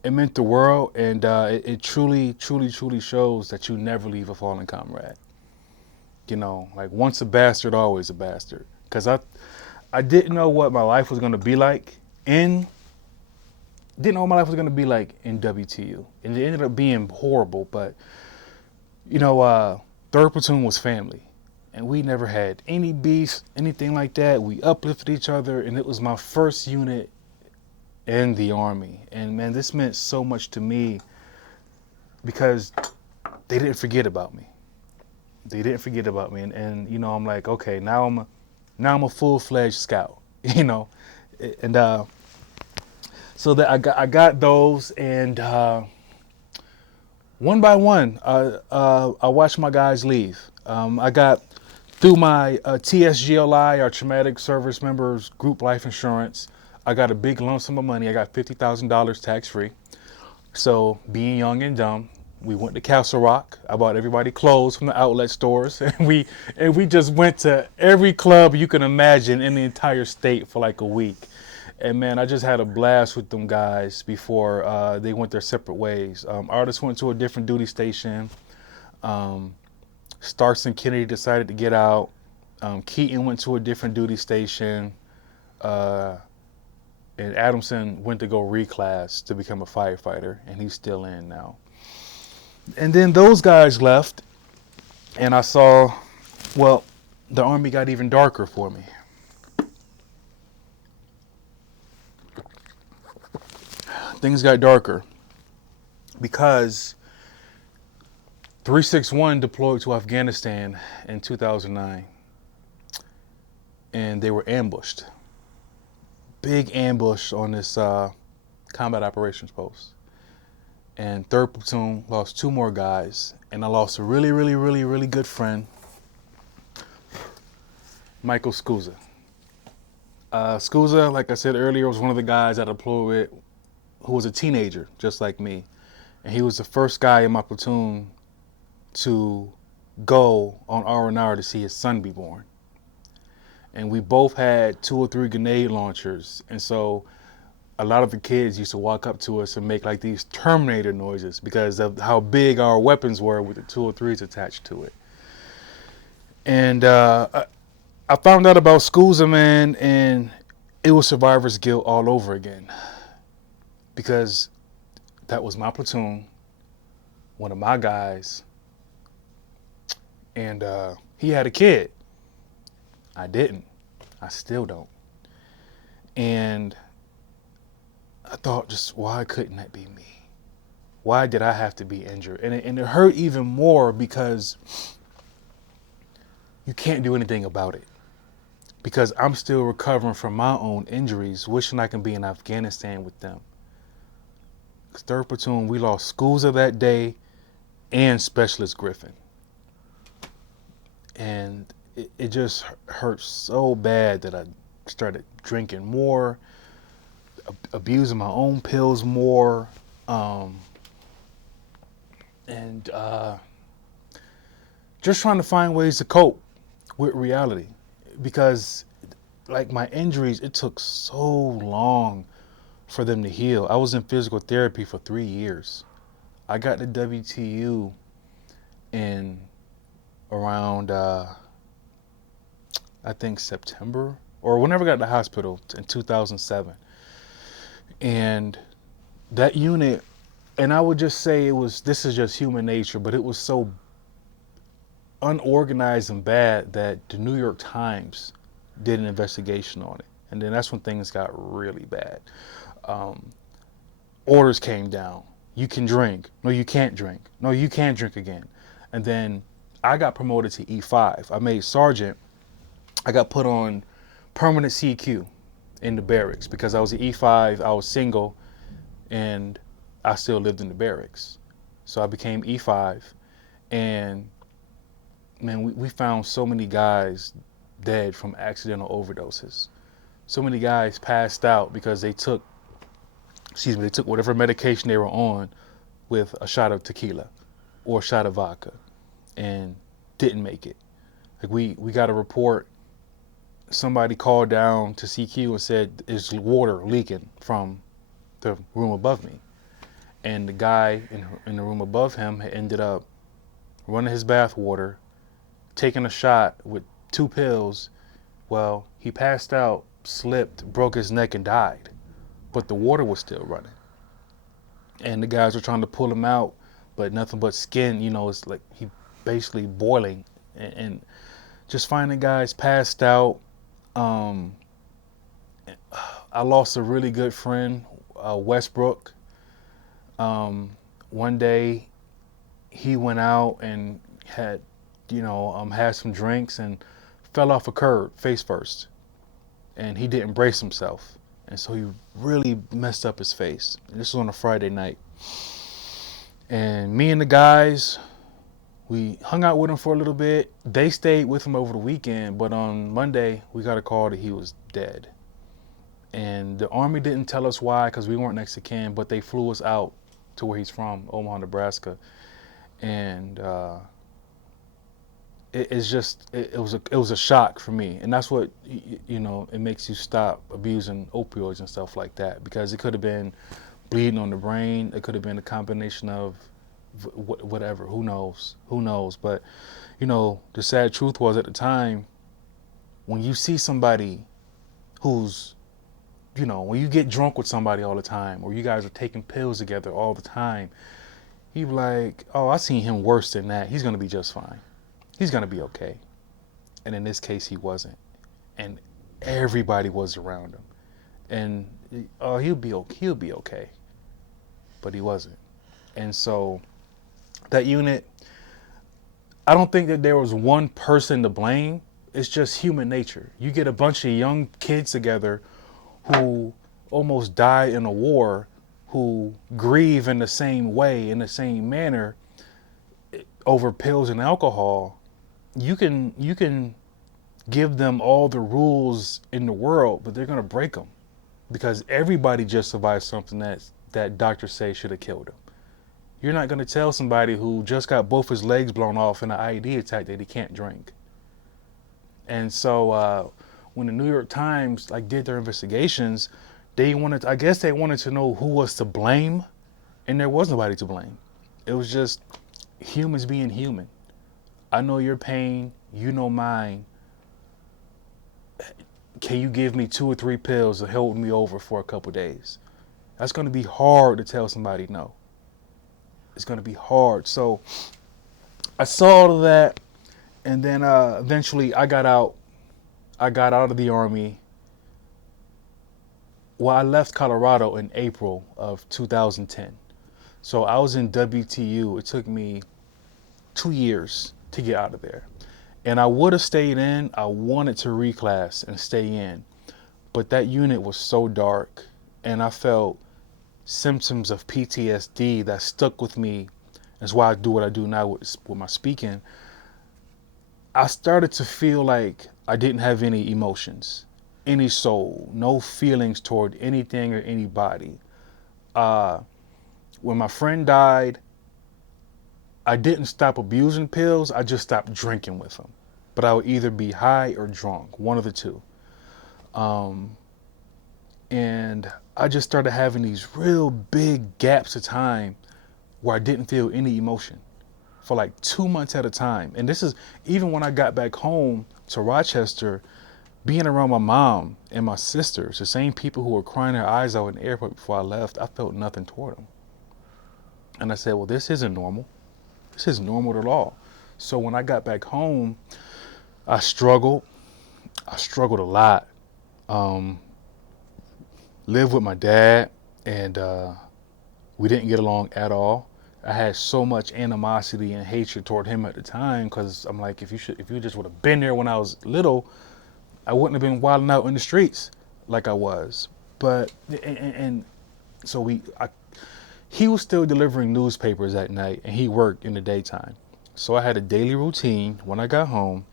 it meant the world, and it truly shows that you never leave a fallen comrade. Once a bastard, always a bastard. Because I didn't know what my life was going to be like in WTU. And it ended up being horrible, but, 3rd Platoon was family. And we never had any beef, anything like that. We uplifted each other, and it was my first unit in the Army. And, man, this meant so much to me because they didn't forget about me. And I'm like, okay, now I'm a full-fledged scout, And so that I got those, and one by one, I watched my guys leave. I got through my TSGLI, our Traumatic Service Members Group Life Insurance. I got a big lump sum of money. I got $50,000 tax-free. So being young and dumb, we went to Castle Rock. I bought everybody clothes from the outlet stores, and we just went to every club you can imagine in the entire state for a week. And man, I just had a blast with them guys before they went their separate ways. Artists went to a different duty station. Starks and Kennedy decided to get out. Keaton went to a different duty station. And Adamson went to go reclass to become a firefighter, and he's still in now. And then those guys left, and I saw, well, the Army got even darker for me. Things got darker because 361 deployed to Afghanistan in 2009, and they were ambushed. Big ambush on this combat operations post. And 3rd Platoon lost 2 more guys, and I lost a really, really, really, really good friend, Michael Scusa. Scusa, like I said earlier, was one of the guys I deployed with who was a teenager, just like me. And he was the first guy in my platoon to go on R&R to see his son be born. And we both had 2 or 3 grenade launchers. And so a lot of the kids used to walk up to us and make like these Terminator noises because of how big our weapons were with the 2 or 3s attached to it. And I found out about Scusa, man, and it was survivor's guilt all over again. Because that was my platoon, one of my guys, and he had a kid. I didn't. I still don't. And I thought, just why couldn't that be me? Why did I have to be injured? And it hurt even more because you can't do anything about it. Because I'm still recovering from my own injuries, wishing I can be in Afghanistan with them. 3rd Platoon, we lost Scusa that day and Specialist Griffin. And it just hurt so bad that I started drinking more, abusing my own pills more, and just trying to find ways to cope with reality. Because like my injuries, it took so long for them to heal. I was in physical therapy for 3 years. I got to WTU in around, I think September, or whenever I got to the hospital in 2007. And that unit, and I would just say this is just human nature, but it was so unorganized and bad that the New York Times did an investigation on it. And then that's when things got really bad. Orders came down. You can drink. No, you can't drink. No, you can't drink again. And then I got promoted to E5. I made sergeant. I got put on permanent CQ in the barracks because I was an E5. I was single, and I still lived in the barracks. So I became E5, and man, we found so many guys dead from accidental overdoses. So many guys passed out because they took whatever medication they were on with a shot of tequila or a shot of vodka and didn't make it. Like we got a report, somebody called down to CQ and said there's water leaking from the room above me. And the guy in the room above him had ended up running his bath water, taking a shot with 2 pills. Well, he passed out, slipped, broke his neck, and died. But the water was still running. And the guys were trying to pull him out, but nothing but skin, it's like he basically boiling. And just finding guys passed out. I lost a really good friend, Westbrook. One day he went out and had some drinks and fell off a curb face first. And he didn't brace himself. And so he really messed up his face. And this was on a Friday night. And me and the guys, we hung out with him for a little bit. They stayed with him over the weekend, but on Monday, we got a call that he was dead. And the Army didn't tell us why, because we weren't next to kin, but they flew us out to where he's from, Omaha, Nebraska. And it was a shock for me. And that's what, it makes you stop abusing opioids and stuff like that, because it could have been bleeding on the brain. It could have been a combination of whatever. Who knows? Who knows? But the sad truth was at the time, when you see somebody who's, when you get drunk with somebody all the time, or you guys are taking pills together all the time, you be like, oh, I seen him worse than that. He's gonna be just fine. He's gonna be okay. And in this case, he wasn't. And everybody was around him. And he'll be okay. But he wasn't. And so that unit, I don't think that there was one person to blame. It's just human nature. You get a bunch of young kids together who almost died in a war, who grieve in the same way, in the same manner, over pills and alcohol. You can give them all the rules in the world, but they're gonna break them, because everybody just survived something that doctors say should have killed them. You're not gonna tell somebody who just got both his legs blown off in an IED attack that he can't drink. And so when the New York Times did their investigations, I guess they wanted to know who was to blame, and there was nobody to blame. It was just humans being human. I know your pain, you know mine. Can you give me 2 or 3 pills to hold me over for a couple days? That's going to be hard to tell somebody no. It's going to be hard. So I saw all of that, and then eventually I got out. I got out of the Army. Well, I left Colorado in April of 2010. So I was in WTU. It took me 2 years to get out of there. And I would have stayed in. I wanted to reclass and stay in. But that unit was so dark, and I felt symptoms of PTSD that stuck with me. That's why I do what I do now with my speaking. I started to feel like I didn't have any emotions, any soul, no feelings toward anything or anybody. When my friend died, I didn't stop abusing pills. I just stopped drinking with them. But I would either be high or drunk, one of the two. And I just started having these real big gaps of time where I didn't feel any emotion for 2 months at a time. And this is even when I got back home to Rochester, being around my mom and my sisters, the same people who were crying their eyes out in the airport before I left, I felt nothing toward them. And I said, well, this isn't normal. This isn't normal at all. So when I got back home, I struggled. I struggled a lot. Lived with my dad, and we didn't get along at all. I had so much animosity and hatred toward him at the time, because I'm like, if you just would have been there when I was little, I wouldn't have been wilding out in the streets like I was. But and so he was still delivering newspapers at night, and he worked in the daytime. So I had a daily routine. When I got home,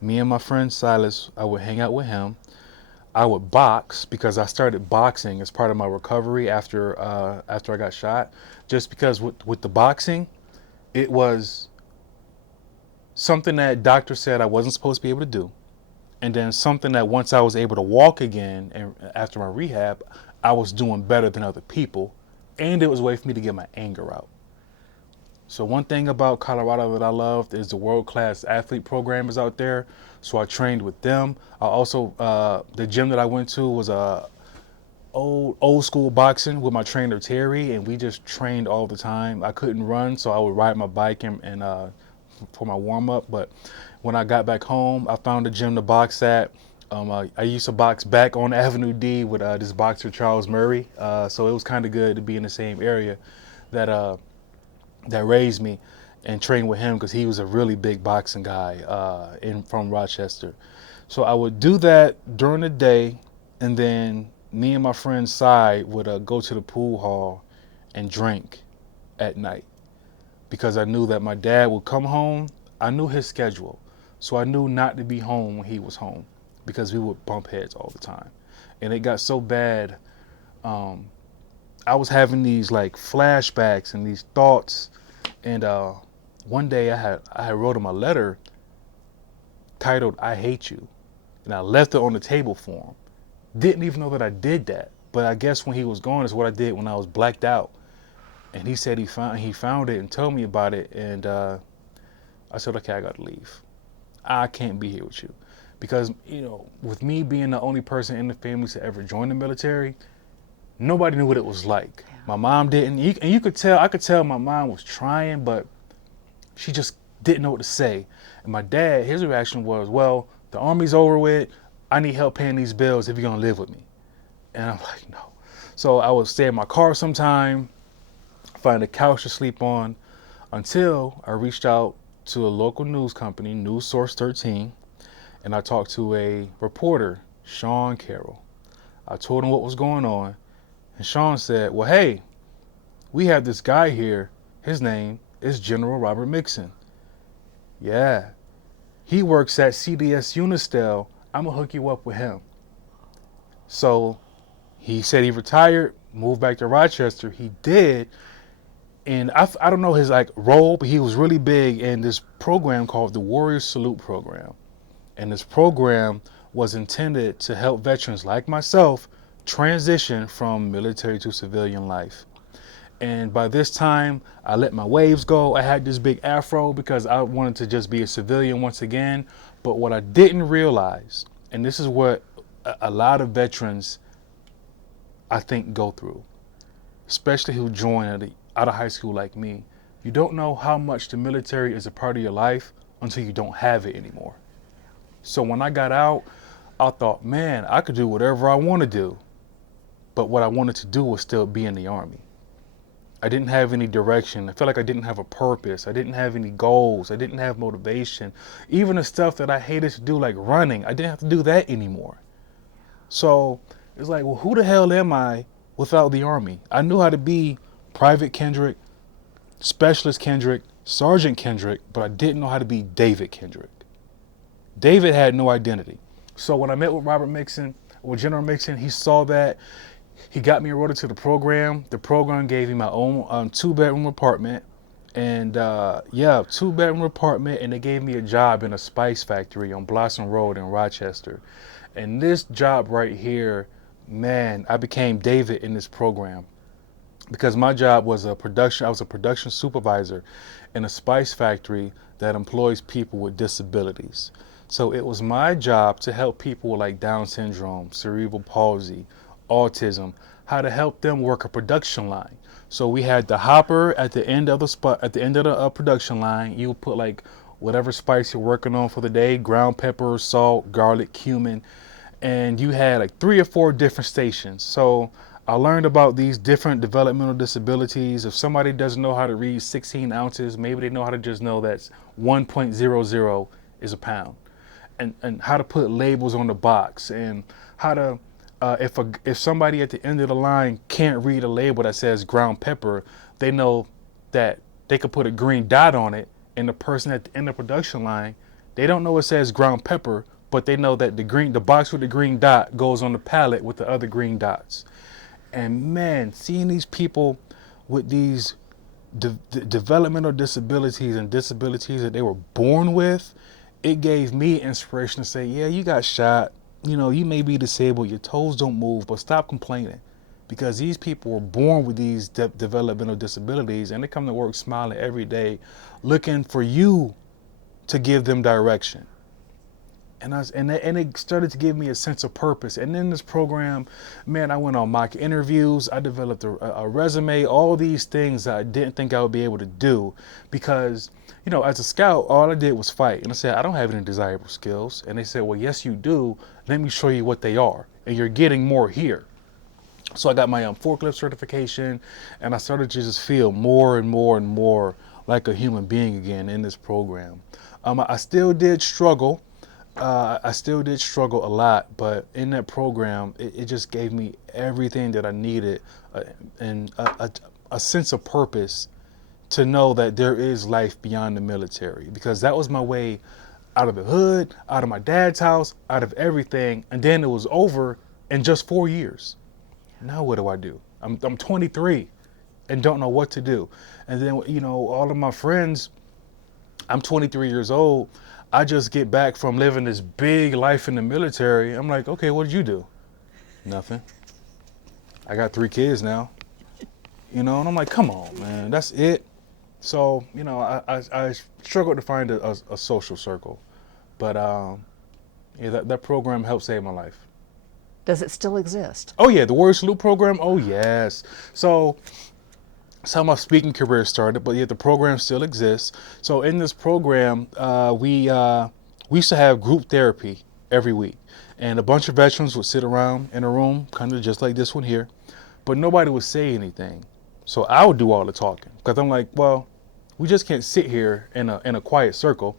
me and my friend Silas, I would hang out with him. I would box, because I started boxing as part of my recovery after I got shot. Just because with the boxing, it was something that doctors said I wasn't supposed to be able to do. And then something that once I was able to walk again, and after my rehab, I was doing better than other people. And it was a way for me to get my anger out. So one thing about Colorado that I loved is the world-class athlete programmers out there. So I trained with them. I also, the gym that I went to was old school boxing with my trainer Terry, and we just trained all the time. I couldn't run, so I would ride my bike and for my warm-up. But when I got back home, I found a gym to box at. I used to box back on Avenue D with this boxer Charles Murray. So it was kind of good to be in the same area that raised me, and train with him, because he was a really big boxing guy from Rochester. So I would do that during the day, and then me and my friend Cy would go to the pool hall and drink at night, because I knew that my dad would come home. I knew his schedule, so I knew not to be home when he was home, because we would bump heads all the time. And it got so bad, I was having these flashbacks and these thoughts. And one day I had wrote him a letter titled "I Hate You," and I left it on the table for him. Didn't even know that I did that, but I guess when he was gone is what I did when I was blacked out. And he said he found it and told me about it. And I said, okay, I got to leave. I can't be here with you. Because, with me being the only person in the family to ever join the military, nobody knew what it was like. Yeah. My mom didn't. And you could tell, I could tell my mom was trying, but she just didn't know what to say. And my dad, his reaction was, well, the Army's over with. I need help paying these bills if you're going to live with me. And I'm like, no. So I would stay in my car sometime, find a couch to sleep on, until I reached out to a local news company, News Source 13, and I talked to a reporter, Sean Carroll. I told him what was going on, and Sean said, well, hey, we have this guy here. His name is General Robert Mixon. Yeah, he works at CDS Unistel. I'm going to hook you up with him. So he said he retired, moved back to Rochester. He did. And I don't know his role, but he was really big in this program called the Warrior Salute Program. And this program was intended to help veterans like myself transition from military to civilian life. And by this time, I let my waves go. I had this big afro because I wanted to just be a civilian once again. But what I didn't realize, and this is what a lot of veterans, I think, go through, especially who join out of high school like me, you don't know how much the military is a part of your life until you don't have it anymore. So when I got out, I thought, man, I could do whatever I want to do. But what I wanted to do was still be in the Army. I didn't have any direction. I felt like I didn't have a purpose. I didn't have any goals. I didn't have motivation. Even the stuff that I hated to do, like running, I didn't have to do that anymore. So it's like, well, who the hell am I without the Army? I knew how to be Private Kendrick, Specialist Kendrick, Sergeant Kendrick, but I didn't know how to be David Kendrick. David had no identity. So when I met with General Mixon, he saw that. He got me enrolled into the program. The program gave me my own 2-bedroom apartment. And 2-bedroom apartment, and they gave me a job in a spice factory on Blossom Road in Rochester. And this job right here, man, I became David in this program. Because my job was I was a production supervisor in a spice factory that employs people with disabilities. So it was my job to help people like Down syndrome, cerebral palsy, autism, how to help them work a production line. So we had the hopper at the end of the production line. You would put like whatever spice you're working on for the day, ground pepper, salt, garlic, cumin, and you had like 3 or 4 different stations. So I learned about these different developmental disabilities. If somebody doesn't know how to read 16 ounces, maybe they know how to just know that 1.00 is a pound, and how to put labels on the box, and how to, if somebody at the end of the line can't read a label that says ground pepper, they know that they could put a green dot on it, and the person at the end of the production line, they don't know it says ground pepper, but they know that the box with the green dot goes on the pallet with the other green dots. And man, seeing these people with these developmental disabilities and disabilities that they were born with, it gave me inspiration to say, yeah, you got shot. You may be disabled, your toes don't move, but stop complaining. Because these people were born with these developmental disabilities, and they come to work smiling every day, looking for you to give them direction. And it started to give me a sense of purpose. And in this program, man, I went on mock interviews. I developed a resume, all these things that I didn't think I would be able to do. Because, as a scout, all I did was fight. And I said, I don't have any desirable skills. And they said, well, yes, you do. Let me show you what they are. And you're getting more here. So I got my forklift certification. And I started to just feel more and more and more like a human being again in this program. I still did struggle. I still did struggle a lot, but in that program, it just gave me everything that I needed, and a sense of purpose to know that there is life beyond the military, because that was my way out of the hood, out of my dad's house, out of everything, and then it was over in just 4 years. Now what do? I'm 23 and don't know what to do. And then, all of my friends, I'm 23 years old. I just get back from living this big life in the military. I'm like, okay, what did you do? Nothing. I got 3 kids now. And I'm like, come on, man, that's it. So, I struggled to find a social circle. But yeah, that program helped save my life. Does it still exist? Oh, yeah, the Warrior Salute program? Oh, yes. So that's how my speaking career started, but yet the program still exists. So in this program, we used to have group therapy every week. And a bunch of veterans would sit around in a room, kind of just like this one here, but nobody would say anything. So I would do all the talking because I'm like, well, we just can't sit here in a quiet circle.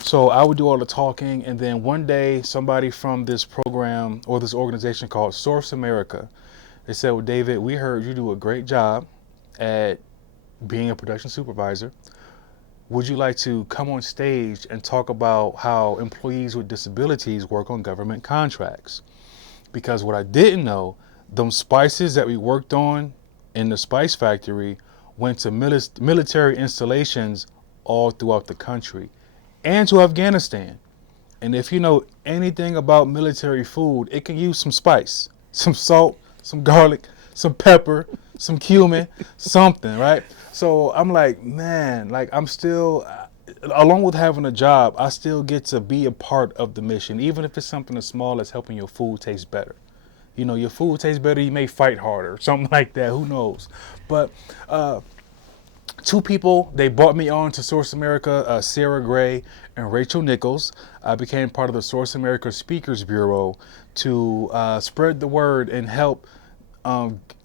So I would do all the talking, and then one day somebody from this program or this organization called Source America, they said, well, David, we heard you do a great job at being a production supervisor. Would you like to come on stage and talk about how employees with disabilities work on government contracts? Because what I didn't know, them spices that we worked on in the spice factory went to military installations all throughout the country and to Afghanistan. And if you know anything about military food, it can use some spice, some salt, some garlic, some pepper, some cumin, something, right? So I'm like, man, like I'm still, along with having a job, I still get to be a part of the mission, even if it's something as small as helping your food taste better. Your food tastes better, you may fight harder, something like that, who knows? But two people, they brought me on to Source America, Sarah Gray and Rachel Nichols. I became part of the Source America Speakers Bureau to spread the word and help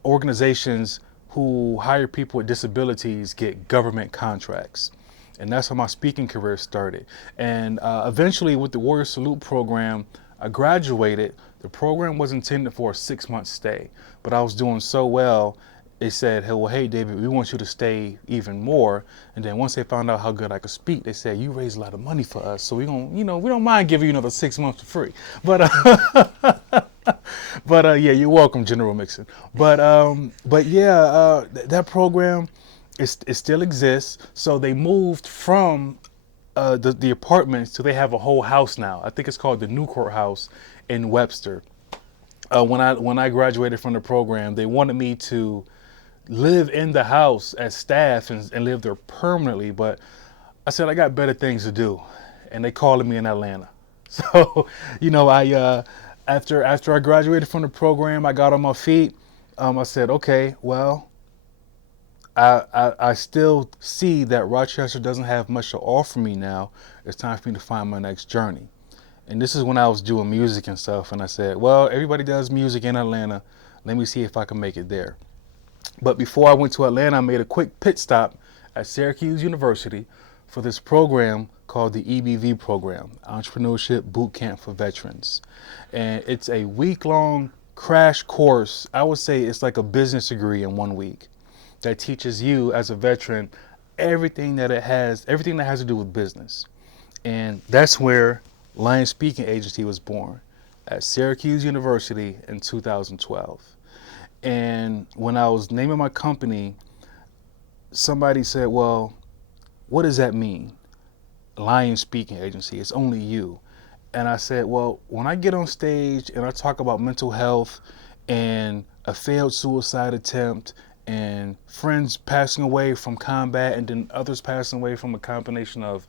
organizations who hire people with disabilities get government contracts. And that's how my speaking career started. And eventually with the Warrior Salute program, I graduated. The program was intended for a 6-month stay, but I was doing so well, they said, hey, David, we want you to stay even more. And then once they found out how good I could speak, they said, you raised a lot of money for us, so we don't mind giving you another 6 months for free. But yeah, you're welcome, General Mixon. But yeah, that program it still exists. So they moved from the apartments to they have a whole house now. I think it's called the New Courthouse in Webster. When I graduated from the program, they wanted me to live in the house as staff and live there permanently, but I said I got better things to do, and they called me in Atlanta. So I after I graduated from the program, I got on my feet. I said, okay, well, I still see that Rochester doesn't have much to offer me now. It's time for me to find my next journey. And this is when I was doing music and stuff, and I said, well, everybody does music in Atlanta. Let me see if I can make it there. But before I went to Atlanta, I made a quick pit stop at Syracuse University for this program called the EBV program, Entrepreneurship Boot Camp for Veterans. And it's a week-long crash course. I would say it's like a business degree in 1 week that teaches you as a veteran everything that has to do with business. And that's where Lion Speaking Agency was born, at Syracuse University in 2012. And when I was naming my company, somebody said, well, what does that mean? Lion Speaking Agency, it's only you. And I said, well, when I get on stage and I talk about mental health and a failed suicide attempt and friends passing away from combat and then others passing away from a combination of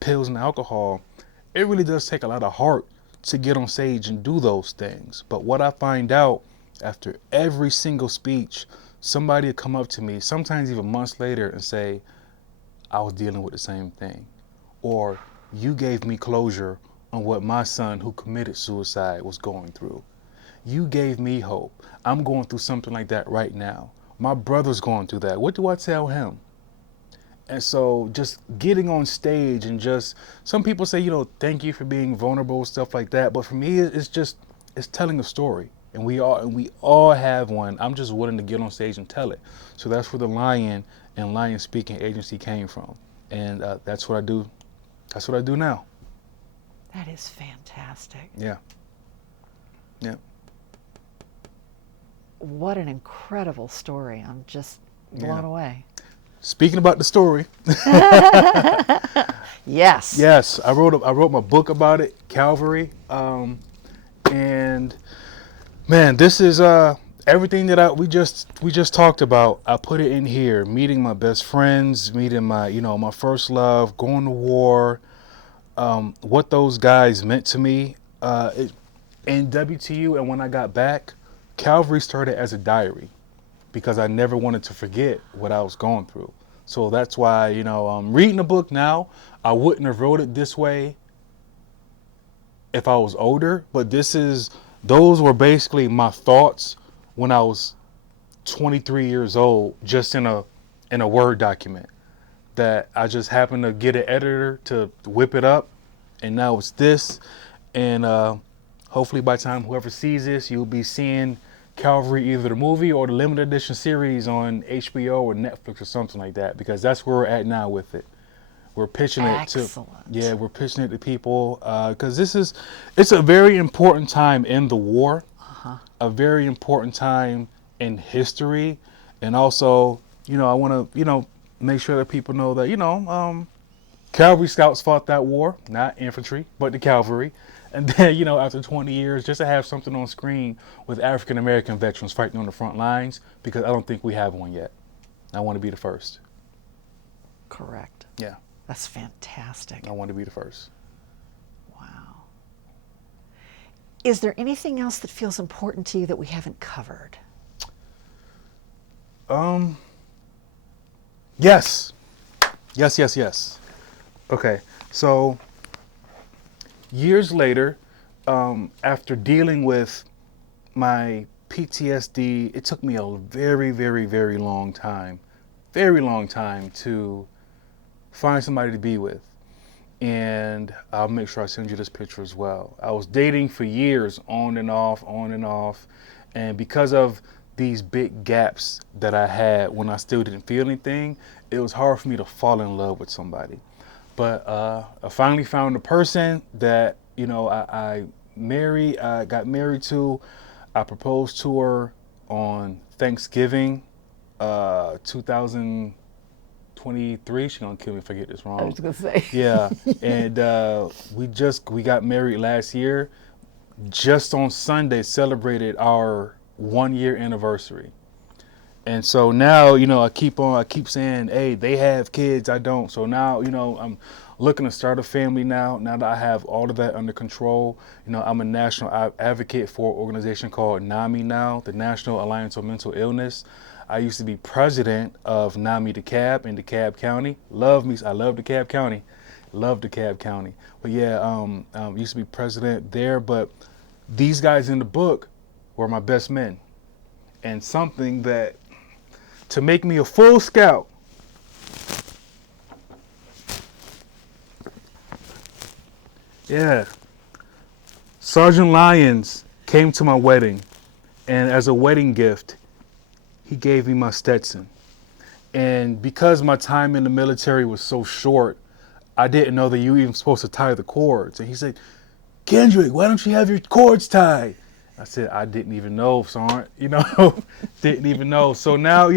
pills and alcohol, it really does take a lot of heart to get on stage and do those things. But what I find out after every single speech, somebody would come up to me, sometimes even months later, and say, I was dealing with the same thing. Or you gave me closure on what my son who committed suicide was going through. You gave me hope. I'm going through something like that right now. My brother's going through that. What do I tell him? And so just getting on stage and just, some people say, thank you for being vulnerable, stuff like that. But for me, it's telling a story. And we all have one. I'm just willing to get on stage and tell it. So that's where the Lion and Lion Speaking Agency came from. And that's what I do. That's what I do now. That is fantastic. Yeah. Yeah. What an incredible story. I'm just blown away. Speaking about the story. Yes. Yes, I wrote my book about it, Cavalry. And man, this is everything that we just talked about, I put it in here. Meeting my best friends, meeting my first love, going to war, what those guys meant to me. In WTU, and when I got back, Cavalry started as a diary because I never wanted to forget what I was going through. So that's why, reading the book now, I wouldn't have wrote it this way if I was older, but those were basically my thoughts when I was 23 years old, just in a Word document that I just happened to get an editor to whip it up, and now it's this. And hopefully by the time whoever sees this, you'll be seeing Cavalry, either the movie or the limited edition series on HBO or Netflix or something like that, because that's where we're at now with it. We're pitching Excellent. we're pitching it to people because it's a very important time in the war, a very important time in history, and also, I want to, make sure that people know that, Cavalry Scouts fought that war, not infantry, but the cavalry. And then, after 20 years, just to have something on screen with African American veterans fighting on the front lines, because I don't think we have one yet. I want to be the first. Correct. Yeah. That's fantastic. I want to be the first. Wow. Is there anything else that feels important to you that we haven't covered? Yes. Yes. Okay. So years later, after dealing with my PTSD, it took me a very, very, very long time to find somebody to be with. And I'll make sure I send you this picture as well. I was dating for years, on and off. And because of these big gaps that I had when I still didn't feel anything, it was hard for me to fall in love with somebody. But I finally found a person that, I got married to. I proposed to her on Thanksgiving, 2023. She's gonna kill me if I get this wrong. I was gonna say. Yeah, and we got married last year. Just on Sunday, celebrated our 1-year anniversary. And so now, I keep saying, hey, they have kids, I don't. So now, I'm looking to start a family now that I have all of that under control. I'm a national advocate for an organization called NAMI now, the National Alliance on Mental Illness. I used to be president of NAMI DeKalb in DeKalb County. I love DeKalb County. But yeah, used to be president there. But these guys in the book were my best men. And something that, to make me a full scout, yeah, Sergeant Lyons came to my wedding, and as a wedding gift, he gave me my Stetson. And because my time in the military was so short, I didn't know that you were even supposed to tie the cords. And he said, Kendrick, why don't you have your cords tied? I said, I didn't even know, Sergeant, didn't even know. So now,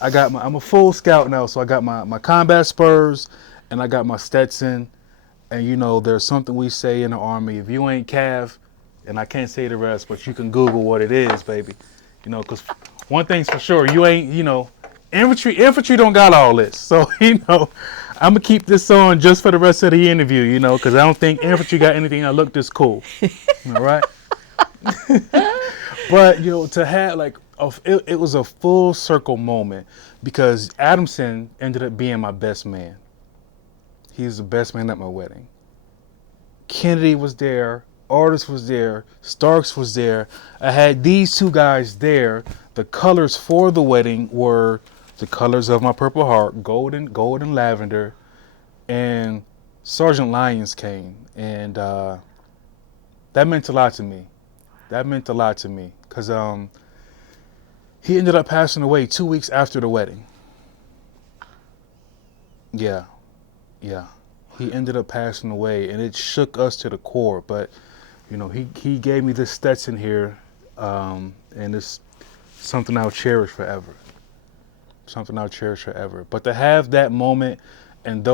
I'm a full scout now. So I got my combat Spurs and I got my Stetson. And, there's something we say in the Army, if you ain't Cav, and I can't say the rest, but you can Google what it is, baby. Because one thing's for sure, you ain't, infantry don't got all this. So, I'm going to keep this on just for the rest of the interview, because I don't think infantry got anything that look this cool. All right? But, to have, it was a full circle moment because Adamson ended up being my best man. He's the best man at my wedding. Kennedy was there. Artis was there. Starks was there. I had these two guys there. The colors for the wedding were the colors of my Purple Heart, gold and lavender. And Sergeant Lyons came. And that meant a lot to me. Because he ended up passing away 2 weeks after the wedding. Yeah. He ended up passing away, and it shook us to the core. But, he gave me this Stetson here, and it's something I'll cherish forever. But to have that moment and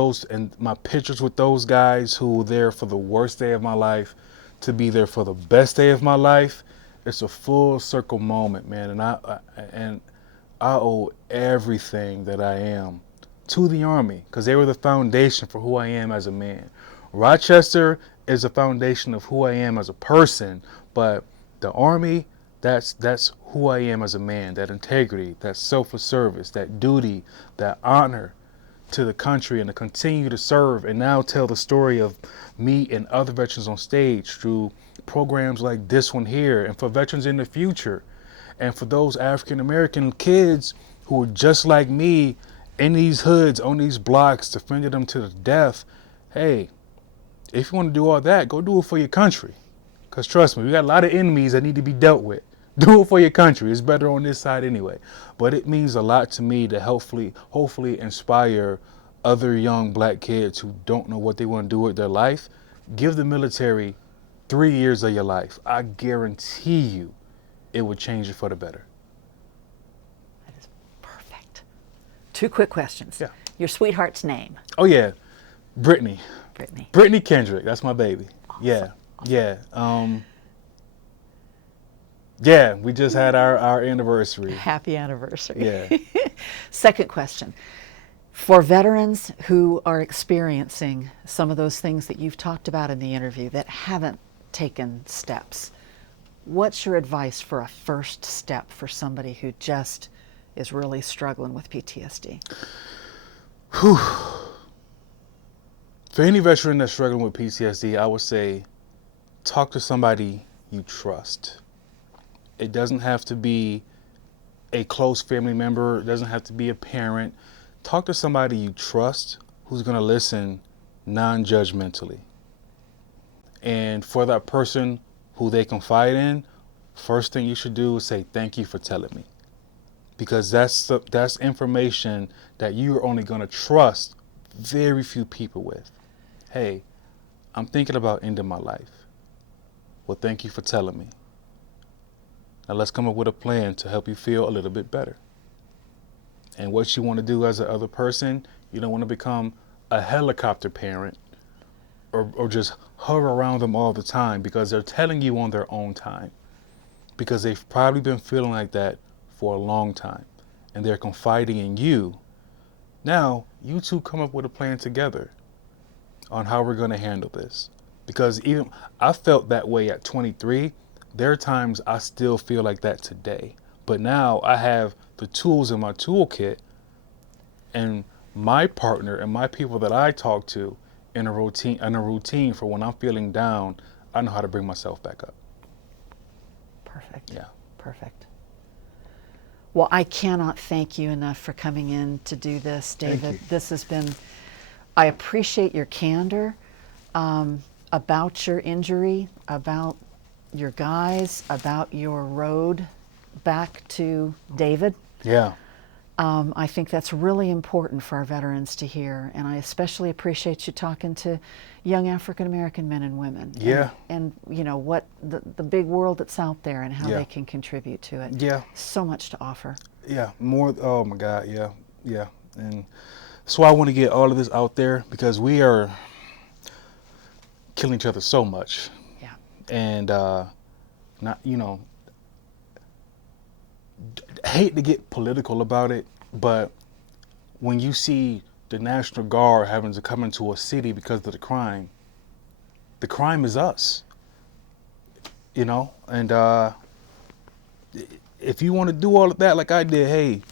my pictures with those guys who were there for the worst day of my life, to be there for the best day of my life, it's a full circle moment, man. And I owe everything that I am to the Army, because they were the foundation for who I am as a man. Rochester is the foundation of who I am as a person, but the Army, that's who I am as a man. That integrity, that self-service, that duty, that honor to the country, and to continue to serve and now tell the story of me and other veterans on stage through programs like this one here, and for veterans in the future, and for those African American kids who are just like me in these hoods, on these blocks, defending them to the death. Hey, if you want to do all that, go do it for your country. Because trust me, we got a lot of enemies that need to be dealt with. Do it for your country. It's better on this side anyway. But it means a lot to me to hopefully inspire other young black kids who don't know what they want to do with their life. Give the military 3 years of your life. I guarantee you it would change it for the better. That is perfect. 2 quick questions. Yeah. Your sweetheart's name? Oh yeah, Brittany. Brittany Kendrick. That's my baby. Awesome. Yeah. Yeah. Yeah, we just had our anniversary. Happy anniversary. Yeah. Second question. For veterans who are experiencing some of those things that you've talked about in the interview that haven't taken steps, what's your advice for a first step for somebody who just is really struggling with PTSD? Whew. For any veteran that's struggling with PTSD, I would say talk to somebody you trust. It doesn't have to be a close family member. It doesn't have to be a parent. Talk to somebody you trust who's going to listen non-judgmentally. And for that person who they confide in, first thing you should do is say, thank you for telling me. Because that's information that you're only going to trust very few people with. Hey, I'm thinking about ending my life. Well, thank you for telling me. Now let's come up with a plan to help you feel a little bit better. And what you want to do as a other person, you don't want to become a helicopter parent or just hover around them all the time, because they're telling you on their own time. Because they've probably been feeling like that for a long time, and they're confiding in you. Now, you two come up with a plan together on how we're going to handle this. Because even I felt that way at 23. There are times I still feel like that today. But now I have the tools in my toolkit, and my partner and my people that I talk to in a routine for when I'm feeling down, I know how to bring myself back up. Perfect. Yeah. Perfect. Well, I cannot thank you enough for coming in to do this, David. Thank you. This has been, I appreciate your candor about your injury, about your guys, about your road back to David. Yeah. I think that's really important for our veterans to hear, and I especially appreciate you talking to young African American men and women. Yeah. And you know what the big world that's out there and how Yeah. they can contribute to it. Yeah. So much to offer. Yeah. More. Oh my God. Yeah. Yeah. And that's why I want to get all of this out there, because we are killing each other so much. Yeah. And not, hate to get political about it, but when you see the National Guard having to come into a city because of the crime is us, and if you want to do all of that like I did, hey,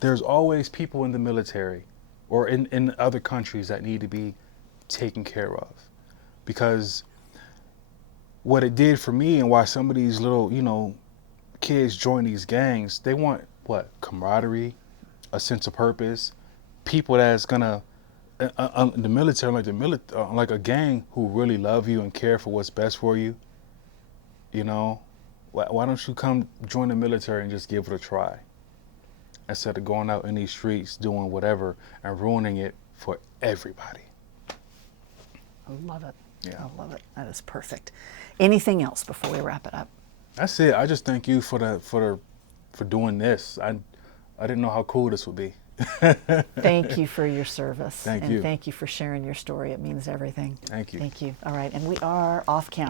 there's always people in the military or in other countries that need to be taken care of. Because what it did for me, and why some of these little, kids join these gangs, they want what? Camaraderie, a sense of purpose, people that's gonna, the military, like a gang who really love you and care for what's best for you. Why don't you come join the military and just give it a try, instead of going out in these streets doing whatever and ruining it for everybody. I love it. Yeah. I love it. That is perfect. Anything else before we wrap it up? That's it. I just thank you for doing this. I didn't know how cool this would be. Thank you for your service. Thank and you. Thank you for sharing your story. It means everything. Thank you. Thank you. All right. And we are off camera.